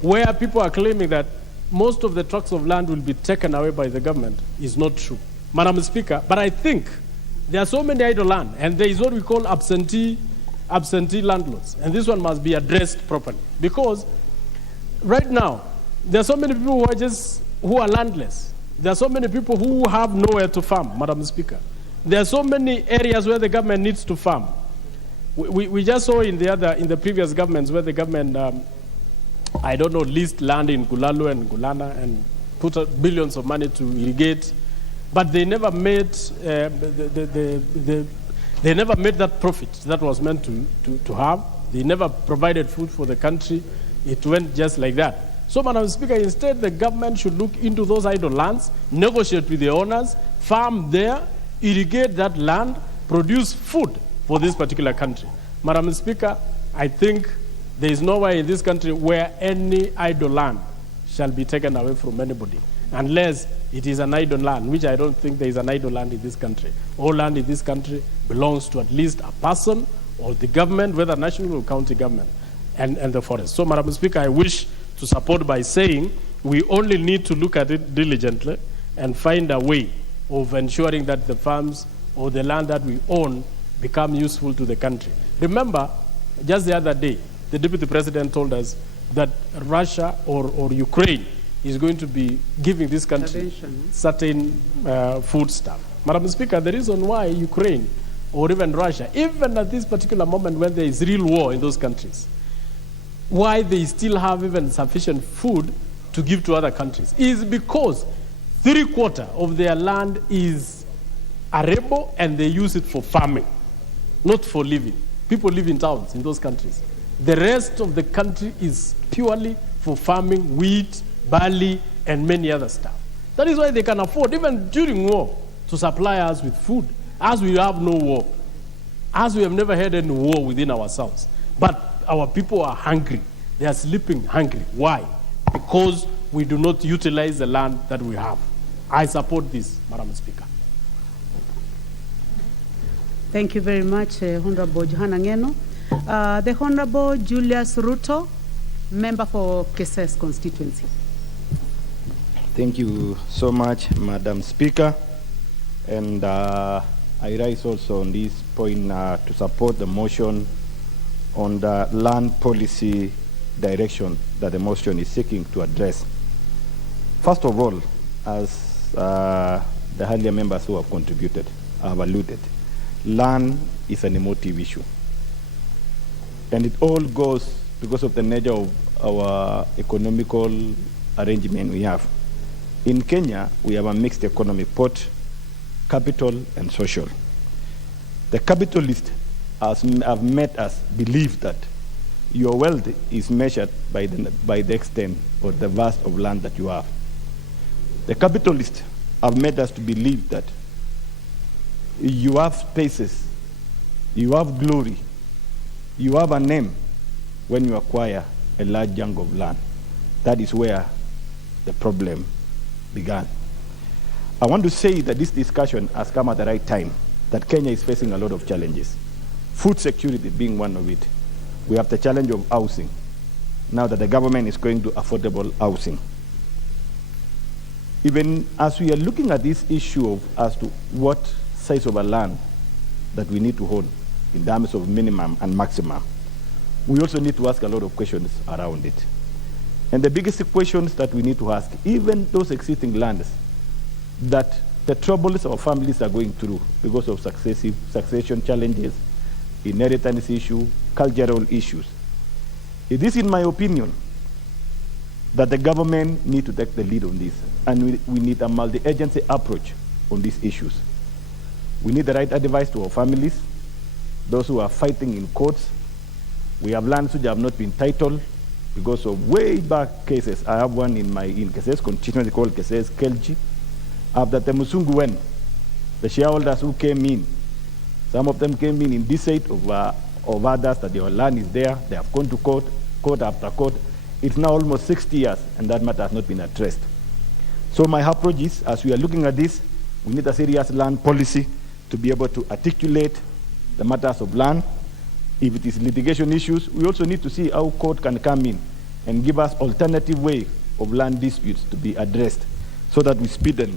where people are claiming that most of the tracts of land will be taken away by the government is not true, Madam Speaker. But I think there are so many idle land, and there is what we call absentee landlords, and this one must be addressed properly, because right now there are so many people who are landless. There are so many people who have nowhere to farm, Madam Speaker. There are so many areas where the government needs to farm. We just saw in the previous governments where the government, leased land in Gulalu and Gulana and put billions of money to irrigate, but they never made they never made that profit that was meant to have. They never provided food for the country. It went just like that. So, Madam Speaker, instead the government should look into those idle lands, negotiate with the owners, farm there, irrigate that land, produce food for this particular country. Madam Speaker, I think there is nowhere in this country where any idle land shall be taken away from anybody, unless it is an idle land, which I don't think there is an idle land in this country. All land in this country belongs to at least a person or the government, whether national or county government, and the forest. So, Madam Speaker, I wish to support by saying we only need to look at it diligently and find a way of ensuring that the farms or the land that we own become useful to the country. Remember, just the other day, the Deputy President told us that Russia or Ukraine is going to be giving this country certain food stuff. Madam Speaker, the reason why Ukraine or even Russia, even at this particular moment when there is real war in those countries, why they still have even sufficient food to give to other countries is because 3/4 of their land is arable and they use it for farming, not for living. People live in towns in those countries. The rest of the country is purely for farming, wheat, barley, and many other stuff. That is why they can afford, even during war, to supply us with food, as we have no war, as we have never had any war within ourselves. But our people are hungry. They are sleeping hungry. Why? Because we do not utilize the land that we have. I support this, Madam Speaker. Thank you very much, Honorable Johanna Ngeno. The Honorable Julius Ruto, member for Keses constituency. Thank you so much, Madam Speaker. And I rise also on this point to support the motion on the land policy direction that the motion is seeking to address. First of all, as the earlier members who have contributed have alluded, land is an emotive issue. And it all goes because of the nature of our economical arrangement we have. In Kenya, we have a mixed economy, both capital and social. The capitalists have made us believe that your wealth is measured by the extent or the vast of land that you have. The capitalists have made us to believe that you have spaces, you have glory, you have a name when you acquire a large chunk of land. That is where the problem began. I want to say that this discussion has come at the right time, that Kenya is facing a lot of challenges. Food security being one of it. We have the challenge of housing, now that the government is going to affordable housing. Even as we are looking at this issue of as to what size of a land that we need to hold in terms of minimum and maximum, we also need to ask a lot of questions around it. And the biggest questions that we need to ask, even those existing lands, that the troubles our families are going through because of succession challenges, inheritance issue, cultural issues. It is, in my opinion, that the government need to take the lead on this, and we need a multi-agency approach on these issues. We need the right advice to our families, those who are fighting in courts. We have lands which have not been titled because of way back cases. I have one in cases continually called cases Kelji. After the Musungu went, the shareholders who came in, some of them came in deceit of others that their land is there. They have gone to court, court after court. It's now almost 60 years, and that matter has not been addressed. So my approach is, as we are looking at this, we need a serious land policy to be able to articulate the matters of land. If it is litigation issues, we also need to see how court can come in and give us alternative way of land disputes to be addressed so that we speeden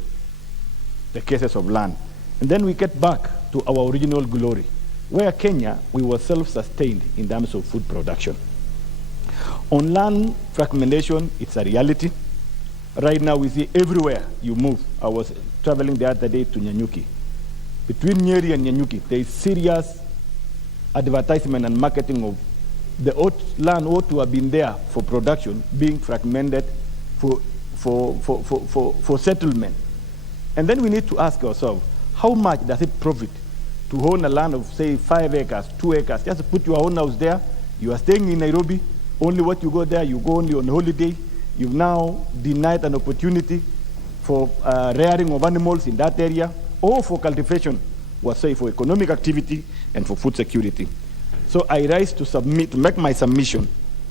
the cases of land. And then we get back to our original glory, where Kenya, we were self-sustained in terms of food production. On land fragmentation, it's a reality. Right now, we see everywhere you move. I was traveling the other day to Nyanyuki. Between Nyeri and Nyanyuki, there is serious advertisement and marketing of the land ought to have been there for production being fragmented for settlement. And then we need to ask ourselves, how much does it profit to own a land of, say, 5 acres, 2 acres? Just put your own house there. You are staying in Nairobi. Only what you go there, you go only on holiday. You've now denied an opportunity for rearing of animals in that area, or for cultivation, was say for economic activity and for food security. So I rise to make my submission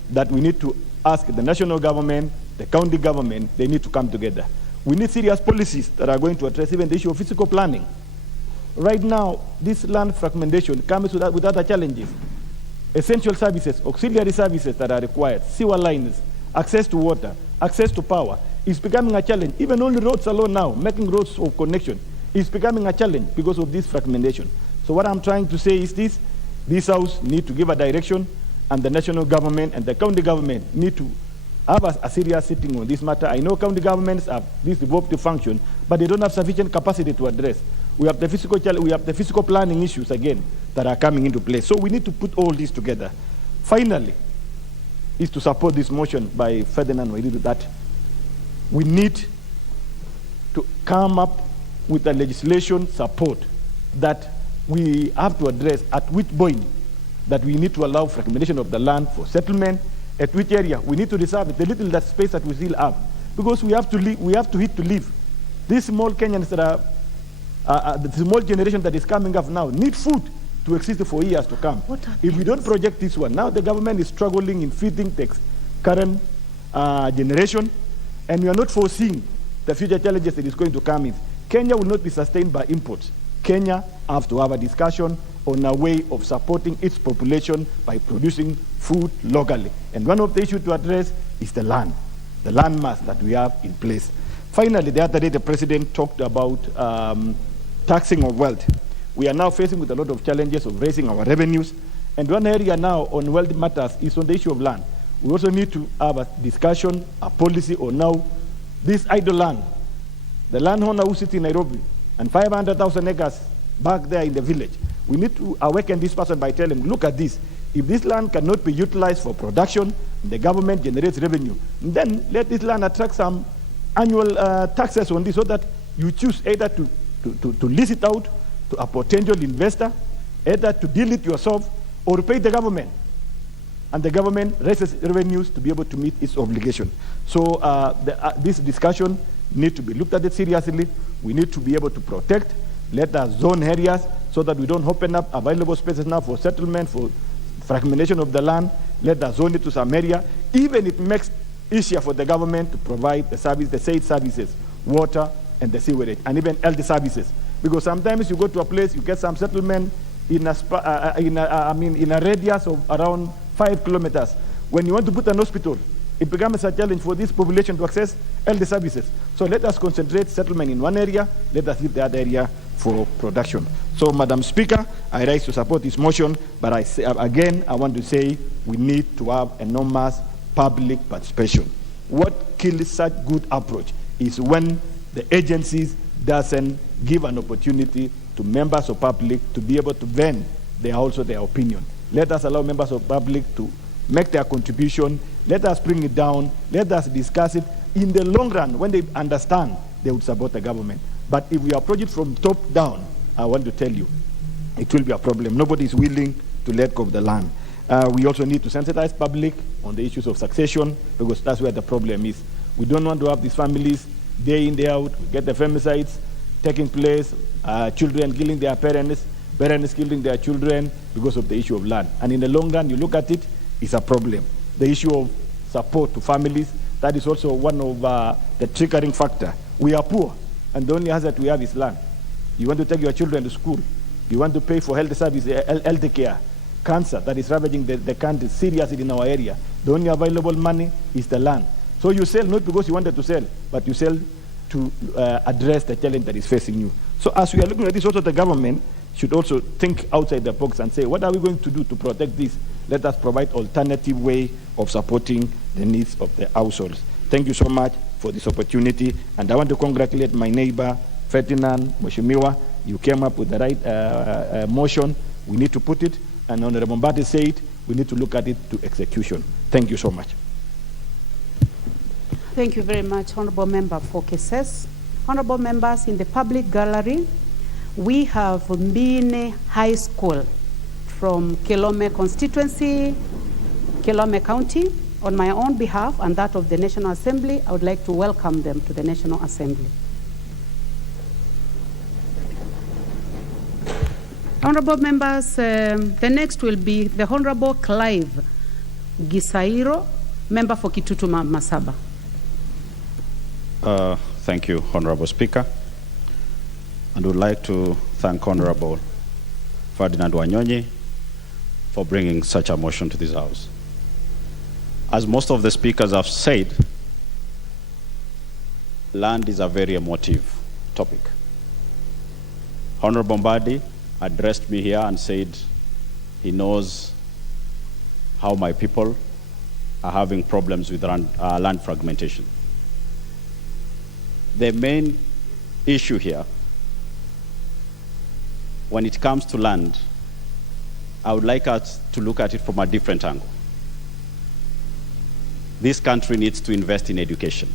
that we need to ask the national government, the county government, they need to come together. We need serious policies that are going to address even the issue of physical planning. Right now, this land fragmentation comes with other challenges. Essential services, auxiliary services that are required, sewer lines, access to water, access to power, is becoming a challenge. Even only roads alone now, making roads of connection, is becoming a challenge because of this fragmentation. So what I'm trying to say is this House need to give a direction, and the national government and the county government need to have a serious sitting on this matter. I know county governments have this devolved function, but they don't have sufficient capacity to address. We have the physical planning issues again that are coming into place. So we need to put all this together. Finally, is to support this motion by Ferdinand Wairidu that we need to come up with a legislation support that we have to address at which point that we need to allow fragmentation of the land for settlement, at which area we need to reserve the little that space that we still have, because we have to eat to live. These small Kenyans that are the small generation that is coming up now need food to exist for years to come. If we don't project this one, now the government is struggling in feeding the current generation, and we are not foreseeing the future challenges that is going to come in. Kenya will not be sustained by imports. Kenya have to have a discussion on a way of supporting its population by producing food locally. And one of the issues to address is the land mass that we have in place. Finally, the other day the president talked about taxing of wealth. We are now facing with a lot of challenges of raising our revenues. And one area now on wealth matters is on the issue of land. We also need to have a discussion, a policy on now this idle land. The landowner who sits in Nairobi and 500,000 acres back there in the village, we need to awaken this person by telling him, look at this. If this land cannot be utilized for production, the government generates revenue, then let this land attract some annual taxes on this so that you choose either to lease it out to a potential investor either to deal it yourself or pay the government. And the government raises revenues to be able to meet its obligation. So this discussion needs to be looked at it seriously. We need to be able to protect, let us zone areas so that we don't open up available spaces now for settlement, for fragmentation of the land. Let us zone it to some area. Even it makes easier for the government to provide the service, the said services, water and the sewerage, and even health services. Because sometimes you go to a place, you get some settlement in a radius of around 5 kilometers. When you want to put an hospital, it becomes a challenge for this population to access health services. So let us concentrate settlement in one area, let us leave the other area for production. So, Madam Speaker, I rise to support this motion, but I say, again, I want to say we need to have enormous public participation. What kills such good approach is when the agencies doesn't give an opportunity to members of public to be able to vent their opinion. Let us allow members of public to make their contribution. Let us bring it down. Let us discuss it. In the long run, when they understand, they would support the government. But if we approach it from top down, I want to tell you, it will be a problem. Nobody is willing to let go of the land. We also need to sensitize public on the issues of succession, because that's where the problem is. We don't want to have these families day in, day out, get the femicides taking place, children killing their parents, parents killing their children because of the issue of land. And in the long run, you look at it, it's a problem. The issue of support to families, that is also one of the triggering factor. We are poor, and the only hazard we have is land. You want to take your children to school. You want to pay for health service, health care, cancer that is ravaging the country seriously in our area. The only available money is the land. So you sell not because you wanted to sell, but you sell to address the challenge that is facing you. So as we are looking at this, also the government should also think outside the box and say, what are we going to do to protect this? Let us provide alternative way of supporting the needs of the households. Thank you so much for this opportunity. And I want to congratulate my neighbor, Ferdinand Mheshimiwa. You came up with the right motion. We need to put it. And Honorable Mbadi said, we need to look at it to execution. Thank you so much. Thank you very much, Honorable Member for Keses. Honorable members in the public gallery, we have Mbine High School from Kilome constituency, Kilome County. On my own behalf and that of the National Assembly, I would like to welcome them to the National Assembly. Honorable members, the next will be the Honorable Clive Gisairo, member for Kitutu Masaba. Thank you, Honorable Speaker. And would like to thank Honorable Ferdinand Wanyonyi for bringing such a motion to this House. As most of the speakers have said, land is a very emotive topic. Honorable Mbadi addressed me here and said he knows how my people are having problems with land fragmentation. The main issue here, when it comes to land, I would like us to look at it from a different angle. This country needs to invest in education.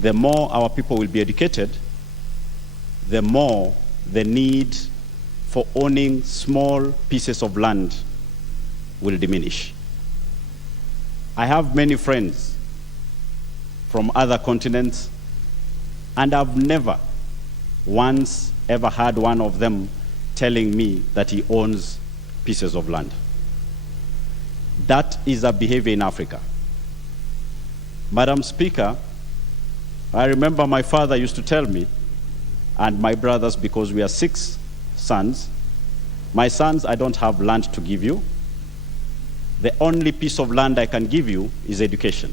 The more our people will be educated, the more the need for owning small pieces of land will diminish. I have many friends from other continents, and I've never once ever had one of them telling me that he owns pieces of land. That is a behavior in Africa. Madam Speaker, I remember my father used to tell me, and my brothers, because we are 6 sons, my sons, I don't have land to give you. The only piece of land I can give you is education.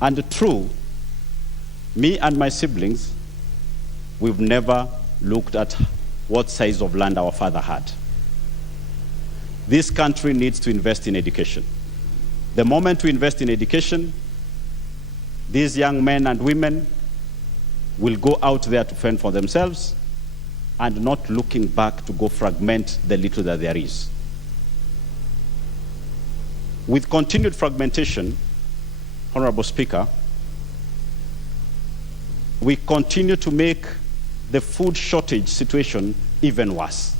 And true, me and my siblings, we've never looked at what size of land our father had. This country needs to invest in education. The moment we invest in education, these young men and women will go out there to fend for themselves and not looking back to go fragment the little that there is. With continued fragmentation, Honorable Speaker, we continue to make the food shortage situation even worse.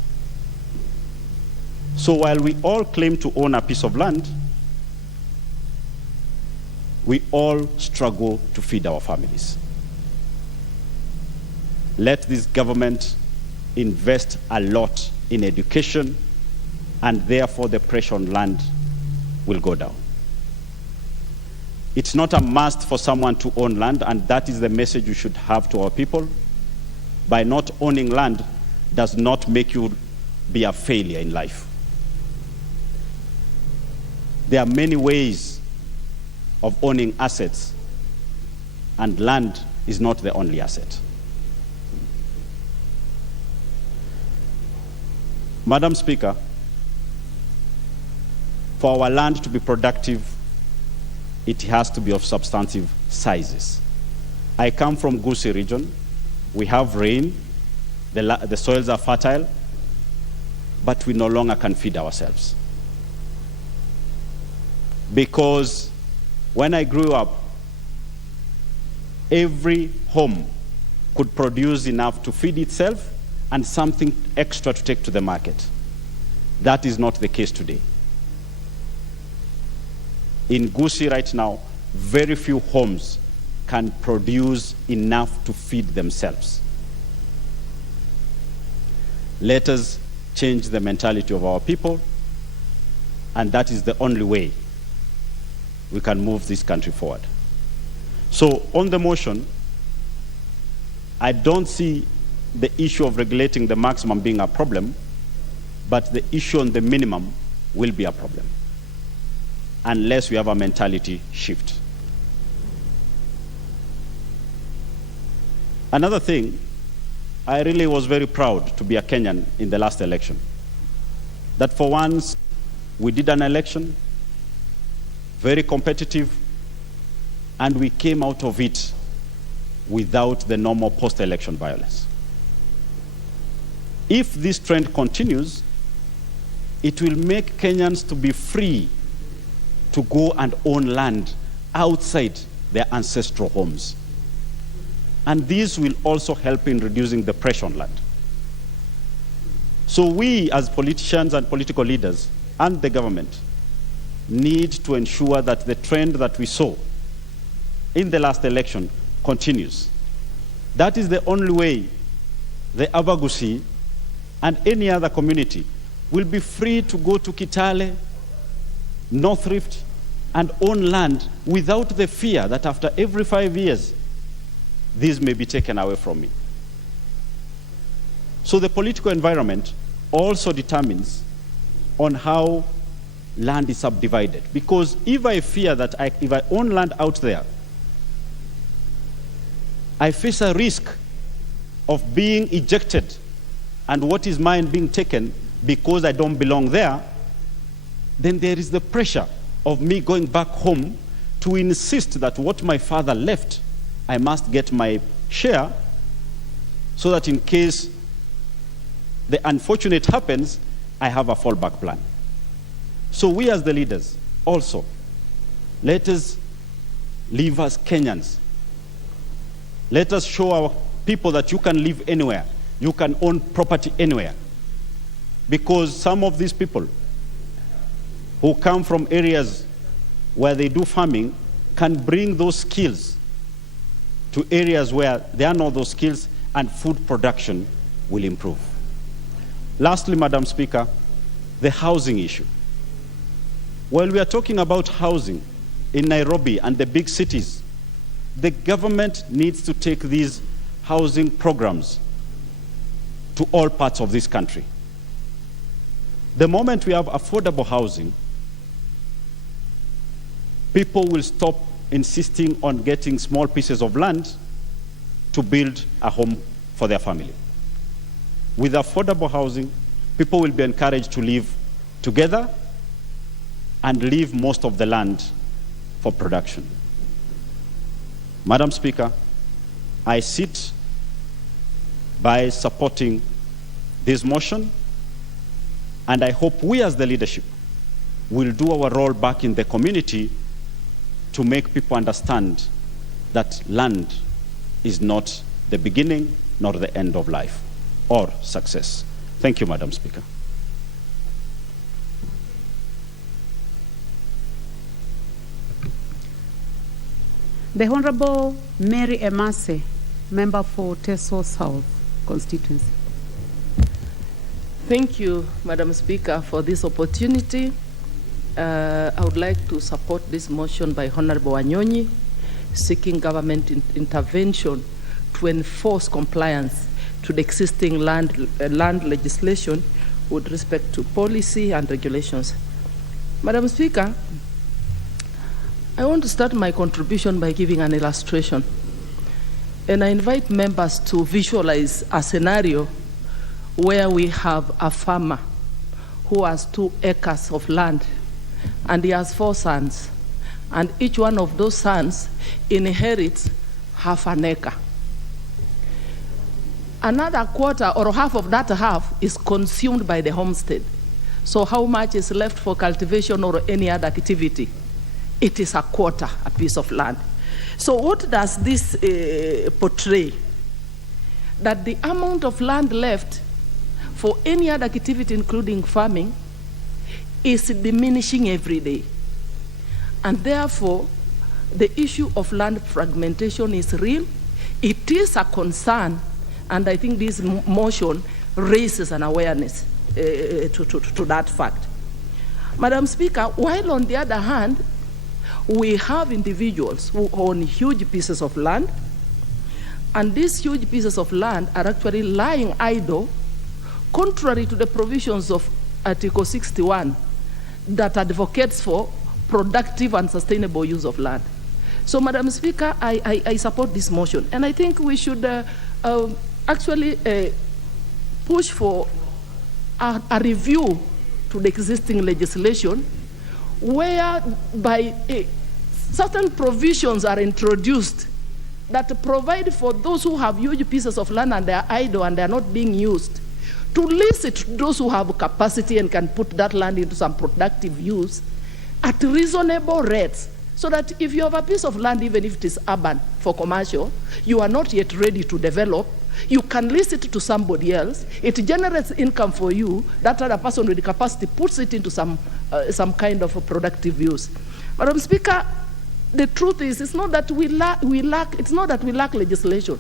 So while we all claim to own a piece of land, we all struggle to feed our families. Let this government invest a lot in education, and therefore the pressure on land will go down. It's not a must for someone to own land, and that is the message you should have to our people. By not owning land does not make you be a failure in life. There are many ways of owning assets, and land is not the only asset. Madam Speaker, for our land to be productive, it has to be of substantive sizes. I come from Gusii region. We have rain, the soils are fertile, but we no longer can feed ourselves. Because when I grew up, every home could produce enough to feed itself and something extra to take to the market. That is not the case today. In Gusii right now, very few homes can produce enough to feed themselves. Let us change the mentality of our people, and that is the only way we can move this country forward. So on the motion, I don't see the issue of regulating the maximum being a problem, but the issue on the minimum will be a problem unless we have a mentality shift. Another thing, I really was very proud to be a Kenyan in the last election. That for once, we did an election, very competitive, and we came out of it without the normal post-election violence. If this trend continues, it will make Kenyans to be free to go and own land outside their ancestral homes. And this will also help in reducing the pressure on land. So we as politicians and political leaders and the government need to ensure that the trend that we saw in the last election continues. That is the only way the Upper Gusii and any other community will be free to go to Kitale, North Rift, and own land without the fear that after every 5 years, this may be taken away from me. So the political environment also determines on how land is subdivided. Because if I fear that if I own land out there, I face a risk of being ejected and what is mine being taken because I don't belong there, then there is the pressure of me going back home to insist that what my father left, I must get my share, so that in case the unfortunate happens, I have a fallback plan. So we as the leaders also, let us live as Kenyans. Let us show our people that you can live anywhere. You can own property anywhere. Because some of these people who come from areas where they do farming can bring those skills to areas where there are not those skills, and food production will improve. Lastly, Madam Speaker, the housing issue. While we are talking about housing in Nairobi and the big cities, the government needs to take these housing programs to all parts of this country. The moment we have affordable housing, people will stop insisting on getting small pieces of land to build a home for their family. With affordable housing, people will be encouraged to live together and leave most of the land for production. Madam Speaker, I sit by supporting this motion, and I hope we as the leadership will do our role back in the community to make people understand that land is not the beginning, not the end of life or success. Thank you, Madam Speaker. The Honorable Mary Emase, member for Teso South constituency. Thank you, Madam Speaker, for this opportunity. I would like to support this motion by Honorable Wanyonyi, seeking government intervention to enforce compliance to the existing land legislation with respect to policy and regulations. Madam Speaker, I want to start my contribution by giving an illustration. And I invite members to visualize a scenario where we have a farmer who has 2 acres of land, and he has 4 sons, and each one of those sons inherits half an acre. Another quarter or half of that half is consumed by the homestead. So how much is left for cultivation or any other activity? It is a quarter, a piece of land. So what does this portray? That the amount of land left for any other activity, including farming, is diminishing every day. And therefore, the issue of land fragmentation is real. It is a concern, and I think this motion raises an awareness to that fact. Madam Speaker, while on the other hand, we have individuals who own huge pieces of land, and these huge pieces of land are actually lying idle, contrary to the provisions of Article 61 that advocates for productive and sustainable use of land. So, Madam Speaker, I support this motion, and I think we should actually push for a review to the existing legislation, whereby certain provisions are introduced that provide for those who have huge pieces of land and they are idle and they are not being used, to lease it to those who have capacity and can put that land into some productive use at reasonable rates, so that if you have a piece of land, even if it is urban for commercial, you are not yet ready to develop, you can lease it to somebody else, it generates income for you, that other person with the capacity puts it into some kind of a productive use. Madam Speaker, the truth is, it's not that we lack legislation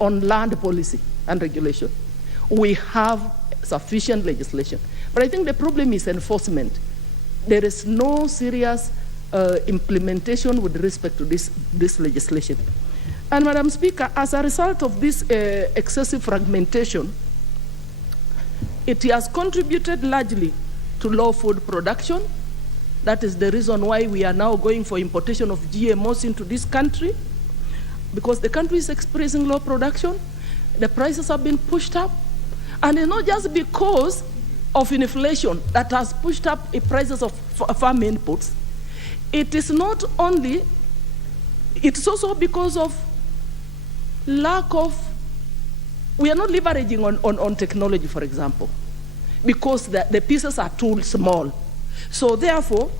on land policy and regulation. We have sufficient legislation. But I think the problem is enforcement. There is no serious implementation with respect to this legislation. And Madam Speaker, as a result of this excessive fragmentation, it has contributed largely to low food production. That is the reason why we are now going for importation of GMOs into this country, because the country is experiencing low production, the prices have been pushed up, and it's not just because of inflation that has pushed up the prices of farm inputs. It is not only, it's also because of lack of, we are not leveraging on technology, for example, because the pieces are too small. So therefore,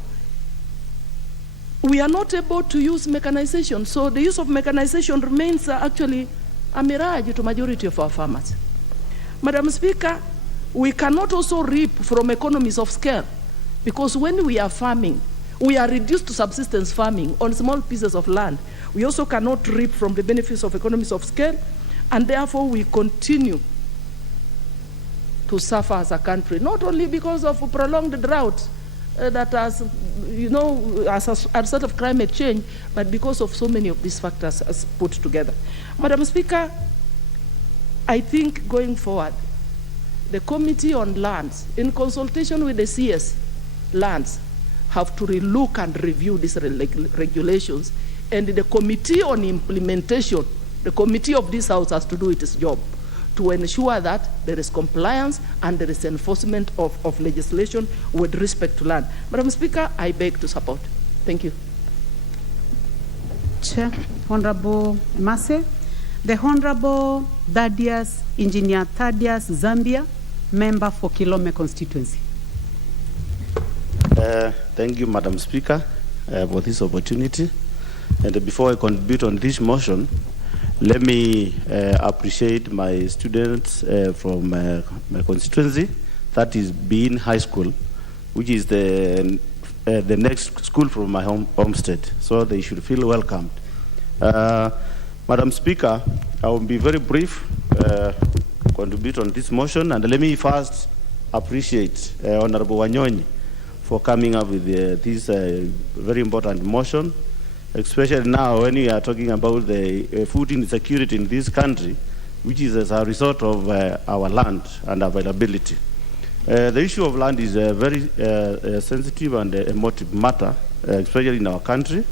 we are not able to use mechanization. So the use of mechanization remains actually a mirage to majority of our farmers. Madam Speaker, we cannot also reap from economies of scale, because when we are farming, we are reduced to subsistence farming on small pieces of land. We also cannot reap from the benefits of economies of scale, and therefore we continue to suffer as a country, not only because of prolonged drought that has, as a result of climate change, but because of so many of these factors as put together. Madam Speaker, I think going forward, the Committee on Lands, in consultation with the CS Lands, have to relook and review these regulations, and the Committee on Implementation, the committee of this House, has to do its job to ensure that there is compliance and there is enforcement of legislation with respect to land. Madam Speaker, I beg to support. Thank you. Chair, Honorable Mase, the Honorable Engineer Thaddeus Zambia, member for Kilome constituency. Thank you, Madam Speaker, for this opportunity. And before I contribute on this motion, Let me appreciate my students from my constituency, that is Bean High School, which is the next school from my homestead, so they should feel welcomed. Madam Speaker, I will be very brief, contribute on this motion, and let me first appreciate Honorable Wanyonyi for coming up with this very important motion, especially now when we are talking about the food insecurity in this country, which is as a result of our land and availability. The issue of land is a very sensitive and emotive matter, especially in our country.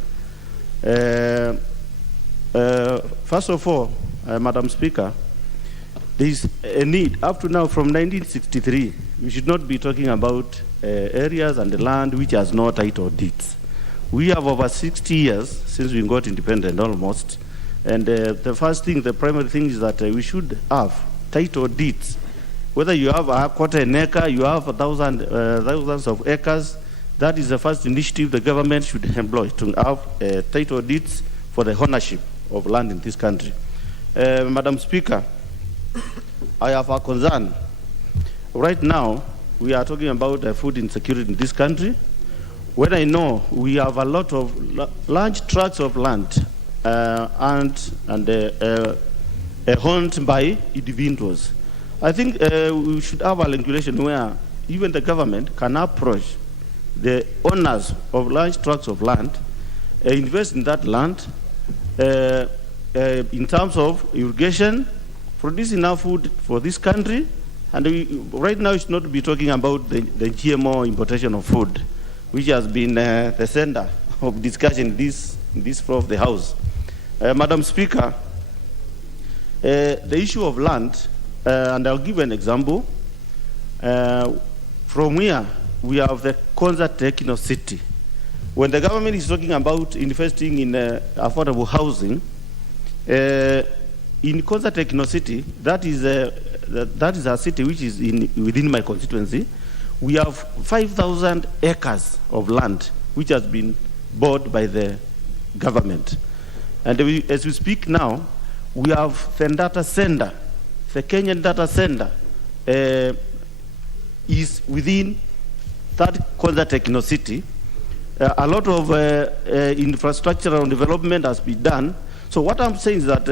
First of all, Madam Speaker, there is a need, up to now from 1963, we should not be talking about areas and the land which has no title deeds. We have over 60 years since we got independent almost, and the first thing, the primary thing is that we should have title deeds. Whether you have a quarter an acre, you have thousands of acres, that is the first initiative the government should employ, to have title deeds for the ownership of land in this country. Madam Speaker, I have a concern. Right now, we are talking about food insecurity in this country. When I know we have a lot of large tracts of land owned by individuals. I think we should have a regulation where even the government can approach the owners of large tracts of land, invest in that land in terms of irrigation, produce enough food for this country, and right now it's not to be talking about the GMO importation of food, which has been the center of discussion in this floor of the House. Madam Speaker, the issue of land, and I'll give an example. From here, we have the Konza Techno City. When the government is talking about investing in affordable housing, in Konza Techno City, that is a city which is within my constituency. We have 5,000 acres of land which has been bought by the government. And as we speak now, we have the data center. The Kenyan data center is within that Konza Techno City. A lot of infrastructural development has been done. So what I'm saying is that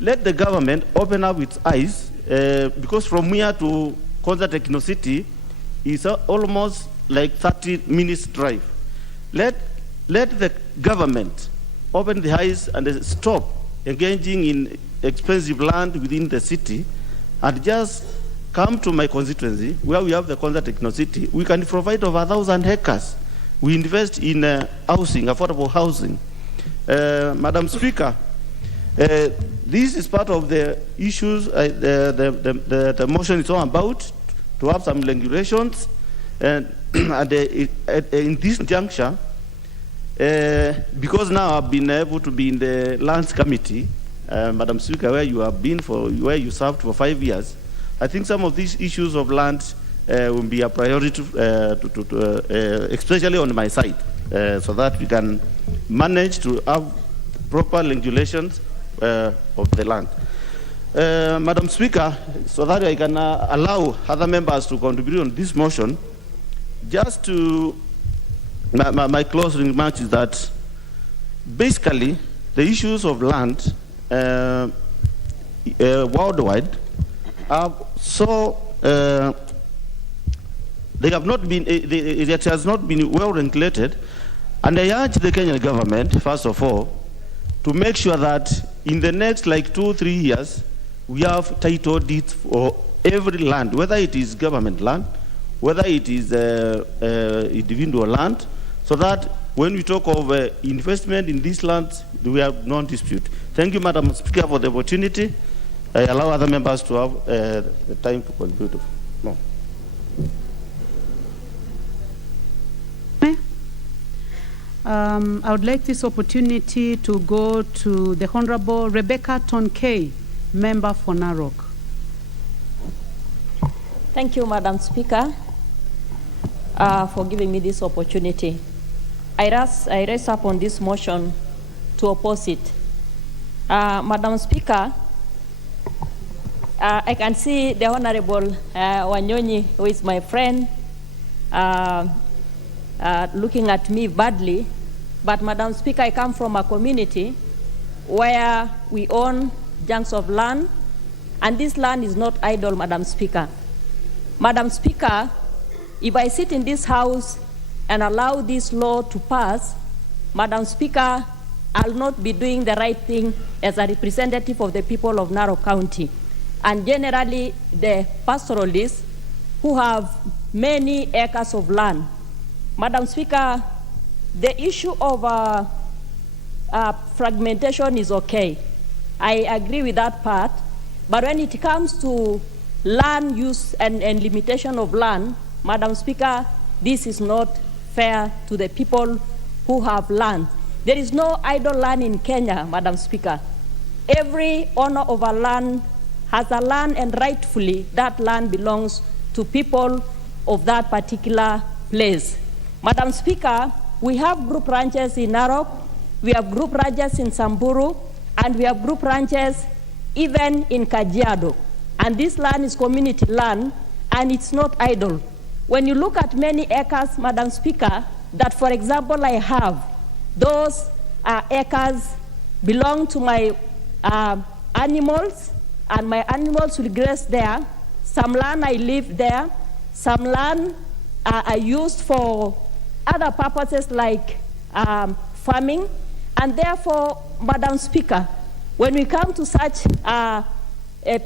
let the government open up its eyes, because from here to Konza Techno City is almost like 30 minutes drive. Let the government open the eyes and stop engaging in expensive land within the city, and just come to my constituency where we have the Konza Techno City. We can provide over 1,000 acres. We invest in housing, affordable housing. Madam Speaker, this is part of the issues the motion is all about, to have some regulations. And in this juncture, because now I've been able to be in the Lands Committee, Madam Speaker, where where you served for 5 years, I think some of these issues of land will be a priority, especially on my side, so that we can manage to have proper regulations of the land. Madam Speaker, so that I can allow other members to contribute on this motion, just to, my closing remarks is that basically the issues of land worldwide are so, they have not been, it has not been well regulated, and I urge the Kenyan government, first of all, to make sure that in the next like 2-3 years, we have title deeds for every land, whether it is government land, whether it is individual land, so that when we talk of investment in these lands, we have no dispute. Thank you, Madam Speaker, for the opportunity. I allow other members to have the time to contribute. No. I would like this opportunity to go to the Honorable Rebecca Tonkei, member for Narok. Thank you, Madam Speaker, for giving me this opportunity. I raise up on this motion to oppose it. Madam Speaker, I can see the Honorable Wanyonyi, who is my friend, looking at me badly. But Madam Speaker, I come from a community where we own chunks of land, and this land is not idle, Madam Speaker. Madam Speaker, if I sit in this house and allow this law to pass, Madam Speaker, I'll not be doing the right thing as a representative of the people of Narok County, and generally the pastoralists who have many acres of land. Madam Speaker, the issue of fragmentation is okay. I agree with that part, but when it comes to land use and limitation of land, Madam Speaker, this is not fair to the people who have land. There is no idle land in Kenya, Madam Speaker. Every owner of a land has a land, and rightfully that land belongs to people of that particular place. Madam Speaker, we have group ranches in Narok, we have group ranches in Samburu, and we have group ranches even in Kajiado. And this land is community land, and it's not idle. When you look at many acres, Madam Speaker, that, for example, I have, those acres belong to my animals, and my animals will graze there. Some land I live there. Some land are used for other purposes like farming. And therefore, Madam Speaker, when we come to such a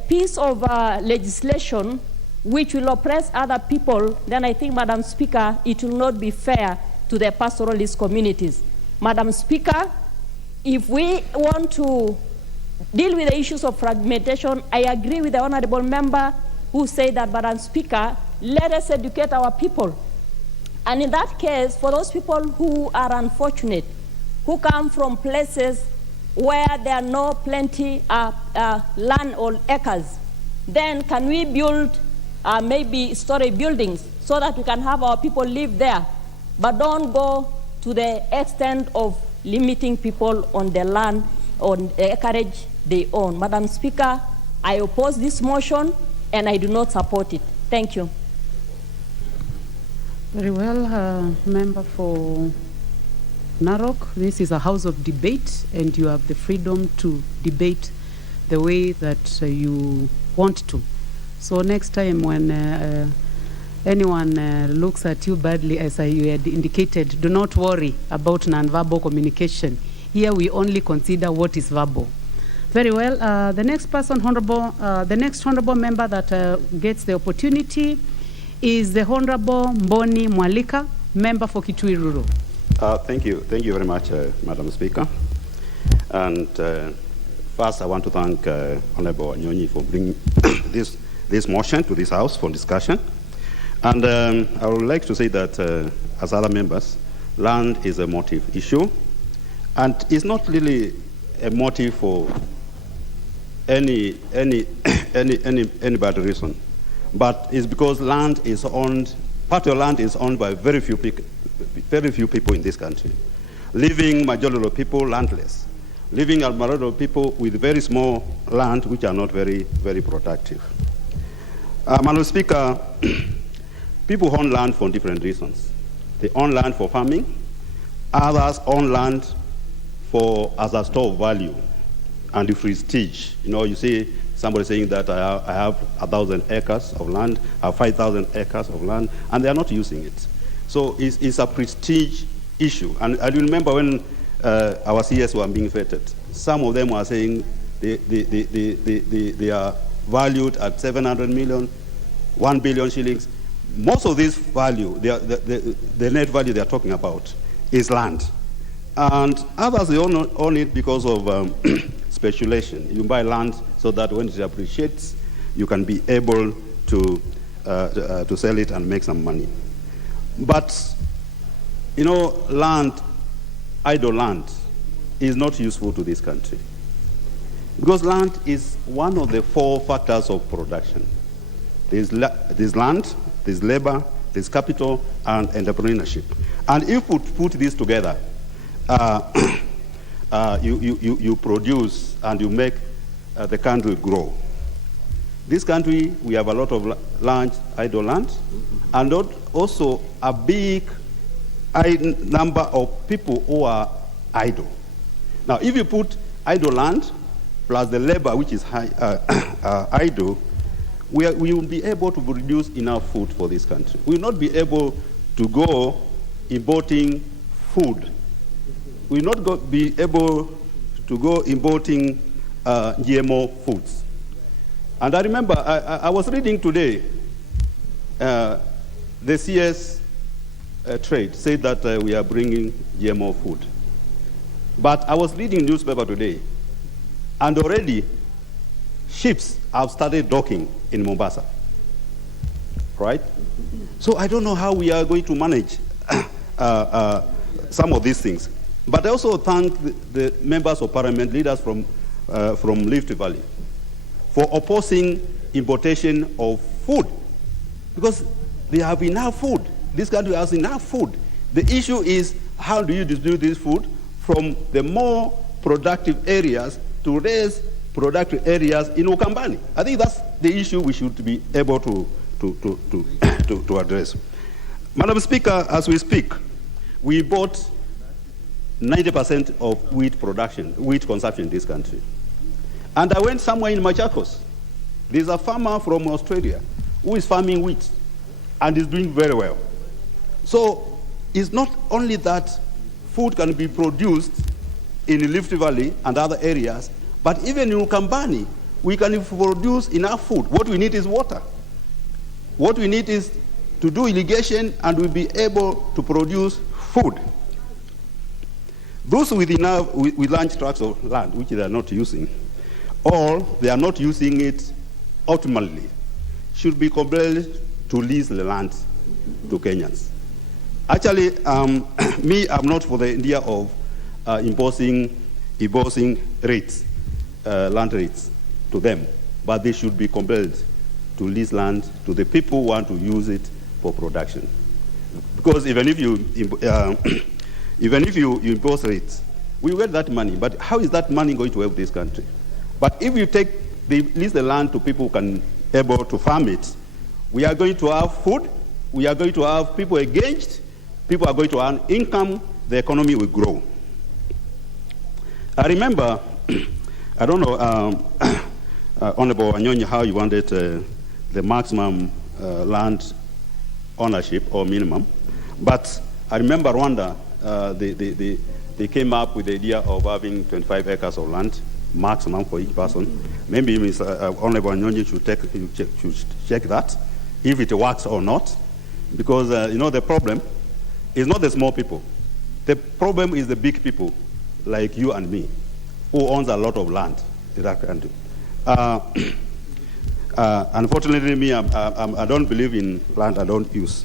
piece of legislation which will oppress other people, then I think, Madam Speaker, it will not be fair to the pastoralist communities. Madam Speaker, if we want to deal with the issues of fragmentation, I agree with the honorable member who said that, Madam Speaker, let us educate our people. And in that case, for those people who are unfortunate, who come from places where there are no plenty land or acres, then can we build maybe story buildings so that we can have our people live there, but don't go to the extent of limiting people on the land, on the acreage they own. Madam Speaker, I oppose this motion and I do not support it. Thank you. Very well, member for Narok. This is a house of debate, and you have the freedom to debate the way that you want to. So next time when anyone looks at you badly, as you had indicated, do not worry about non-verbal communication. Here we only consider what is verbal. Very well. The next person, the next honorable member that gets the opportunity is the Honorable Mboni Mwalika, member for Kitui Rural. Thank you very much, Madam Speaker. And first, I want to thank Honorable Wanyonyi for bringing this motion to this House for discussion. And I would like to say that, as other members, land is a motive issue, and it's not really a motive for any bad reason, but it's because land is owned. Part of land is owned by very few people in this country, leaving majority of people landless, leaving a majority of people with very small land, which are not very productive. Madam Speaker, people own land for different reasons. They own land for farming. Others own land as a store of value and the prestige. You know, you see somebody saying that I have 1,000 acres of land, I have 5,000 acres of land, and they are not using it. So it's a prestige issue. And I remember when our CS were being vetted, some of them were saying they are valued at 700 million, 1 billion shillings. Most of this value, the net value they are talking about, is land. And others, they own it because of speculation. You buy land so that when it appreciates, you can be able to sell it and make some money. But, you know, idle land, is not useful to this country. Because land is one of the 4 factors of production. There's land, there's labor, there's capital, and entrepreneurship. And if we put this together, you produce and you make the country grow. This country, we have a lot of idle land, and also a big number of people who are idle. Now, if you put idle land plus the labor which is idle, we will be able to produce enough food for this country. We will not be able to go importing food. We will not be able to go importing GMO foods. And I remember, I was reading today, the CS trade said that we are bringing GMO food. But I was reading newspaper today, and already ships have started docking in Mombasa, right? So I don't know how we are going to manage some of these things. But I also thank the members of parliament, leaders from Rift Valley, for opposing importation of food, because they have enough food. This country has enough food. The issue is, how do you distribute this food from the more productive areas to less productive areas in Ukambani? I think that's the issue we should be able to address. Madam Speaker, as we speak, we bought 90% of wheat consumption in this country. And I went somewhere in Machakos. There's a farmer from Australia who is farming wheat and is doing very well. So it's not only that food can be produced in Rift Valley and other areas, but even in Ukambani, we can produce enough food. What we need is water. What we need is to do irrigation, and we'll be able to produce food. Those with large tracts of land, which they are not using, or they are not using it optimally, should be compelled to lease the land to Kenyans. Actually, me, I'm not for the idea of imposing rates, land rates to them, but they should be compelled to lease land to the people who want to use it for production. Because even if you impose rates, we get that money, but how is that money going to help this country? But if you lease the land to people who can able to farm it, we are going to have food, we are going to have people engaged, people are going to earn income, the economy will grow. I remember, I don't know, Honorable Wanyonyi, how you wanted the maximum land ownership or minimum, but I remember Rwanda, they came up with the idea of having 25 acres of land, maximum for each person. Maybe Honorable Wanyonyi should check that, if it works or not, because the problem is not the small people. The problem is the big people, like you and me, who owns a lot of land in that country. Unfortunately, me, I don't believe in land I don't use.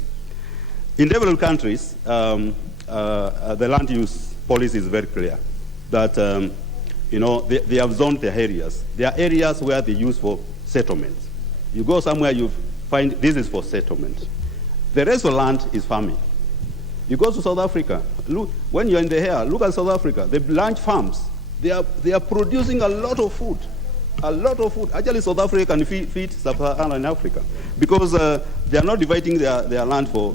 In developed countries, the land use policy is very clear, that they have zoned their areas. There are areas where they use for settlement. You go somewhere, you find this is for settlement. The rest of the land is farming. You go to South Africa, look, when you're in the air, look at South Africa, the large farms, they are producing a lot of food. A lot of food. Actually, South Africa can feed Sub-Saharan Africa, because they are not dividing their land for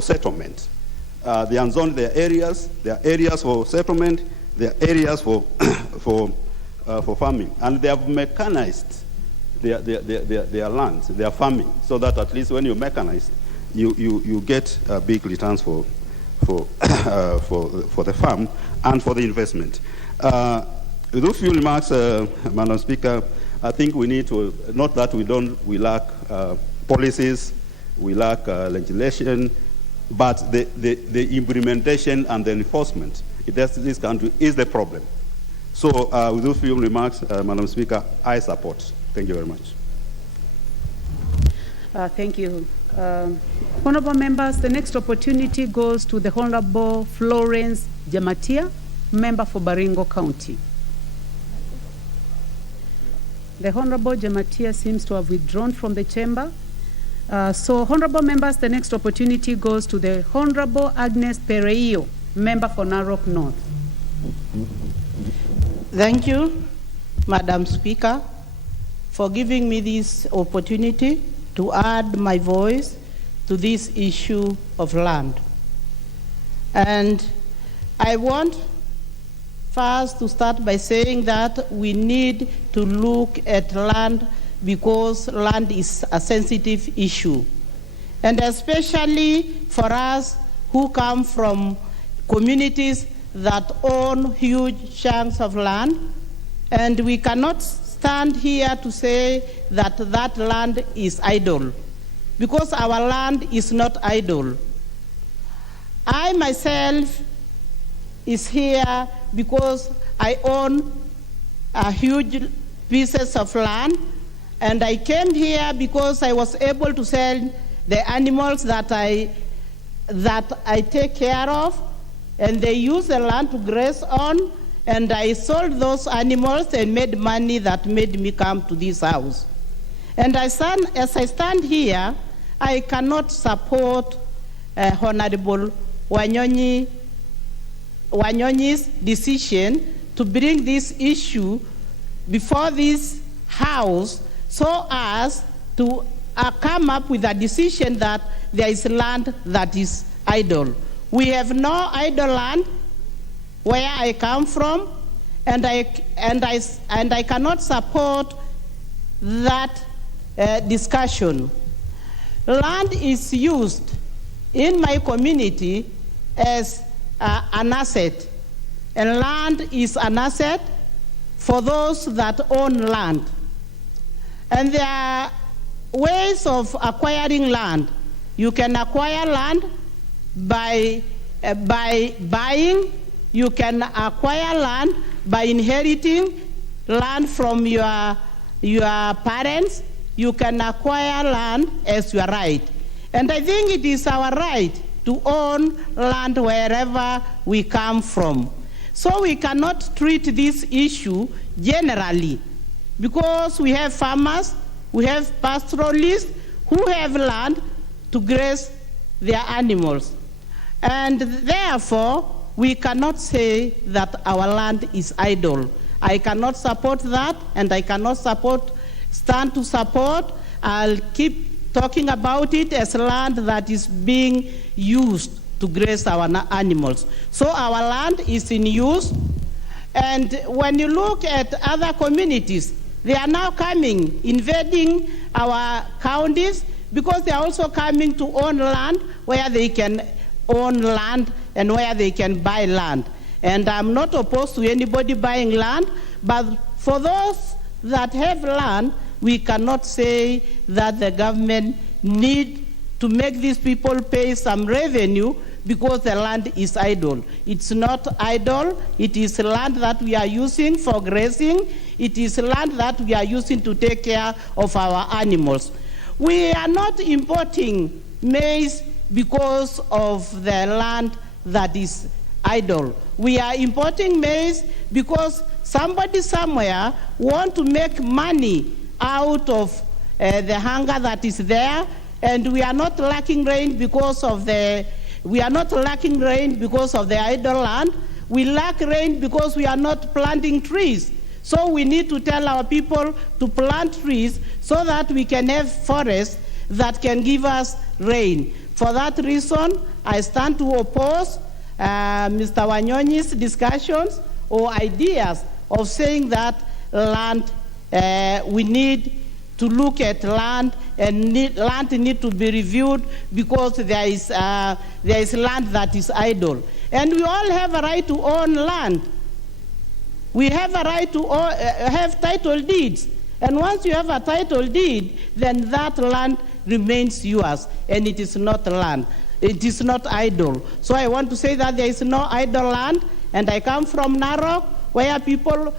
settlement. They unzoned their areas. There are areas for settlement. There are areas for farming, and they have mechanized their land, their farming, so that at least when you mechanize, you get big returns for the farm and for the investment. With those few remarks, Madam Speaker, I think we need to, not that we lack policies, we lack legislation, but the implementation and the enforcement in this country is the problem. So with those few remarks, Madam Speaker, I support. Thank you very much. Thank you. Honorable members, the next opportunity goes to the Honorable Florence Jamatia, member for Baringo County. The Honorable Jamatia seems to have withdrawn from the chamber. So, honorable members, the next opportunity goes to the Honorable Agnes Pereio, Member for Narok North. Thank you, Madam Speaker, for giving me this opportunity to add my voice to this issue of land. And I want first to start by saying that we need to look at land because land is a sensitive issue. And especially for us who come from communities that own huge chunks of land, and we cannot stand here to say that that land is idle, because our land is not idle. I myself is here because I own a huge pieces of land, and I came here because I was able to sell the animals that I take care of, and they use the land to graze on, and I sold those animals and made money that made me come to this house. And as I stand here, I cannot support Honorable Wanyonyi's decision to bring this issue before this house so as to come up with a decision that there is land that is idle. We have no idle land where I come from, and I cannot support that discussion. Land is used in my community as an asset, and land is an asset for those that own land. And there are ways of acquiring land. You can acquire land by buying. You can acquire land by inheriting land from your parents. You can acquire land as your right. And I think it is our right to own land wherever we come from. So we cannot treat this issue generally, because we have farmers, we have pastoralists who have land to graze their animals. And therefore, we cannot say that our land is idle. I cannot support that, and I cannot stand to support. I'll keep talking about it as land that is being used to graze our animals. So our land is in use. And when you look at other communities, they are now coming, invading our counties, because they are also coming to own land where they can own land and where they can buy land. And I'm not opposed to anybody buying land, but for those that have land, we cannot say that the government need to make these people pay some revenue because the land is idle. It's not idle. It is land that we are using for grazing. It is land that we are using to take care of our animals. We are not importing maize because of the land that is idle. We are importing maize because somebody somewhere want to make money out of the hunger that is there, and we are not lacking rain because of the idle land. We lack rain because we are not planting trees. So we need to tell our people to plant trees so that we can have forests that can give us rain. For that reason, I stand to oppose Mr. Wanyonyi's discussions or ideas of saying that land, we need to look at land, and land need to be reviewed because there is land that is idle. And we all have a right to own land. We have a right to have title deeds. And once you have a title deed, then that land remains yours, and it is not land. It is not idle. So I want to say that there is no idle land, and I come from Narok, where people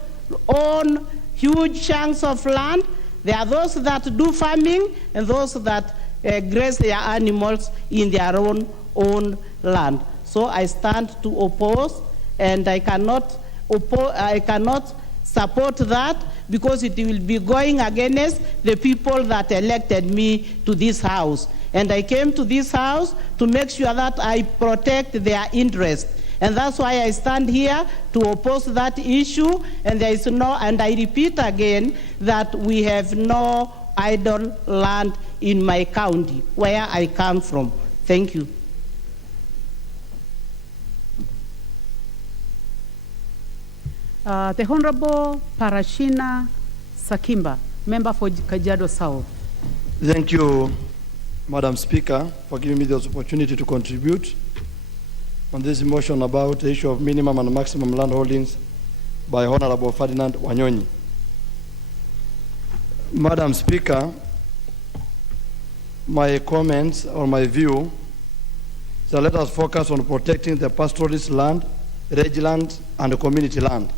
own huge chunks of land. There are those that do farming and those that graze their animals in their own land. So I stand to oppose, and I cannot support that because it will be going against the people that elected me to this house. And I came to this house to make sure that I protect their interests. And that's why I stand here to oppose that issue. And there is no, and I repeat again that we have no idle land in my county, where I come from. Thank you. The Honorable Parashina Sakimba, member for Kajiado South. Thank you, Madam Speaker, for giving me this opportunity to contribute on this motion about the issue of minimum and maximum land holdings by Honorable Ferdinand Wanyonyi. Madam Speaker, my comments or my view is that let us focus on protecting the pastoralist land, rangeland, and community land.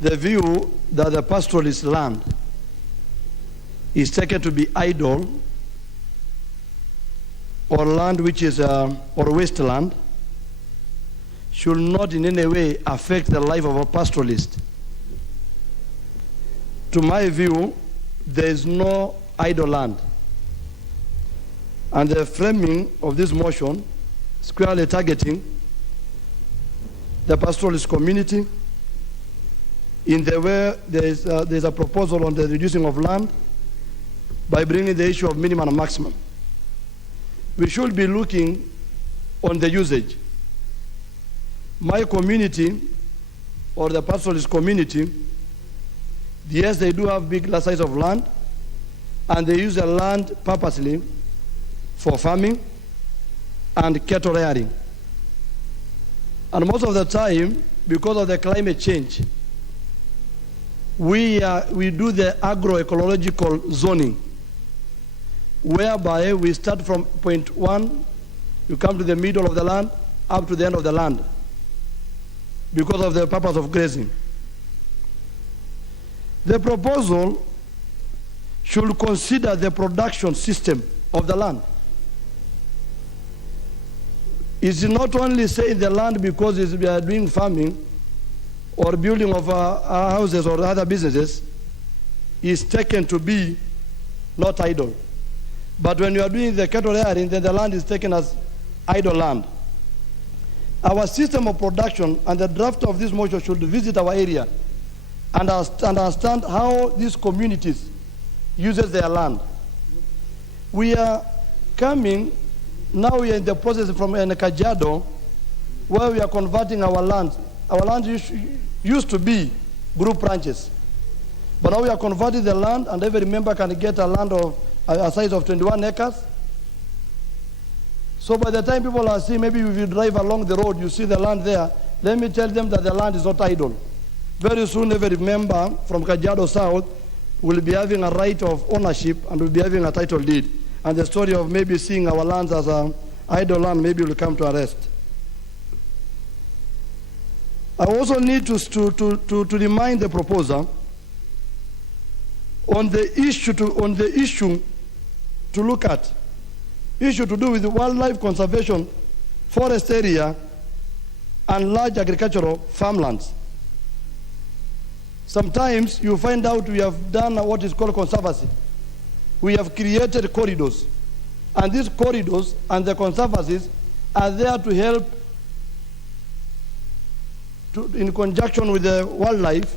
The view that the pastoralist land is taken to be idle or land which is or wasteland should not in any way affect the life of a pastoralist. To my view, there is no idle land. And the framing of this motion squarely targeting the pastoralist community in the way there's a proposal on the reducing of land by bringing the issue of minimum and maximum. We should be looking on the usage. My community, or the pastoralist community, yes, they do have big size of land, and they use the land purposely for farming and cattle rearing. And most of the time, because of the climate change, we do the agroecological zoning, whereby we start from point 1, you come to the middle of the land, up to the end of the land, because of the purpose of grazing. The proposal should consider the production system of the land. It's not only saying the land because we are doing farming or building of houses or other businesses is taken to be not idle. But when you are doing the cattle rearing, then the land is taken as idle land. Our system of production and the draft of this motion should visit our area and understand how these communities uses their land. We are coming, now we are in the process from Kajiado, where we are converting our land. Our land used to be group ranches, but now we are converting the land, and every member can get a land of a size of 21 acres. So by the time people are seeing, maybe if you drive along the road, you see the land there, let me tell them that the land is not idle. Very soon, every member from Kajiado South will be having a right of ownership and will be having a title deed. And the story of maybe seeing our lands as an idle land maybe will come to a rest. I also need to remind the proposer on the issue to look at, issue to do with wildlife conservation, forest area, and large agricultural farmlands. Sometimes you find out we have done what is called conservancy. We have created corridors, and these corridors and the conservancies are there to help in conjunction with the wildlife,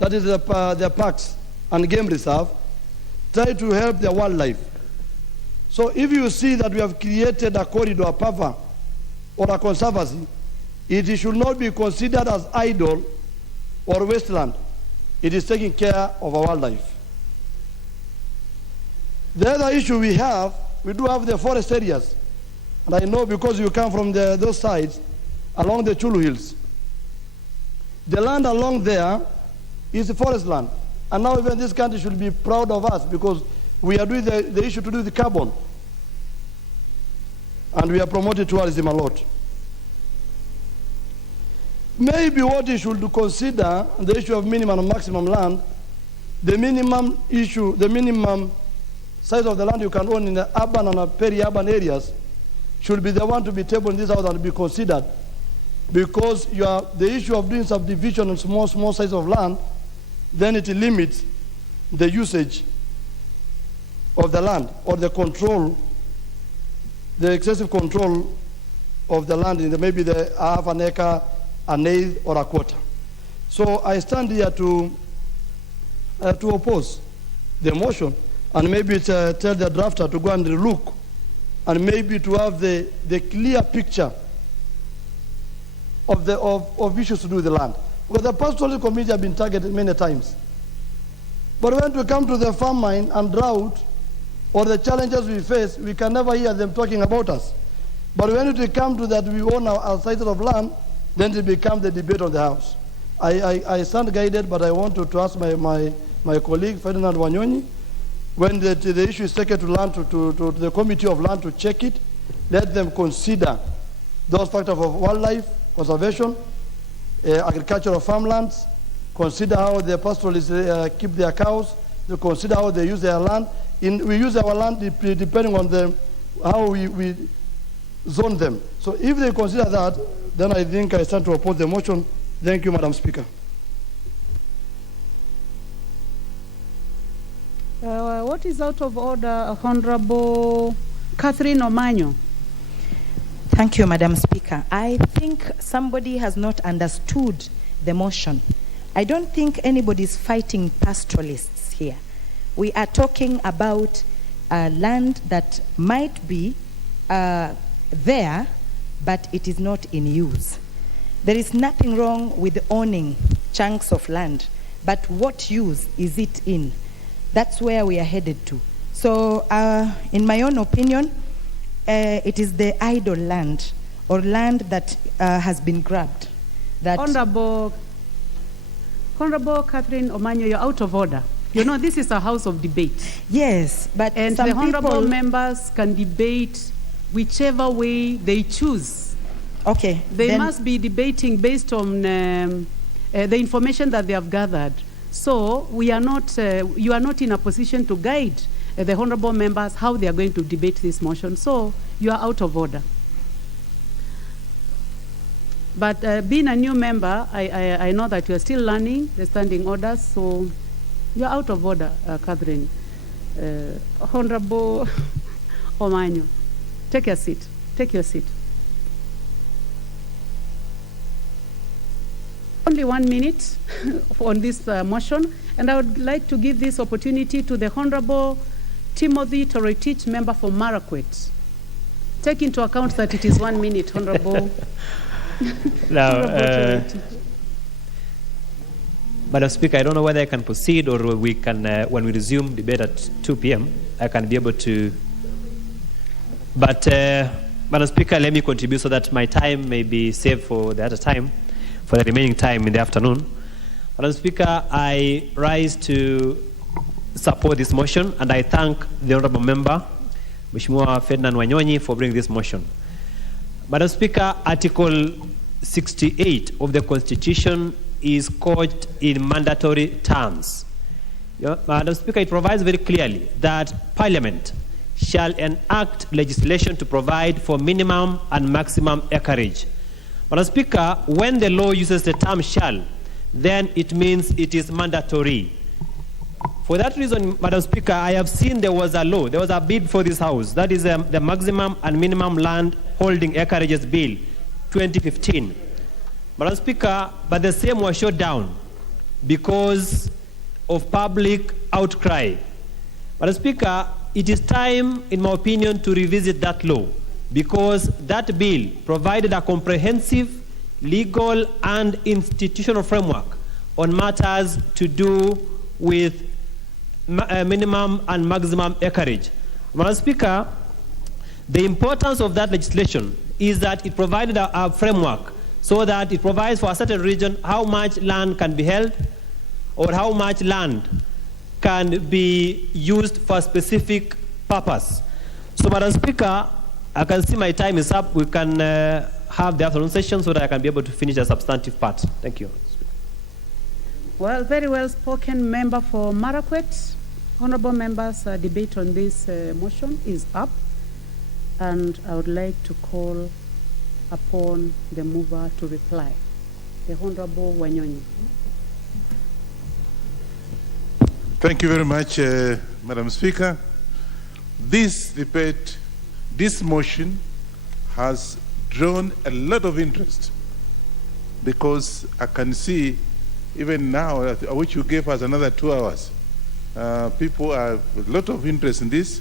that is the parks and game reserve, try to help the wildlife. So if you see that we have created a corridor, a buffer, or a conservancy, it should not be considered as idle or wasteland. It is taking care of our wildlife. The other issue we do have the forest areas. And I know because you come from those sides, along the Chulu Hills. The land along there is forest land. And now even this country should be proud of us because we are doing the issue to do with carbon. And we are promoting tourism a lot. Maybe what you should consider, the issue of minimum and maximum land, the minimum size of the land you can own in the urban and peri-urban areas should be the one to be tabled in this house and be considered. Because the issue of doing subdivision and small size of land, then it limits the usage of the land or the control, the excessive control of the land, in maybe the half an acre, an eighth, or a quarter. So I stand here to oppose the motion, and maybe tell the drafter to go and look, and maybe to have the clear picture of issues to do with the land. Because the pastoral community have been targeted many times. But when we come to the farm mine and drought, or the challenges we face, we can never hear them talking about us. But when we come to that we own our side of land, then it becomes the debate on the house. I stand guided, but I want to ask my colleague, Ferdinand Wanyonyi, when the issue is taken to land, to the Committee of Land to check it, let them consider those factors of wildlife, conservation, agricultural farmlands, consider how the pastoralists keep their cows, to consider how they use their land. We use our land depending on how we zone them. So if they consider that, then I think I stand to oppose the motion. Thank you, Madam Speaker. What is out of order, Honorable Catherine Omanyo? Thank you, Madam Speaker. I think somebody has not understood the motion. I don't think anybody is fighting pastoralists here. We are talking about land that might be there, but it is not in use. There is nothing wrong with owning chunks of land, but what use is it in? That's where we are headed to. So, in my own opinion, it is the idle land, or land that has been grabbed. That Honorable Catherine Omanyo, you're out of order. You know, this is a house of debate. Yes, but and some the honorable people members can debate whichever way they choose. Okay. They must be debating based on the information that they have gathered. So we are not, you are not in a position to guide the honorable members how they are going to debate this motion. So you are out of order. But being a new member, I know that you are still learning the standing orders, so you are out of order, Catherine. Honorable Omanyo, take your seat. Take your seat. Only 1 minute on this motion, and I would like to give this opportunity to the Honorable Timothy Toretich, member for Marakwet. Take into account that it is 1 minute, Honorable. Now, Madam Speaker, I don't know whether I can proceed or we can, when we resume debate at 2 p.m., I can be able to. But, Madam Speaker, let me contribute so that my time may be saved for the other time, for the remaining time in the afternoon. Madam Speaker, I rise to support this motion, and I thank the Honourable Member, Mheshimiwa Ferdinand Wanyonyi, for bringing this motion. Madam Speaker, Article 68 of the Constitution is couched in mandatory terms. Madam Speaker, it provides very clearly that Parliament shall enact legislation to provide for minimum and maximum acreage. Madam Speaker, when the law uses the term shall, then it means it is mandatory. For that reason, Madam Speaker, I have seen there was a law, there was a bill for this House, that is the Maximum and Minimum Land Holding Acreages Bill, 2015. Madam Speaker, but the same was shut down because of public outcry. Madam Speaker, it is time, in my opinion, to revisit that law because that bill provided a comprehensive legal and institutional framework on matters to do with minimum and maximum acreage. Madam Speaker, the importance of that legislation is that it provided a framework so that it provides for a certain region how much land can be held or how much land can be used for a specific purpose. So, Madam Speaker, I can see my time is up. We can have the afternoon session so that I can be able to finish the substantive part. Thank you. Well, very well spoken, member for Marakwet. Honorable members, debate on this motion is up, and I would like to call upon the mover to reply. The Honorable Wanyonyi. Thank you very much, Madam Speaker. This debate, this motion has drawn a lot of interest, because I can see even now, I wish you gave us another 2 hours. People have a lot of interest in this,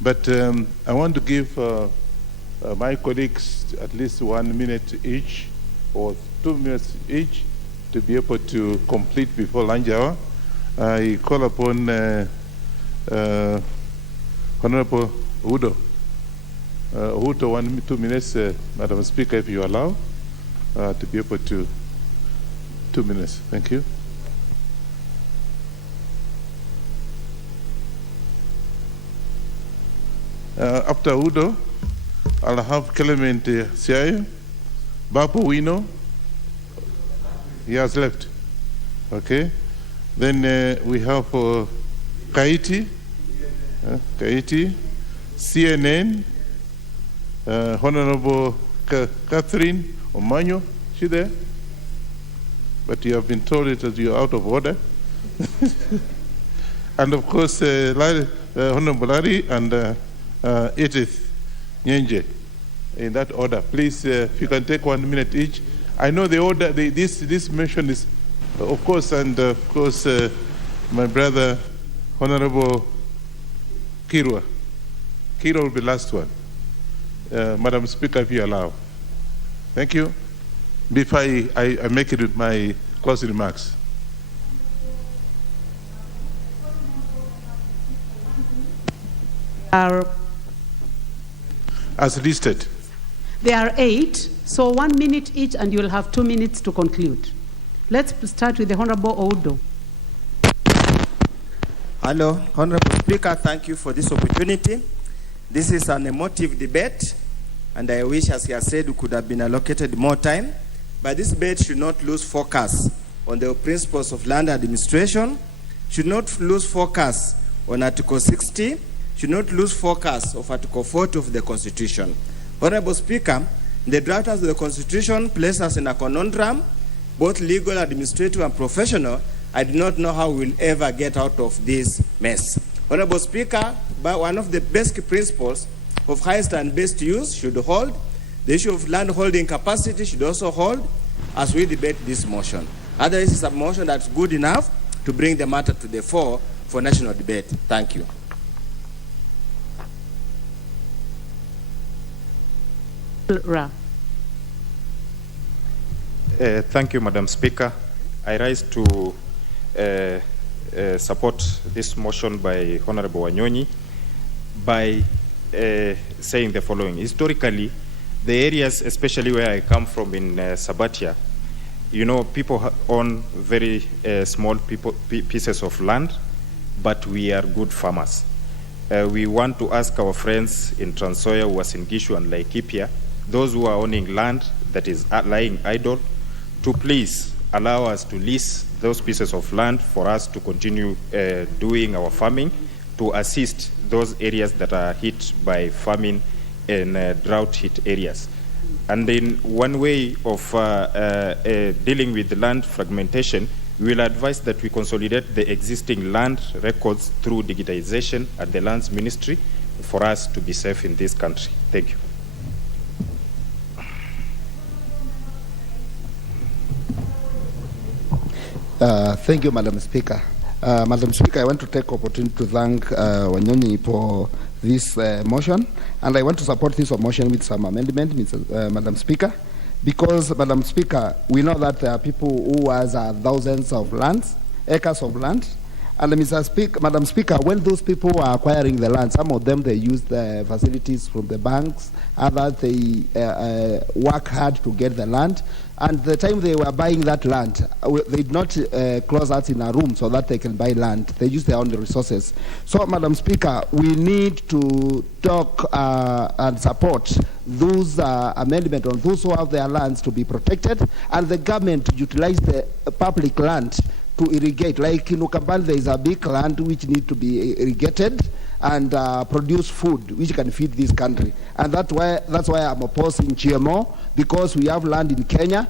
but I want to give my colleagues at least 1 minute each or 2 minutes each to be able to complete before lunch hour. I call upon Honorable Udo. Udo, 2 minutes, Madam Speaker, if you allow, to be able to 2 minutes. Thank you. After Udo, I'll have Clement Siayo, Bapo Wino. He has left. Okay. Then we have Kaiti, CNN, Honorable Catherine Omanyo. She there? But you have been told that you're out of order. And of course, Honorable Larry and Edith Nyenje, in that order. Please, if you can take 1 minute each. I know the order, this motion is, of course, and of course, my brother, Honorable Kirwa. Kirwa will be the last one. Madam Speaker, if you allow. Thank you. Before I make it with my closing remarks. As listed. There are 8, so 1 minute each, and you will have 2 minutes to conclude. Let's start with the Honorable Oudo. Hello, Honorable Speaker, thank you for this opportunity. This is an emotive debate, and I wish, as he has said, we could have been allocated more time. But this debate should not lose focus on the principles of land administration, should not lose focus on Article 60, should not lose focus of Article 40 of the Constitution. Honorable Speaker, the drafters of the Constitution place us in a conundrum, both legal, administrative, and professional. I do not know how we will ever get out of this mess. Honorable Speaker, one of the basic principles of highest and best use should hold. The issue of land holding capacity should also hold as we debate this motion. Otherwise, it's a motion that's good enough to bring the matter to the fore for national debate. Thank you. Thank you, Madam Speaker. I rise to support this motion by Honorable Wanyonyi by saying the following. Historically, the areas, especially where I come from in Sabatia, you know, people own very small pieces of land, but we are good farmers. We want to ask our friends in Trans Nzoia, Uasin Gishu, and Laikipia, those who are owning land that is lying idle, to please allow us to lease those pieces of land for us to continue doing our farming, to assist those areas that are hit by famine in drought-hit areas. And in one way of dealing with the land fragmentation, we will advise that we consolidate the existing land records through digitization at the Lands Ministry for us to be safe in this country. Thank you. Thank you, Madam Speaker. Madam Speaker, I want to take opportunity to thank Wanyonyi for this motion, and I want to support this motion with some amendment, Madam Speaker, because, Madam Speaker, we know that there are people who has thousands of lands, acres of land, and Madam Speaker, when those people are acquiring the land, some of them, they use the facilities from the banks, others, they work hard to get the land, and the time they were buying that land, they did not close us in a room so that they can buy land. They use their own resources. So, Madam Speaker, we need to talk and support those amendments on those who have their lands to be protected, and the government to utilize the public land to irrigate. Like in Ukambani, there is a big land which needs to be irrigated and produce food which can feed this country. And that's why I'm opposing GMO, because we have land in Kenya.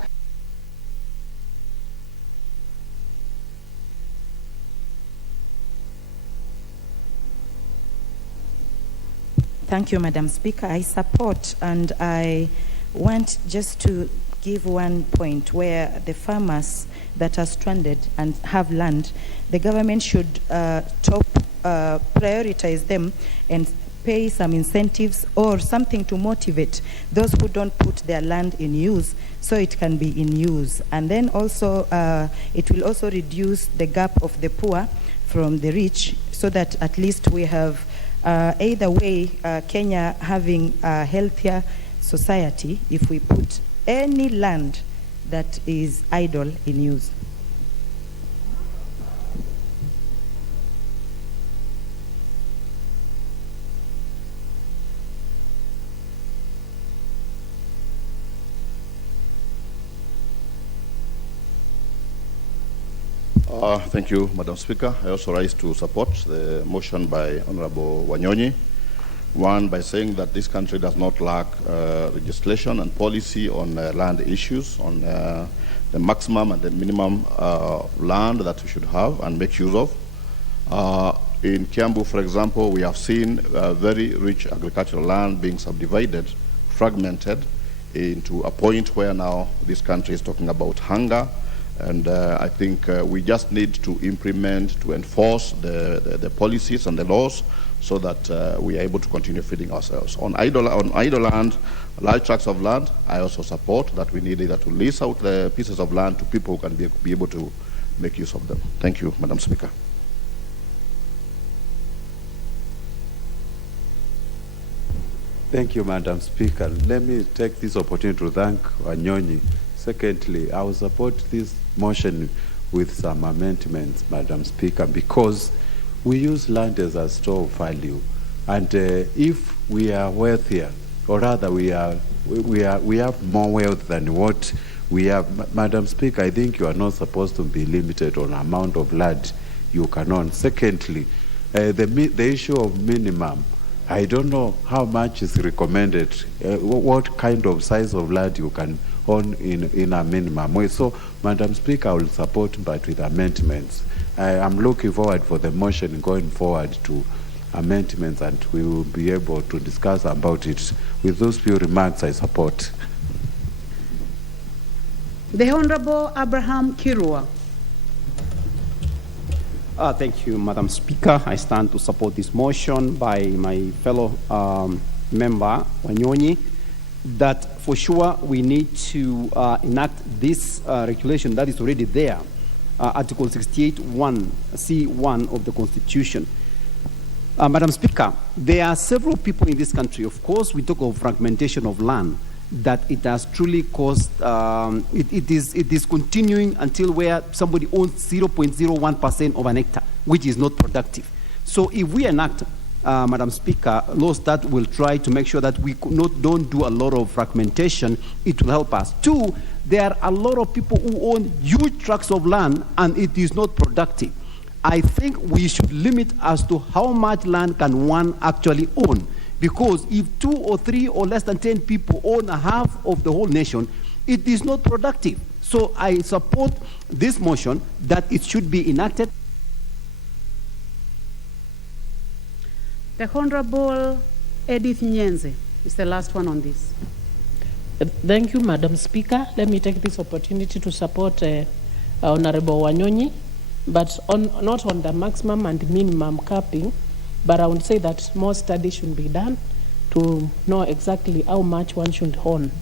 Thank you, Madam Speaker. I support and I want just to give one point where the farmers that are stranded and have land, the government should prioritize them and pay some incentives or something to motivate those who don't put their land in use so it can be in use. And then also it will also reduce the gap of the poor from the rich, so that at least we have either way Kenya having a healthier society if we put any land that is idle in use. Thank you, Madam Speaker. I also rise to support the motion by Honorable Wanyonyi. One, by saying that this country does not lack legislation and policy on land issues, on the maximum and the minimum land that we should have and make use of. In Kiambu, for example, we have seen very rich agricultural land being subdivided, fragmented into a point where now this country is talking about hunger. And I think we just need to implement, to enforce the policies and the laws so that we are able to continue feeding ourselves. On idle land, large tracts of land, I also support that we need either to lease out the pieces of land to people who can be able to make use of them. Thank you, Madam Speaker. Thank you, Madam Speaker. Let me take this opportunity to thank Wanyonyi. Secondly, I will support this motion with some amendments, Madam Speaker, because we use land as a store of value. And if we are wealthier, or rather we have more wealth than what we have, Madam Speaker, I think you are not supposed to be limited on amount of land you can own. Secondly, the issue of minimum, I don't know how much is recommended, what kind of size of land you can own in a minimum way. So, Madam Speaker, I will support, but with amendments. I am looking forward for the motion going forward to amendments, and we will be able to discuss about it. With those few remarks, I support. The Honorable Abraham Kirua. Thank you, Madam Speaker. I stand to support this motion by my fellow member, Wanyonyi, that for sure we need to enact this regulation that is already there, Article 68(1)(c)(1) of the Constitution. Madam Speaker, there are several people in this country. Of course, we talk of fragmentation of land, that it has truly caused, it is continuing until where somebody owns 0.01% of an hectare, which is not productive. So if we enact, Madam Speaker, laws that will try to make sure that we don't do a lot of fragmentation, it will help us. Two, there are a lot of people who own huge tracts of land and it is not productive. I think we should limit as to how much land can one actually own. Because if 2 or 3 or less than 10 people own a half of the whole nation, it is not productive. So I support this motion that it should be enacted. The Honorable Edith Nyenze is the last one on this. Thank you, Madam Speaker. Let me take this opportunity to support Honorable Wanyonyi, but not on the maximum and minimum capping, but I would say that more study should be done to know exactly how much one should own.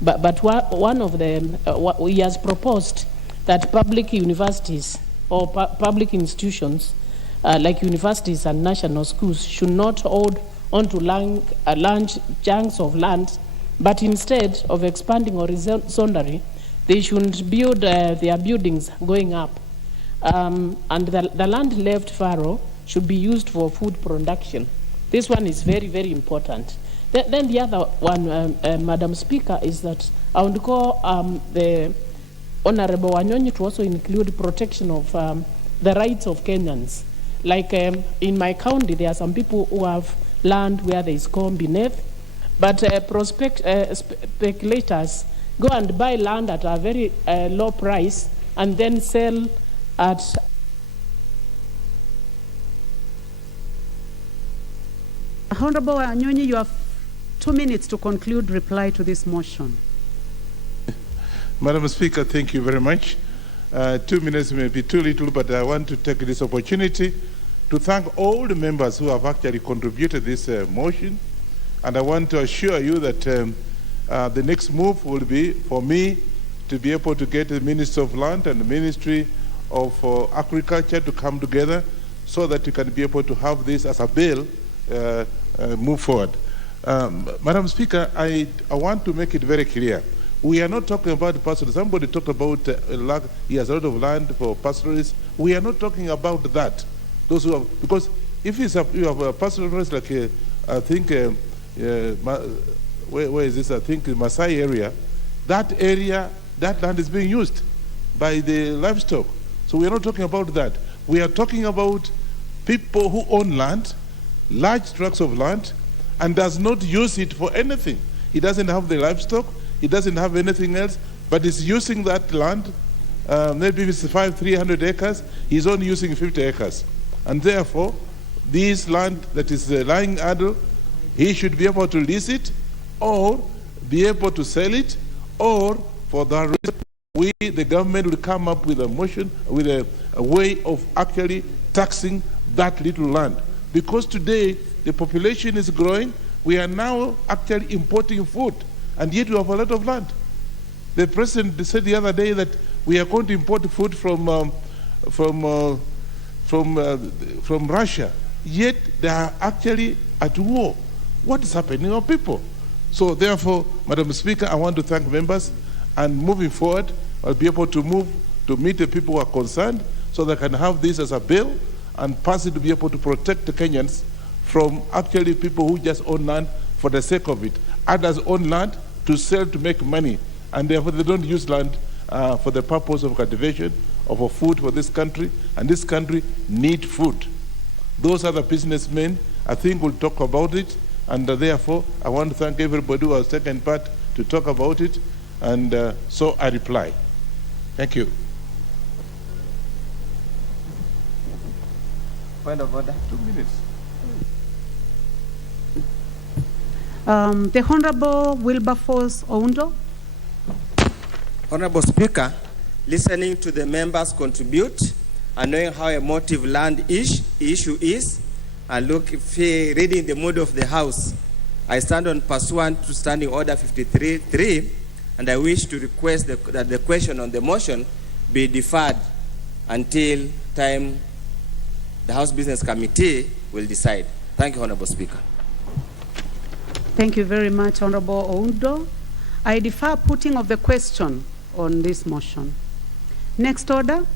But one of them, he has proposed that public universities or public institutions like universities and national schools should not hold onto large chunks of land, but instead of expanding horizontally, they should build their buildings going up. And the land left fallow should be used for food production. This one is very, very important. Then the other one, Madam Speaker, is that I would call the Honorable Wanyonyi to also include protection of the rights of Kenyans. Like in my county, there are some people who have land where there is corn beneath, but speculators go and buy land at a very low price and then sell at Honorable Wanyonyi, 2 minutes to conclude reply to this motion. Madam Speaker, thank you very much. 2 minutes may be too little, but I want to take this opportunity to thank all the members who have actually contributed this motion. And I want to assure you that the next move will be for me to be able to get the Minister of Land and the Ministry of Agriculture to come together so that you can be able to have this as a bill move forward. Madam Speaker, I want to make it very clear. We are not talking about pastoralists. Somebody talked about he has a lot of land for pastoralists. We are not talking about that. Those who have, because if you have a pastoralist like I think where is this? I think Maasai area. That land is being used by the livestock. So we are not talking about that. We are talking about people who own land, large tracts of land, and does not use it for anything. He doesn't have the livestock. He doesn't have anything else, but is using that land. Maybe if it's 300 acres, he's only using 50 acres. And therefore, this land that is lying idle, he should be able to lease it or be able to sell it, or for that reason, we, the government, will come up with a motion, with a way of actually taxing that little land. Because today, the population is growing, we are now actually importing food, and yet we have a lot of land. The president said the other day that we are going to import food from Russia, yet they are actually at war. What is happening to our people? So therefore, Madam Speaker, I want to thank members, and moving forward, I'll be able to move to meet the people who are concerned so they can have this as a bill and pass it to be able to protect the Kenyans from actually people who just own land for the sake of it. Others own land to sell to make money, and therefore they don't use land for the purpose of cultivation or for food for this country, and this country needs food. Those are the businessmen, I think, will talk about it, and therefore I want to thank everybody who has taken part to talk about it, and so I reply. Thank you. Point of order. 2 minutes. The Honorable Wilberforce Oundo. Honorable Speaker, listening to the members contribute and knowing how emotive land issue is, and reading the mood of the House, I stand on pursuant to Standing Order 53.3, and I wish to request that the question on the motion be deferred until time the House Business Committee will decide. Thank you, Honorable Speaker. Thank you very much, Honorable Oundo. I defer putting of the question on this motion. Next order.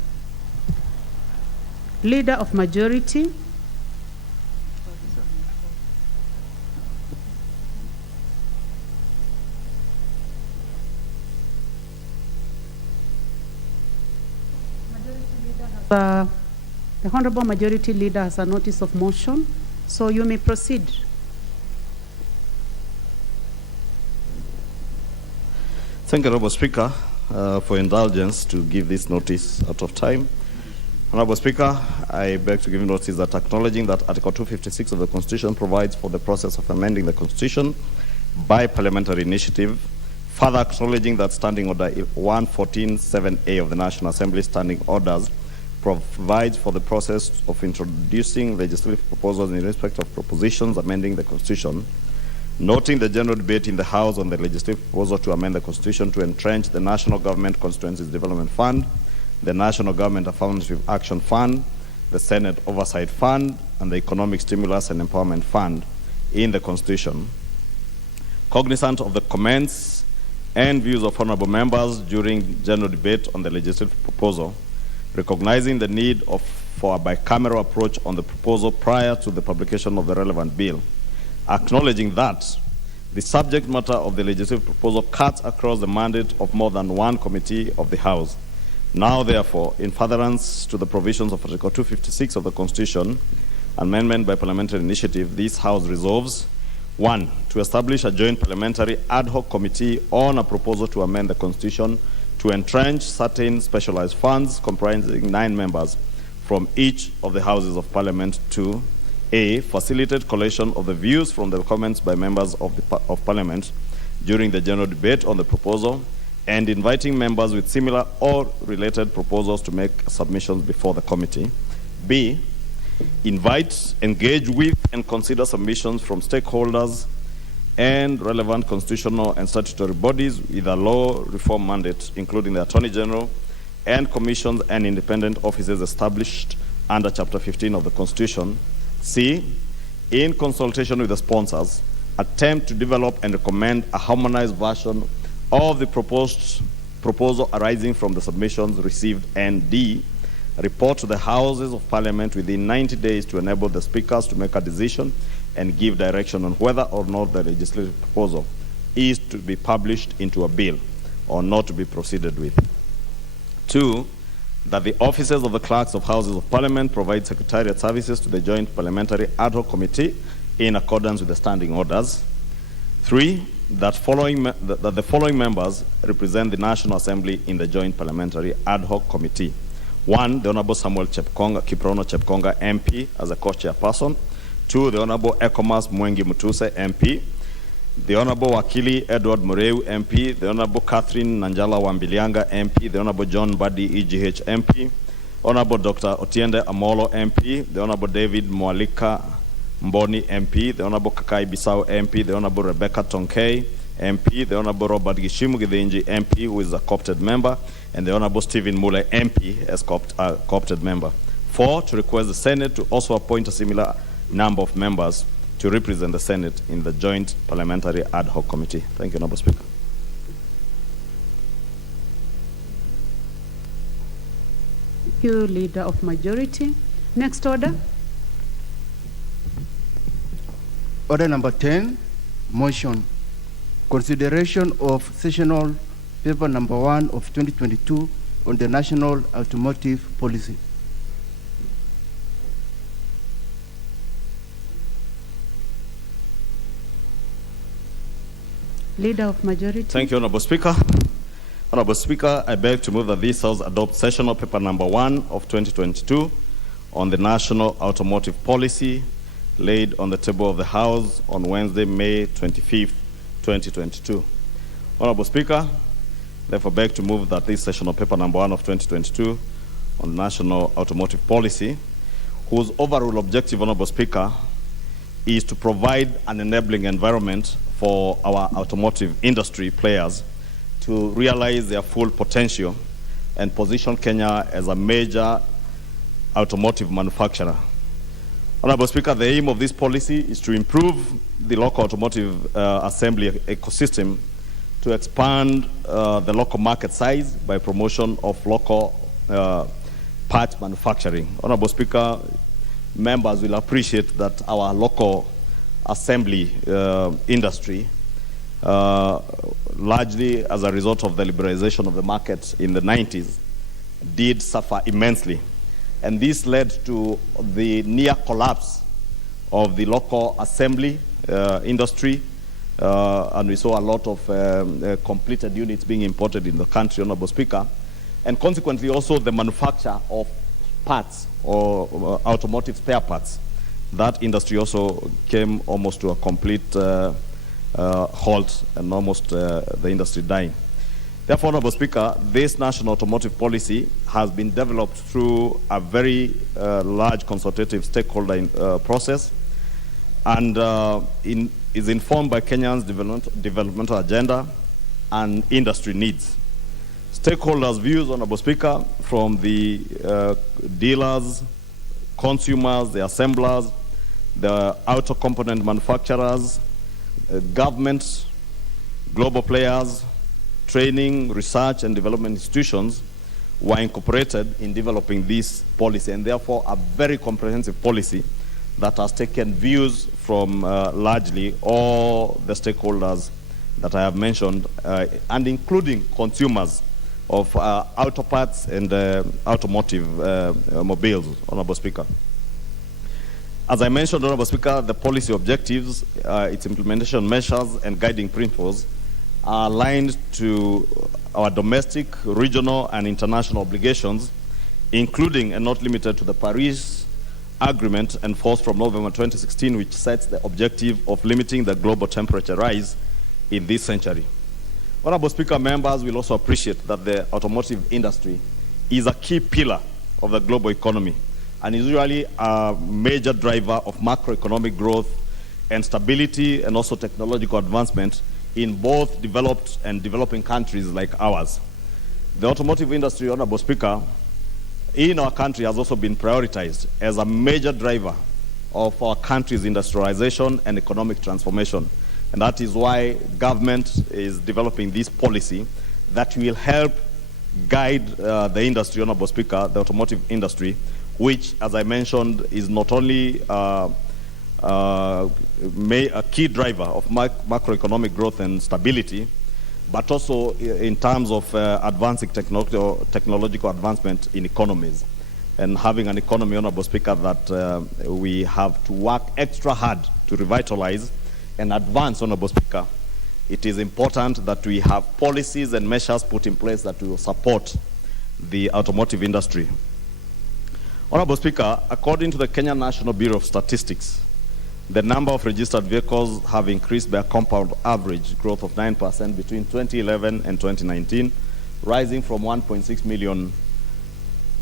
Leader of Majority. The Honorable Majority Leader has a notice of motion, so you may proceed. Thank you, Honorable Speaker, for indulgence to give this notice out of time. Honorable Speaker, I beg to give notice that acknowledging that Article 256 of the Constitution provides for the process of amending the Constitution by parliamentary initiative, further acknowledging that Standing Order 114.7a of the National Assembly Standing Orders provides for the process of introducing legislative proposals in respect of propositions amending the Constitution, noting the general debate in the House on the legislative proposal to amend the Constitution to entrench the National Government Constituencies Development Fund, the National Government Affirmative Action Fund, the Senate Oversight Fund, and the Economic Stimulus and Empowerment Fund in the Constitution. Cognizant of the comments and views of honorable members during general debate on the legislative proposal, recognizing the need for a bicameral approach on the proposal prior to the publication of the relevant bill, acknowledging that the subject matter of the legislative proposal cuts across the mandate of more than one committee of the House. Now, therefore, in furtherance to the provisions of Article 256 of the Constitution, amendment by parliamentary initiative, this House resolves: 1. To establish a joint parliamentary ad hoc committee on a proposal to amend the Constitution to entrench certain specialized funds comprising 9 members from each of the Houses of Parliament. 2. A, facilitate collation of the views from the comments by members of Parliament during the general debate on the proposal, and inviting members with similar or related proposals to make submissions before the committee. B, invite, engage with, and consider submissions from stakeholders and relevant constitutional and statutory bodies with a law reform mandate, including the Attorney General and commissions and independent offices established under Chapter 15 of the Constitution. C, in consultation with the sponsors, attempt to develop and recommend a harmonized version of the proposal arising from the submissions received. And D, report to the Houses of Parliament within 90 days to enable the speakers to make a decision and give direction on whether or not the legislative proposal is to be published into a bill or not to be proceeded with. 2, that the offices of the clerks of Houses of Parliament provide secretariat services to the Joint Parliamentary Ad Hoc Committee in accordance with the standing orders. 3, that the following members represent the National Assembly in the Joint Parliamentary Ad Hoc Committee. 1, the Honorable Samuel Kiprono Chepkonga, MP, as a co-chairperson. 2, the Honorable Ekomas Mwengi Mutuse, MP. The Honorable Wakili Edward Mureu, MP. The Honorable Catherine Nanjala Wambilianga, MP. The Honorable John Badi, EGH, MP. Honorable Dr. Otiende Amolo, MP. The Honorable David Mwalika Mboni, MP. The Honorable Kakai Bisau, MP. The Honorable Rebecca Tonkei, MP. The Honorable Robert Gishimu Githinji, MP, who is a co-opted member. And the Honorable Stephen Mule, MP, as co-opted member. 4, to request the Senate to also appoint a similar number of members to represent the Senate in the Joint Parliamentary Ad Hoc Committee. Thank you, Honorable Speaker. Thank you, Leader of Majority. Next order. Order number 10, motion. Consideration of sessional paper number 1 of 2022 on the national automotive policy. Leader of Majority. Thank you, Honorable Speaker. Honorable Speaker, I beg to move that this House adopt sessional paper number 1 of 2022 on the national automotive policy laid on the table of the House on Wednesday, May 25th, 2022. Honorable Speaker, therefore beg to move that this sessional paper number 1 of 2022 on national automotive policy, whose overall objective, Honorable Speaker, is to provide an enabling environment for our automotive industry players to realize their full potential and position Kenya as a major automotive manufacturer. Honorable Speaker, the aim of this policy is to improve the local automotive assembly ecosystem, to expand the local market size by promotion of local parts manufacturing. Honorable Speaker, members will appreciate that our local assembly industry, largely as a result of the liberalization of the market in the 90s, did suffer immensely. And this led to the near collapse of the local assembly industry, and we saw a lot of completed units being imported in the country, Honorable Speaker, and consequently also the manufacture of parts or automotive spare parts. That industry also came almost to a complete halt, and almost the industry dying. Therefore, Honorable Speaker, this national automotive policy has been developed through a very large consultative stakeholder process, and is informed by Kenya's developmental agenda and industry needs. Stakeholders' views, Honorable Speaker, from the dealers, consumers, the assemblers, the auto component manufacturers, governments, global players, training, research, and development institutions were incorporated in developing this policy, and therefore a very comprehensive policy that has taken views from largely all the stakeholders that I have mentioned, and including consumers of auto parts and automotive mobiles, Honorable Speaker. As I mentioned, Honorable Speaker, the policy objectives, its implementation measures, and guiding principles are aligned to our domestic, regional, and international obligations, including and not limited to the Paris agreement enforced from November 2016, which sets the objective of limiting the global temperature rise in this century. Honorable Speaker, members will also appreciate that the automotive industry is a key pillar of the global economy and is usually a major driver of macroeconomic growth and stability and also technological advancement in both developed and developing countries like ours. The automotive industry, Honorable Speaker, in our country has also been prioritized as a major driver of our country's industrialization and economic transformation. And that is why government is developing this policy that will help guide the industry, Honorable Speaker, the automotive industry, which, as I mentioned, is not only a key driver of macroeconomic growth and stability, but also in terms of advancing technological advancement in economies. And having an economy, Honorable Speaker, that we have to work extra hard to revitalize and advance, Honorable Speaker, it is important that we have policies and measures put in place that will support the automotive industry. Honorable Speaker, according to the Kenya National Bureau of Statistics, the number of registered vehicles have increased by a compound average growth of 9% between 2011 and 2019, rising from 1.6 million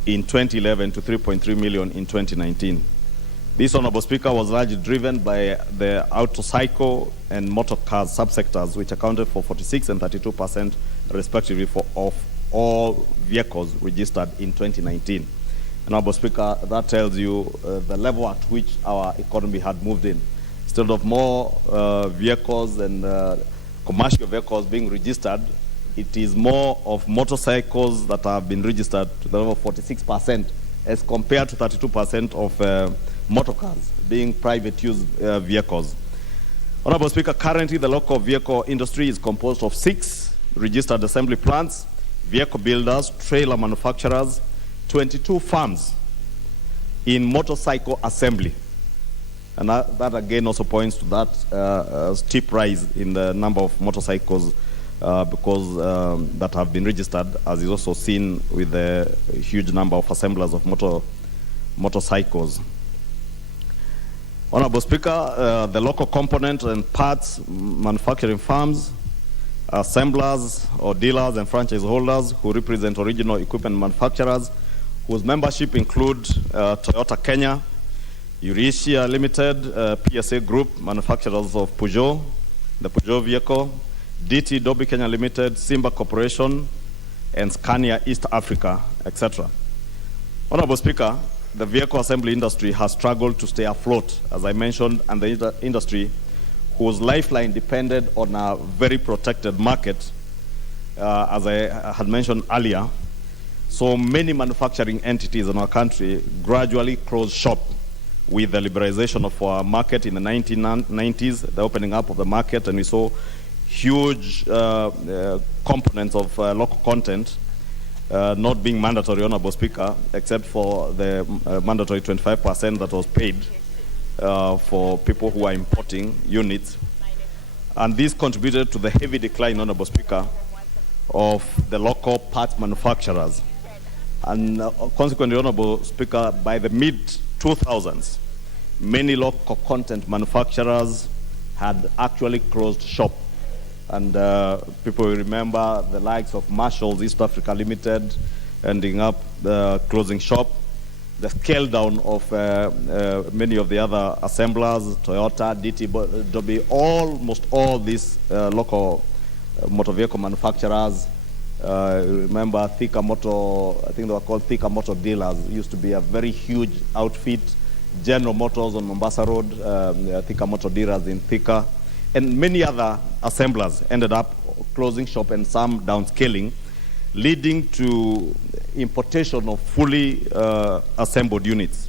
in 2011 to 3.3 million in 2019. This, Honorable Speaker, was largely driven by the autocycle and motor cars subsectors, which accounted for 46% and 32% respectively of all vehicles registered in 2019. Honorable Speaker, that tells you the level at which our economy had moved in. Instead of more vehicles and commercial vehicles being registered, it is more of motorcycles that have been registered to the level of 46% as compared to 32% of motor cars being private use vehicles. Honorable Speaker, currently the local vehicle industry is composed of 6 registered assembly plants, vehicle builders, trailer manufacturers, 22 farms in motorcycle assembly. And that again also points to that steep rise in the number of motorcycles because that have been registered, as is also seen with the huge number of assemblers of motorcycles. Honorable Speaker, the local component and parts manufacturing firms, assemblers or dealers and franchise holders who represent original equipment manufacturers, whose membership include Toyota Kenya, Eurasia Limited, PSA Group, manufacturers of Peugeot, the Peugeot vehicle, DT Dobby Kenya Limited, Simba Corporation, and Scania East Africa, etc. Honorable Speaker, the vehicle assembly industry has struggled to stay afloat, as I mentioned, and the industry whose lifeline depended on a very protected market, as I had mentioned earlier. So many manufacturing entities in our country gradually closed shop with the liberalization of our market in the 1990s, the opening up of the market, and we saw huge components of local content not being mandatory, Honorable Speaker, except for the mandatory 25% that was paid for people who are importing units. And this contributed to the heavy decline, Honorable Speaker, of the local parts manufacturers. And consequently, Honorable Speaker, by the mid-2000s, many local content manufacturers had actually closed shop. And people will remember the likes of Marshall's East Africa Limited ending up closing shop, the scale down of many of the other assemblers, Toyota, DT Dobby, almost all these local motor vehicle manufacturers. Remember Thika Motor, I think they were called Thika Motor dealers, it used to be a very huge outfit. General Motors on Mombasa Road, Thika Motor dealers in Thika, and many other assemblers ended up closing shop and some downscaling, leading to importation of fully assembled units.